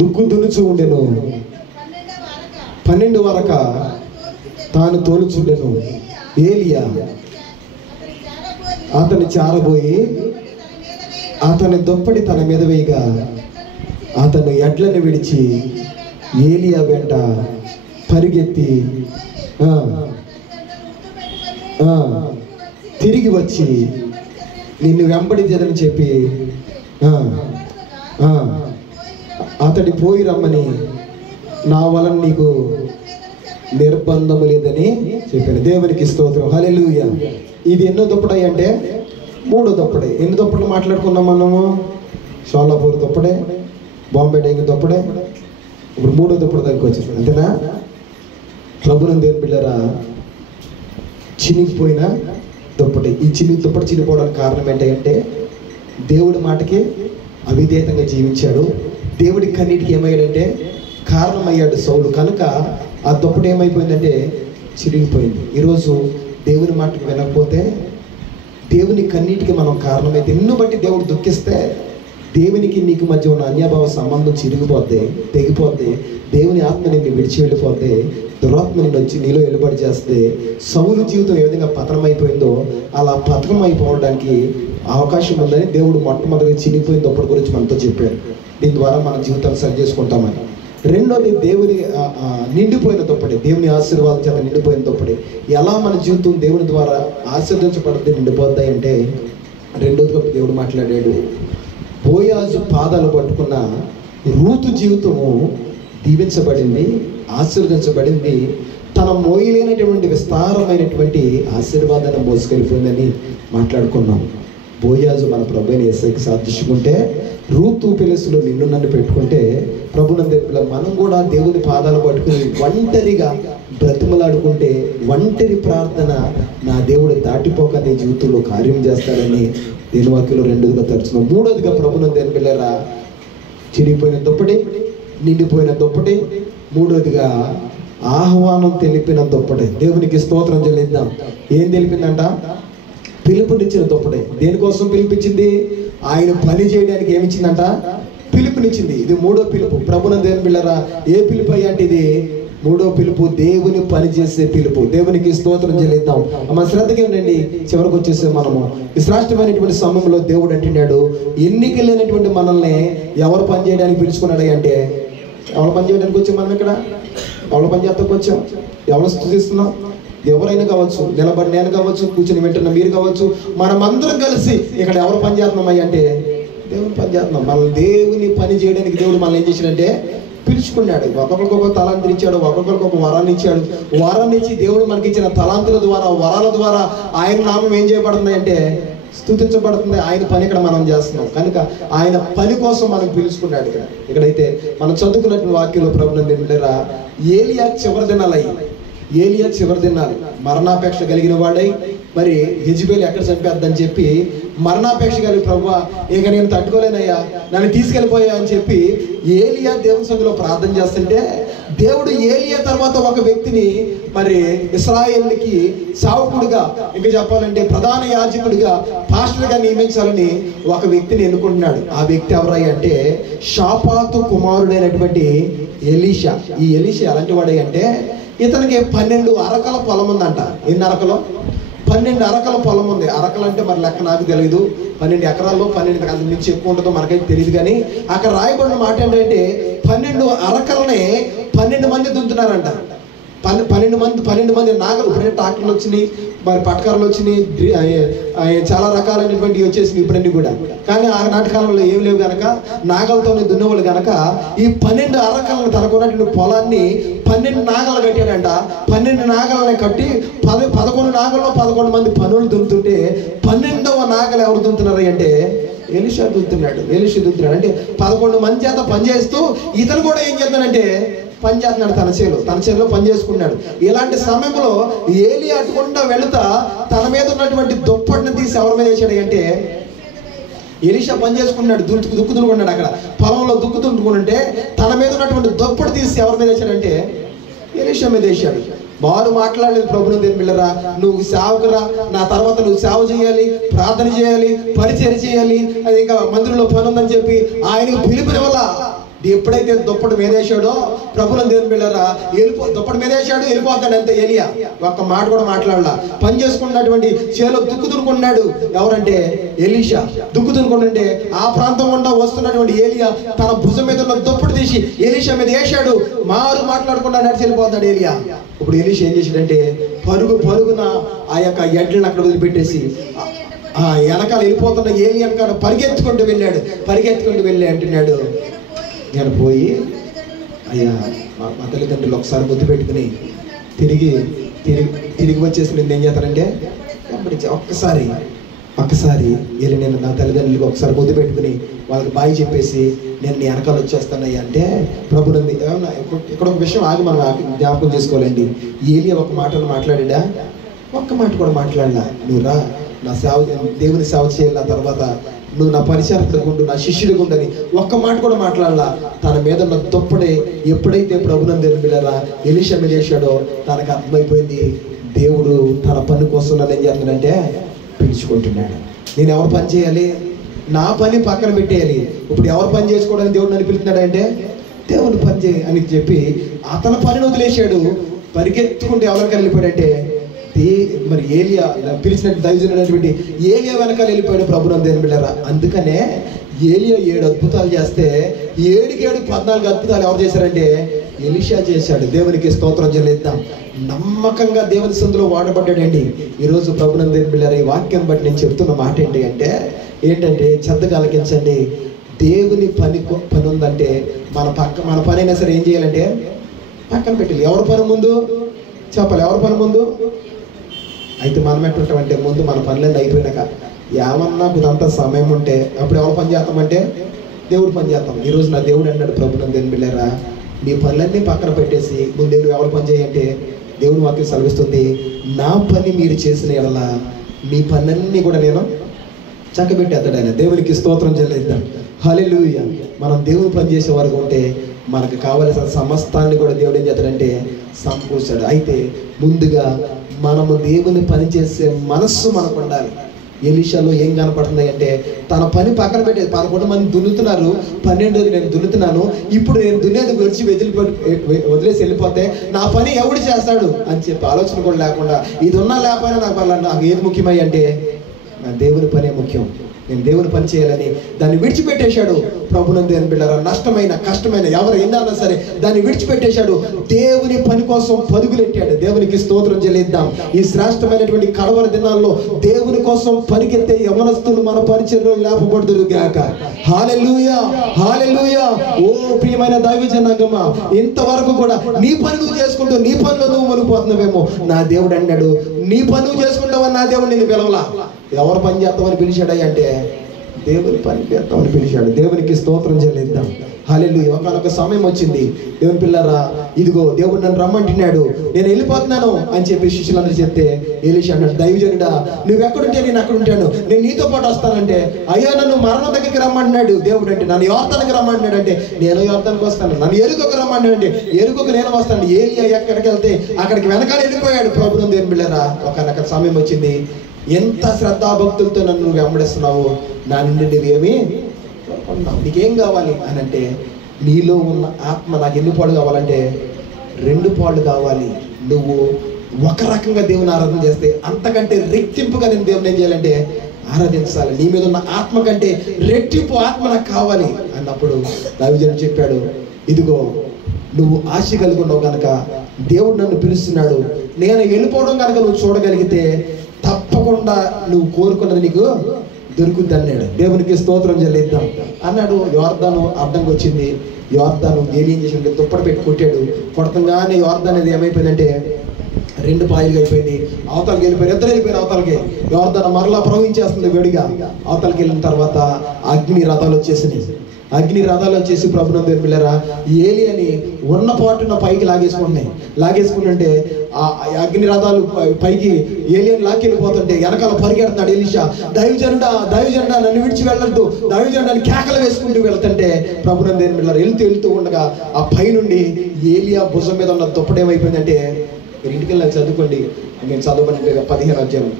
దుక్కు దునుచు ఉండెను. 12 అరక తాను తోలుచుండెను. ఏలియా అతని చారబోయి అతని దుప్పటి తన మీద వేయగా అతను ఎడ్లను విడిచి ఏలియా వెంట పరిగెత్తి తిరిగి వచ్చి నిన్ను వెంబడించదని చెప్పి అతడి పోయి రమ్మని నా వలన నీకు నిర్బంధము లేదని చెప్పాను. దేవునికి స్తోత్రం, హల్లెలూయా. ఇది ఎన్నో దుప్పటి అంటే మూడో దుప్పటి. ఎన్ని దుప్పట్లు మాట్లాడుకున్నాం మనము? షోలాపూర్ దుప్పడే, బాంబే డైంగ్ దుప్పడే, ఇప్పుడు మూడో దుప్పటి దగ్గరికి వచ్చింది. అంతేనా? ప్రభునందు దేవుని బిడ్డలారా, చినిగిపోయిన దుప్పటి. ఈ దుప్పటి చినిగిపోవడానికి కారణం ఏంటంటే దేవుడి మాటకి అవిధేయతంగా జీవించాడు. దేవుడి కన్నిటికి ఏమయ్యాడంటే కారణమయ్యాడు సౌలు. కనుక ఆ దుప్పటి ఏమైపోయిందంటే చిరిగిపోయింది. ఈరోజు దేవుని మాటకి వినకపోతే దేవుని కన్నిటికి మనం కారణమైతే నిన్ను బట్టి దేవుడు దుఃఖిస్తే దేవునికి నీకు మధ్య ఉన్న అన్యభావ సంబంధం చిరిగిపోద్ది, తెగిపోద్ది. దేవుని ఆత్మ నిన్ను విడిచి వెళ్ళిపోతే, దురాత్మ నిన్ను వచ్చి నీలో వెలుబడి చేస్తే, సౌలు జీవితం ఏ విధంగా పతనమైపోయిందో అలా పతనం అయిపోవడానికి అవకాశం ఉందని దేవుడు మొట్టమొదటిగా చినిగిపోయిన దుప్పటి గురించి మనతో చెప్పాడు. దీని ద్వారా మన జీవితాన్ని సరి చేసుకుంటామని. రెండోది దేవుని నిండిపోయిన దుప్పటి, దేవుని ఆశీర్వాదం చేత నిండిపోయిన దుప్పటి. ఎలా మన జీవితం దేవుని ద్వారా ఆశీర్వదించబడితే నిండిపోతాయి అంటే, రెండోదిగా దేవుడు మాట్లాడాడు. బోయాజు పాదాలు పట్టుకున్న రూతు జీవితము దీవించబడింది, ఆశీర్వదించబడింది. తన మోయలేనటువంటి విస్తారమైనటువంటి ఆశీర్వాదాన్ని మోసుకెళ్ళిపోయిందని మాట్లాడుకున్నాం. బోయాజు మన ప్రభుని యేసయ్యకి సాదృశ్యకుంటే, రూతు పెలెసులో నిన్ను నన్ను పెట్టుకుంటే, ప్రభునందు మనం కూడా దేవుని పాదాలు పట్టుకుని ఒంటరిగా బ్రతిమలాడుకుంటే, ఒంటరి ప్రార్థన నా దేవుడు దాటిపోక నీ జీవితంలో కార్యం చేస్తాడని దేని వాక్యంలో రెండోదిగా తరచున్నాం. మూడోదిగా ప్రభునందు బిడ్డలారా, చిరిగిపోయిన దుప్పటి, నిండిపోయిన దుప్పటి, మూడోదిగా ఆహ్వానం తెలిపిన దుప్పటి. దేవునికి స్తోత్రం చెల్లిద్దాం. ఏం తెలిపిందంట? పిలుపునిచ్చిన దుప్పటి. దేనికోసం పిలిపించింది? ఆయన పని చేయడానికి ఏమిచ్చిందంట? పిలుపునిచ్చింది. ఇది మూడో పిలుపు. ప్రభునందు దేవుని బిడ్డలారా, ఏ పిలుపు అయ్యా అంటే ఇది మూడో పిలుపు, దేవుని పని చేసే పిలుపు. దేవునికి స్తోత్రం చెల్లిద్దాం. మన శ్రద్ధగా ఉండండి. చివరికి వచ్చేసే మనము ఈ శ్రేష్టమైనటువంటి సమయంలో దేవుడు అంటున్నాడు, ఎన్నిక లేనటువంటి మనల్ని ఎవరు పని చేయడానికి పిలుచుకున్నాడు అంటే, ఎవరు పని చేయడానికి వచ్చాం మనం? ఇక్కడ ఎవరు పని చేస్తాకు వచ్చాం? ఎవరు స్తుతిస్తున్నాం? ఎవరైనా కావచ్చు, నిలబడి నేను కావచ్చు, కూర్చొని వింటున్న మీరు కావచ్చు, మనమందరం కలిసి ఇక్కడ ఎవరు పని చేస్తున్నామయ్య అంటే దేవుని పని చేస్తున్నాం. మనల్ని దేవుని పని చేయడానికి దేవుడు మనల్ని ఏం చేశాడంటే పిలుచుకున్నాడు. ఒక్కొక్కరికి ఒక తలాంతులు ఇచ్చాడు, ఒక్కొక్కరికి ఒక వరాన్ని ఇచ్చాడు. వరాన్ని ఇచ్చి దేవుడు మనకి ఇచ్చిన తలాంతుల ద్వారా, వరాల ద్వారా ఆయన నామం ఏం చేయబడుతుంది అంటే స్తుతించబడుతుంది. ఆయన పని ఇక్కడ మనం చేస్తున్నాం కనుక ఆయన పని కోసం మనం పిలుచుకున్నాడు. ఇక్కడైతే మనం చదువుకున్నటువంటి వాక్యంలో ప్రభునందు దేవుని బిడ్డలారా, ఏలియా చివరి దినాలు మరణాపేక్ష కలిగిన వాడై, మరి యెజబెల్ ఎక్కడ చంపేద్దని చెప్పి మరణాపేక్ష కలిగి, ప్రభువా ఇక నేను తట్టుకోలేనయ్యా, నన్ను తీసుకెళ్ళిపోయా అని చెప్పి ఏలియా దేవుని సన్నిధిలో ప్రార్థన చేస్తుంటే, దేవుడు ఏలియా తర్వాత ఒక వ్యక్తిని మరి ఇశ్రాయేలుకి సేవకుడిగా, ఇంకా చెప్పాలంటే ప్రధాన యాజకుడిగా, పాస్టర్గా నియమించాలని ఒక వ్యక్తిని ఎన్నుకుంటున్నాడు. ఆ వ్యక్తి ఎవరయ్య అంటే షాపాతు కుమారుడైనటువంటి ఎలీషా. ఈ ఎలీషా ఎలాంటి వాడే అంటే, ఇతనికి 12 అరకల పొలం ఉందంట. ఎన్ని అరకలు? 12 అరకల పొలం ఉంది. అరకలు అంటే మరి లెక్క నాకు తెలియదు. 12 ఎకరాల్లో 12 అంత నుంచి ఎక్కువ ఉంటుందో మనకైతే తెలియదు. కానీ అక్కడ రాయబడిన మాట ఏంటంటే 12 అరకలనే 12 మంది దున్నుతున్నారంట. 12 మంది నాగలు. ఇప్పుడే ట్రాక్టర్లు వచ్చినాయి, మరి పట్కారులు వచ్చినాయి, చాలా రకాలైనటువంటి వచ్చేసినాయి ఇప్పుడన్నీ కూడా. కానీ ఆనాటి కాలంలో ఏం లేవు కనుక నాగలతోనే దున్నేవాళ్ళు కనుక ఈ 12 అరకలను తనకున్నటువంటి పొలాన్ని 12 నాగలు కట్టాడంట. 12 నాగలని కట్టి 11 నాగల్లో 11 మంది పనులు దున్నుతుంటే 12వ నాగలు ఎవరు దున్నుతున్నారు అంటే ఎలీషా దున్నుతున్నాడు. అంటే 11 మంది చేత పనిచేస్తూ ఇతను కూడా ఏం చేస్తాడంటే పని చేస్తున్నాడు. తన చేతిలో పని చేసుకున్నాడు. ఇలాంటి సమయంలో ఏలి అటుకుండా వెళుతా తన మీద ఉన్నటువంటి దుప్పటిని తీసి ఎవరి మీద వేసాడు అంటే, ఎలీషా పని చేసుకున్నాడు, దుక్కు దున్నుకున్నాడు. అక్కడ పొలంలో దుక్కు దున్నుకుంటే తన మీద ఉన్నటువంటి దుప్పటి తీసి ఎవరి మీద వేసాడంటే ఎలీషా మీద వేసాడు. వారు మాట్లాడలేదు, ప్రభునందు దేవుని బిడ్డలారా, నువ్వు సేవకురా, నా తర్వాత నువ్వు సేవ చేయాలి, ప్రార్థన చేయాలి, పరిచర్య చేయాలి, అది ఇంకా మందిరంలో పని ఉందని చెప్పి ఆయనకు పిలుపుని వల్ల ఎప్పుడైతే దుప్పటి మీద వేసాడో, ప్రభునందు దేవుని బిడ్డలారా, దుప్పటి మీద వేసాడు, వెళ్ళిపోతాడు అంతే. ఏలియా ఒక్క మాట కూడా మాట్లాడలా. పని చేసుకున్నటువంటి చేలో దుక్కు దున్నుకున్నాడు. ఎవరంటే ఎలీషా. దుక్కు దున్నుకుంటుంటే ఆ ప్రాంతం గుండా వస్తున్నటువంటి ఏలియా తన భుజం మీద ఉన్న దుప్పటి తీసి ఎలీషా మీద వేసాడు. మారు మాట్లాడకుండా నడిచి వెళ్ళిపోతాడు ఏలియా. ఇప్పుడు ఎలీషా ఏం చేశాడంటే పరుగున ఆ యొక్క ఎడ్లను అక్కడ వదిలిపెట్టేసి ఆ వెనకాల వెళ్ళిపోతున్న ఏలి వెనకాల పరిగెత్తుకుంటూ వెళ్ళి అంటున్నాడు, నేను పోయి అయ్యా మా తల్లిదండ్రులు ఒకసారి ముద్దు పెట్టుకుని తిరిగి వచ్చేసి నేను ఏం చేస్తానంటే ఒక్కసారి వెళ్ళి నేను నా తల్లిదండ్రులకి ఒకసారి ముద్దు పెట్టుకుని వాళ్ళకి బాయ్ చెప్పేసి నేను నీ వెనకాల వచ్చేస్తానయ్యా అంటే, ప్రభునంది ఇక్కడ ఒక విషయం ఆగి మనం జ్ఞాపకం చేసుకోవాలండి. ఏలియా ఒక మాటను మాట్లాడా? ఒక్క మాట కూడా మాట్లాడలా. నువ్వు రా, నా సేవ, దేవుని సేవ చేయాలి, ఆ తర్వాత నువ్వు నా పరిచారకుడు ఉండు, నా శిష్యుడు ఉండని ఒక్క మాట కూడా మాట్లాడలా. తన మీద ఉన్న దుప్పటి ఎప్పుడైతే ప్రభునందు దేవుని బిడ్డలారా ఎలీషా మీద వేసాడో తనకు అర్థమైపోయింది, దేవుడు తన పని కోసం నన్ను ఏం చేస్తున్నాడంటే పిలుచుకుంటున్నాడు. నేను ఎవరు పని చేయాలి? నా పని పక్కన పెట్టేయాలి. ఇప్పుడు ఎవరు పని చేసుకోవడానికి దేవుడు నన్ను పిలుస్తున్నాడంటే దేవుని పని చేయి అని చెప్పి అతని పనిని వదిలేశాడు. పరిగెత్తుకుంటే ఎవరికి వెళ్ళిపోయాడంటే మరి ఏలియా పిలిచినట్టు దైవజనుడైనటువంటి ఏలియా వెనకాల వెళ్ళిపోయాడు. ప్రభునందు దేవుని బిడ్డలారా, అందుకనే ఏలియా 7 అద్భుతాలు చేస్తే 7 14 అద్భుతాలు ఎవరు చేశారంటే ఎలీషా చేశాడు. దేవునికి స్తోత్రం చెల్లిద్దాం. నమ్మకంగా దేవుని సందులో వాడబడ్డాడండి. ఈరోజు ప్రభునందు దేవుని బిడ్డలారా, ఈ వాక్యం బట్టి నేను చెప్తున్న మాట ఏంటంటే శ్రద్ధగా ఆలకించండి. దేవుని పని ఉందంటే మన పని అయినా సరే ఏం చేయాలంటే పక్కన పెట్టాలి. ఎవరి పని ముందు చెప్పాలి? ఎవరి పని ముందు? అయితే మనం ఎట్టుంటామంటే ముందు మన పనులన్నీ అయిపోయినాక ఏమన్నా కొంత సమయం ఉంటే అప్పుడు ఎవరు పని చేస్తామంటే దేవుడు పని చేస్తాం. ఈరోజు నా దేవుడు అన్నాడు, ప్రభునందు దేవుని బిడ్డలారా, నీ పనులన్నీ పక్కన పెట్టేసి ముందు నువ్వు ఎవరు పని చేయంటే దేవుని వాక్యం సెలవిస్తుంది, నా పని మీరు చేసిన ఎడల మీ పనులన్నీ కూడా నేను చక్కబెట్టేస్తాడు ఆయన. దేవునికి స్తోత్రం చెల్లిద్దాం. హల్లెలూయా. మనం దేవుని పని చేసే వరకు ఉంటే మనకు కావలసిన సమస్తాన్ని కూడా దేవుడు ఏం చేస్తాడంటే సమకూర్చాడు. అయితే ముందుగా మనము దేవుని పని చేసే మనస్సు మనకు ఉండాలి. ఎలీషాలో ఏం కనపడుతుంది అంటే తన పని పక్కన పెట్టేది. 11 మంది దున్నుతున్నారు, 12ది నేను దున్నుతున్నాను, ఇప్పుడు నేను దున్నేది వదిలేసి వెళ్ళిపోతే నా పని ఎవడు చేస్తాడు అని చెప్పి ఆలోచన కూడా లేకుండా, ఇది ఉన్నా లేకపోయినా నాకు ఏది ముఖ్యమై అంటే నా దేవుని పనే ముఖ్యం, నేను దేవుని పని చేయాలని దాన్ని విడిచిపెట్టేశాడు. ప్రభునందు అని బిడ్డలారా, నష్టమైన కష్టమైన ఎవరు ఎన్నన్నా సరే దాన్ని విడిచిపెట్టేశాడు. దేవుని పని కోసం పరుగులెట్టాడు. దేవునికి స్తోత్రం చెల్లిద్దాం. ఈ శ్రేష్టమైనటువంటి కడవరి దినాల్లో దేవుని కోసం పరిగెత్తే యవనస్తులు మన పరిచర్యలో లేపబడుదురు గాక. హల్లెలూయా, హల్లెలూయా. ఓ ప్రియమైన దైవ జనాంగమా, ఇంతవరకు కూడా నీ పని నువ్వు చేసుకుంటూ నీ పనిలో నువ్వు మునిగిపోతున్నావేమో. నా దేవుడు అన్నాడు, నీ పని నువ్వు చేసుకుంటావని నా దేవుడు నిన్ను పిలవలా. ఎవరు పని చేస్తామని పిలిచాడా అంటే దేవుని పని చేస్తామని పిలిచాడు. దేవునికి స్తోత్రం చెల్లిద్దాం. హల్లెలూయా. ఒకనొక సమయం వచ్చింది, దేవుని పిల్లరా, ఇదిగో దేవుడు నన్ను రమ్మంటున్నాడు, నేను వెళ్ళిపోతున్నాను అని చెప్పి శిష్యులందరూ చెప్తే ఎలీషా అన్నాడు, దైవజనుడా నువ్వు ఎక్కడుంటే నేను అక్కడ ఉంటాను, నేను నీతో పాటు వస్తానంటే, అయ్యా నన్ను మరణం దగ్గరికి రమ్మంటున్నాడు దేవుడు అంటే, నన్ను యోర్దానికి రమ్మంటున్నాడు అంటే నేను యోర్దానికి వస్తాను, నన్ను ఎరుకకు రమ్మంటున్నాడు అంటే ఎరుకకు నేను వస్తాను. ఏలియా ఎక్కడికి వెళ్తే అక్కడికి వెనకాల వెళ్ళిపోయాడు. ప్రభువును దేవుని పిల్లరా, ఒకనొక సమయం వచ్చింది, ఎంత శ్రద్ధాభక్తులతో నన్ను నువ్వు వెంబడిస్తున్నావు, నా నుండి నువ్వేమి నీకేం కావాలి అని అంటే, నీలో ఉన్న ఆత్మ నాకు ఎన్ని పాళ్ళు కావాలంటే 2 పాళ్ళు కావాలి. నువ్వు ఒక రకంగా దేవుని ఆరాధన చేస్తే అంతకంటే రెట్టింపుగా నేను దేవుని ఏం చేయాలంటే ఆరాధించాలి. నీ మీద ఉన్న ఆత్మ కంటే రెట్టింపు ఆత్మ నాకు కావాలి అన్నప్పుడు దైవజనుడు చెప్పాడు, ఇదిగో నువ్వు ఆశ కలిగి ఉన్నావు కనుక దేవుడు నన్ను పిలుస్తున్నాడు, నేను వెళ్ళిపోవడం కనుక నువ్వు చూడగలిగితే తప్పకుండా నువ్వు కోరుకున్నది నీకు దొరుకుద్ది అన్నాడు. దేవునికి స్తోత్రం చెల్లిద్దాం అన్నాడు. యోర్దాను అడ్డంకి వచ్చింది. యోర్దాను ఏం చేసి దుప్పటి పెట్టి కొట్టాడు. కొడతంగానే యోర్దాన్ అనేది ఏమైపోయిందంటే 2 పాయలుగా అయిపోయింది. అవతలకి వెళ్ళిపోయారు, ఇద్దరు వెళ్ళిపోయారు అవతలకి. యోర్దాను మరలా ప్రవహించేస్తుంది వేడిగా. అవతలకి వెళ్ళిన తర్వాత అగ్ని రథాలు వచ్చేసినాయి. అగ్ని రథాలు వచ్చేసి ప్రభునందు పిల్లరా ఏలియాని ఉన్న పాటున పైకి లాగేసుకుంటుంటే ఆ అగ్ని రథాలు పైకి ఏలియాని లాక్కెళ్ళిపోతుంటే వెనకాల పరిగెడుతున్నాడు ఎలీషా, దైవజనుడా నన్ను విడిచి వెళ్ళొద్దు, దైవజనుడాని కేకలు వేసుకుంటూ వెళ్తుంటే ప్రభునందు పిల్లరా వెళ్తూ ఉండగా ఆ పైనుండి ఏలియా భుజం మీద ఉన్న దుప్పటి ఏమైపోయిందంటే, మీరు ఇంటికి వెళ్ళి చదువుకోండి, నేను చదవమంటే 15వ అధ్యాయం.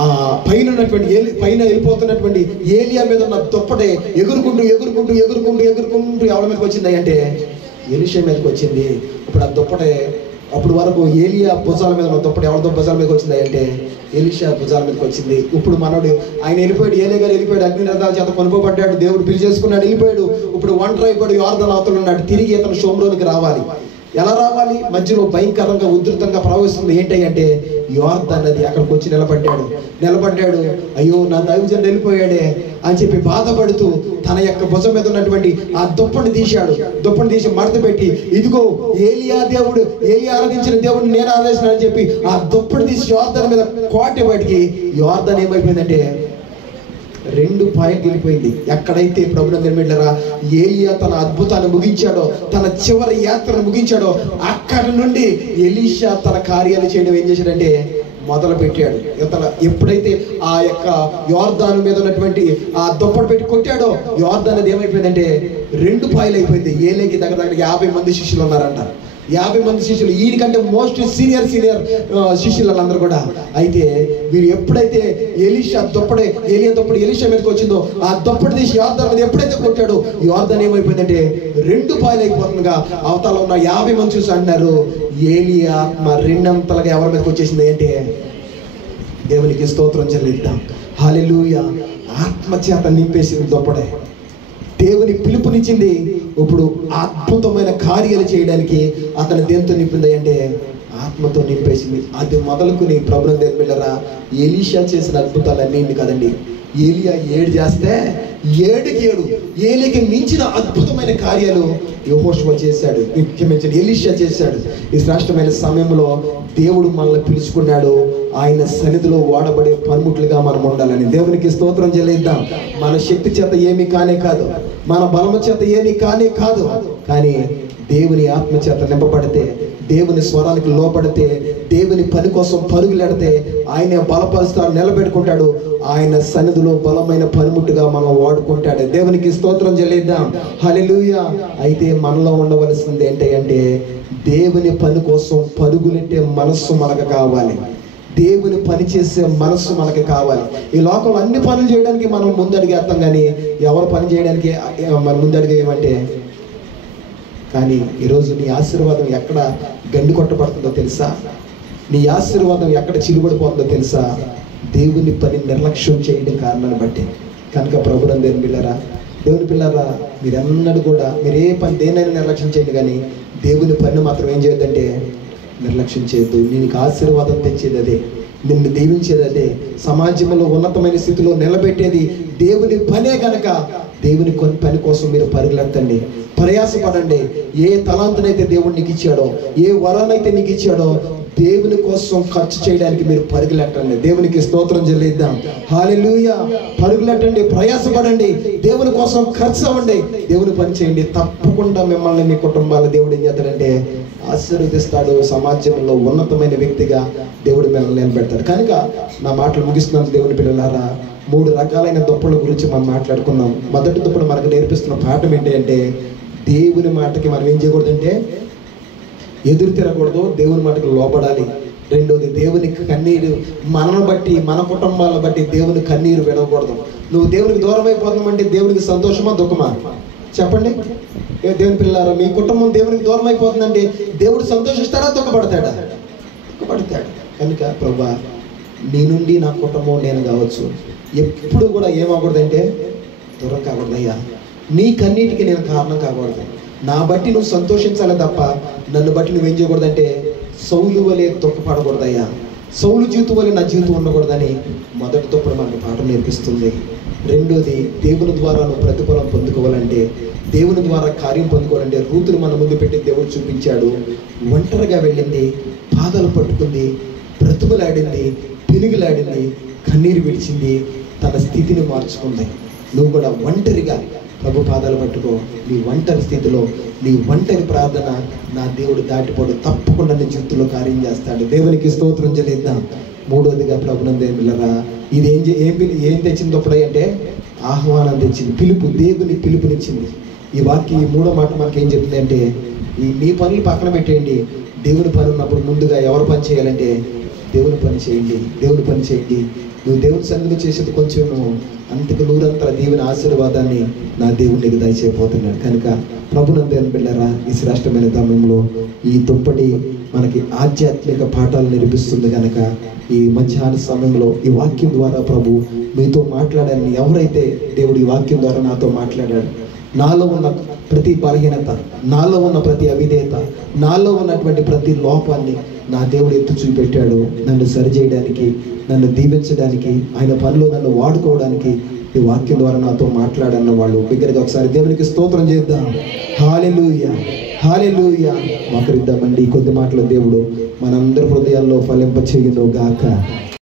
ఆ పైన వెళ్ళిపోతున్నటువంటి ఏలియా మీద ఉన్న దుప్పటే ఎగురుకుంటూ ఎవరి మీదకి వచ్చింది అంటే ఎలీషా మీదకి వచ్చింది. ఇప్పుడు ఆ దుప్పటే అప్పుడు వరకు ఏలియా భుజాల మీద ఉన్న దుప్పటి ఎవరితో భుజాల మీదకి వచ్చింది అంటే ఎలీషా భుజాల మీదకి వచ్చింది. ఇప్పుడు మనోడు ఆయన వెళ్ళిపోయాడు, ఏలియా గారు వెళ్ళిపోయాడు, అగ్ని రథాల చేత కొనుక్కోబడ్డాడు, దేవుడు పిలిచేసుకున్నాడు, వెళ్ళిపోయాడు. ఇప్పుడు ఒంటరి అయిపోయాడు, యోర్దాను అవతల ఉన్నాడు. తిరిగి ఇతను షోమ్రోనికి రావాలి. ఎలా రావాలి? మధ్యలో భయంకరంగా ఉధృతంగా ప్రవహిస్తుంది. ఏంటంటే యోర్దాన్ నది. అక్కడికి వచ్చి నిలబడ్డాడు. అయ్యో నా దైవజనుడు వెళ్ళిపోయాడే అని చెప్పి బాధపడుతూ తన యొక్క భుజం మీద ఉన్నటువంటి ఆ దుప్పటిని తీసి మడత పెట్టి, ఇదిగో ఏలియా ఆరాధించిన దేవుడిని నేను ఆరాధించిన అని చెప్పి ఆ దుప్పటి తీసి యోర్దాన్ మీద కోటేపటికి యోర్దాన్ ఏమైపోయిందంటే 2 పాయలు వెళ్ళిపోయింది. ఎక్కడైతే ప్రభువును నిర్మిడ్లరా ఏలియా తన అద్భుతాన్ని ముగించాడో, తన చివరి యాత్రను ముగించాడో, అక్కడి నుండి ఎలీషా తన కార్యాలు చేయడం ఏం చేశాడంటే మొదలు పెట్టాడు. ఎప్పుడైతే ఆ యొక్క యోర్దాను మీద ఉన్నటువంటి ఆ దుప్పటి పెట్టి కొట్టాడో యోర్దాన్ అనేది ఏమైపోయిందంటే 2 పాయలు అయిపోయింది. ఏలియాకి దగ్గర 50 మంది శిష్యులు ఉన్నారంట. 50 మంది శిష్యులు, ఈయనకంటే మోస్ట్ సీనియర్ శిష్యులు అందరూ కూడా. అయితే వీరు ఎప్పుడైతే ఏలియా దుప్పటి ఎలీషా మీదకి వచ్చిందో ఆ దుప్పటి తీసి యోర్దాన్ మీద ఎప్పుడైతే కొట్టాడో యోర్దాన్ ఏమైపోయిందంటే 2 పాయలు అయిపోతుందిగా అవతల ఉన్న 50 మంది చూసి అన్నారు, ఏలియా మా 2 అంతలుగా ఎవరి మీదకి వచ్చేసింది అంటే దేవునికి స్తోత్రం చెల్లిద్దాం. హల్లెలూయా. ఆత్మచేత నింపేసింది దుప్పటే. దేవుని పిలుపునిచ్చింది. ఇప్పుడు అద్భుతమైన కార్యాలు చేయడానికి అతను దేంతో నింపింది అంటే ఆత్మతో నింపేసింది. అది మొదలుకుని ప్రభువును దేవుళ్ళరా ఎలీషా చేసిన అద్భుతాలన్నీ కదండి. ఏలియా 7 చేస్తే 7కి 7 ఏలియాకి మించిన అద్భుతమైన కార్యాలు యెహోషువ చేశాడు, క్షమించండి ఎలీషా చేశాడు. ఈ శ్రేష్టమైన సమయంలో దేవుడు మనల్ని పిలుచుకున్నాడు. ఆయన సన్నిధిలో వాడబడే పనిముట్లుగా మనం ఉండాలని దేవునికి స్తోత్రం చెల్లిద్దాం. మన శక్తి చేత ఏమీ కానే కాదు, మన బలము చేత ఏమీ కానే కాదు, కానీ దేవుని ఆత్మ చేత నింపబడితే, దేవుని స్వరానికి లోపడితే, దేవుని పని కోసం పరుగులెడితే ఆయనే బలపరుస్తాడు, నిలబెట్టుకుంటాడు. ఆయన సన్నిధిలో బలమైన పనిముట్టుగా మనం వాడుకుంటాడు. దేవునికి స్తోత్రం చెల్లిద్దాం. హల్లెలూయా. అయితే మనలో ఉండవలసింది ఏంటంటే దేవుని పని కోసం పరుగులెట్టే మనస్సు మనకు కావాలి. దేవుని పని చేసే మనస్సు మనకి కావాలి. ఈ లోకంలో అన్ని పనులు చేయడానికి మనం ముందడిగేస్తాం, కానీ ఎవరు పని చేయడానికి మనం ముందడిగేయమంటే. కానీ ఈరోజు నీ ఆశీర్వాదం ఎక్కడ గండి కొట్టబడుతుందో తెలుసా? నీ ఆశీర్వాదం ఎక్కడ చిలుబడిపోతుందో తెలుసా? దేవుని పని నిర్లక్ష్యం చేయడం కారణాన్ని బట్టి. కనుక ప్రభునందు దేవుని పిల్లరా, మీరన్నడూ కూడా మీరు ఏ పని దేనైనా నిర్లక్ష్యం చేయండి, కానీ దేవుని పని మాత్రం ఏం చేయొద్దంటే నిర్లక్ష్యం చేయొద్దు. నీకు ఆశీర్వాదం తెచ్చేది అదే, నిన్ను దీవించేది అదే, సమాజంలో ఉన్నతమైన స్థితిలో నిలబెట్టేది దేవుని పనే. కనుక దేవుని పని కోసం మీరు పరుగులెత్తండి, ప్రయాసపడండి. ఏ తలాంతునైతే దేవుడు నీకు ఇచ్చాడో, ఏ వరానైతే నీకు ఇచ్చాడో దేవుని కోసం ఖర్చు చేయడానికి మీరు పరుగులెట్టండి. దేవునికి స్తోత్రం చెల్లిద్దాం. హల్లెలూయా. పరుగులెట్టండి, ప్రయాసపడండి, దేవుని కోసం ఖర్చు అవ్వండి, దేవుని పని చేయండి. తప్పకుండా మిమ్మల్ని మీ కుటుంబాల దేవుడు ఏం చేస్తాడంటే ఆశీర్వదిస్తాడు. సమాజంలో ఉన్నతమైన వ్యక్తిగా దేవుడు మిమ్మల్ని నిలబెడతాడు. కనుక నా మాటలు ముగిస్తున్నాను. దేవుని పిల్లలారా, 3 రకాలైన దుప్పల గురించి మనం మాట్లాడుకున్నాం. మొదటి దుప్పలు మనకు నేర్పిస్తున్న పాఠం ఏంటి అంటే, దేవుని మాటకి మనం ఏం చేయకూడదంటే ఎదురు తిరగకూడదు, దేవుని మాటకు లోబడాలి. రెండోది, దేవుని కన్నీరు మనను బట్టి, మన కుటుంబాలను బట్టి దేవుని కన్నీరు విడవకూడదు. నువ్వు దేవునికి దూరం అయిపోతున్నామంటే దేవునికి సంతోషమా దుఃఖమా? చెప్పండి. దేవుని పిల్లలారా, మీ కుటుంబం దేవునికి దూరం అయిపోతుందంటే దేవుడు సంతోషిస్తాడా దుఃఖపడతాడా? దుఃఖపడతాడు. కనుక ప్రభువా, నీ నుండి నా కుటుంబం నేను కావచ్చు ఎప్పుడు కూడా ఏమవకూడదంటే దూరం కాకూడదయ్యా. నీ కన్నీటికి నేను కారణం కాకూడదు. నా బట్టి నువ్వు సంతోషించాలి తప్ప నన్ను బట్టి నువ్వేం చేయకూడదంటే సౌలు వలె దుఃఖపడకూడదయ్యా. సౌలు జీవితం వలె నా జీవితం ఉండకూడదని మొదటి దుప్పటి మనకు పాఠం నేర్పిస్తుంది. రెండోది, దేవుని ద్వారా నువ్వు ప్రతిఫలం పొందుకోవాలంటే, దేవుని ద్వారా కార్యం పొందుకోవాలంటే రూతుని మన ముందు పెట్టి దేవుడు చూపించాడు. ఒంటరిగా వెళ్ళింది, పాదాలు పట్టుకుంది, బ్రతుకులాడింది, పెనుగులాడింది, కన్నీరు విడిచింది, తన స్థితిని మార్చుకుంది. నువ్వు కూడా ఒంటరిగా ప్రభు పాదాలు పట్టుకో. నీ ఒంటరి స్థితిలో, నీ ఒంటరి ప్రార్థన నా దేవుడు దాటిపోడు, తప్పకుండా నీ జీవితంలో కార్యం చేస్తాడు. దేవునికి స్తోత్రం చెల్లిద్దాం. మూడోదిగా ప్రభునందు పిల్లరా, ఇది ఏం తెచ్చింది దుప్పటి అంటే ఆహ్వానం తెచ్చింది, పిలుపు, దేవుని పిలుపునిచ్చింది. ఈ వాక్యం, ఈ మూడో మాట మనకి ఏం చెప్తుంది అంటే, మీ పనులు పక్కన పెట్టేయండి. దేవుని పని ఉన్నప్పుడు ముందుగా ఎవరు పని చేయాలంటే దేవుని పని చేయండి, దేవుని పని చేయండి. నువ్వు దేవుని సన్నిధిలో చేసేది కొంచెం, అంతకు నూరంతర దేవుని ఆశీర్వాదాన్ని నా దేవుడు నీకు దయచేయబోతున్నాడు. కనుక ప్రభునందు బిడ్డలారా, ఈ శ్రేష్టమైన సమయంలో ఈ దుప్పటి మనకి ఆధ్యాత్మిక పాఠాలు నేర్పిస్తుంది. కనుక ఈ మధ్యాహ్న సమయంలో ఈ వాక్యం ద్వారా ప్రభు మీతో మాట్లాడాలని, ఎవరైతే దేవుడు ఈ వాక్యం ద్వారా నాతో మాట్లాడాడు, నాలో ఉన్న ప్రతి బలహీనత, నాలో ఉన్న ప్రతి అవిధేయత, నాలో ఉన్నటువంటి ప్రతి లోపాన్ని నా దేవుడు ఎత్తు చూపెట్టాడు. నన్ను సరిచేయడానికి, నన్ను దీవించడానికి, ఆయన పనిలో నన్ను వాడుకోవడానికి ఈ వాక్యం ద్వారా నాతో మాట్లాడన్న వాళ్ళు బిగ్గరగా ఒకసారి దేవునికి స్తోత్రం చేద్దాం. హల్లెలూయా, హల్లెలూయా. మోకరిద్దామండి. కొద్ది మాటల దేవుడు మనందరి హృదయాల్లో ఫలింప చేయును గాక.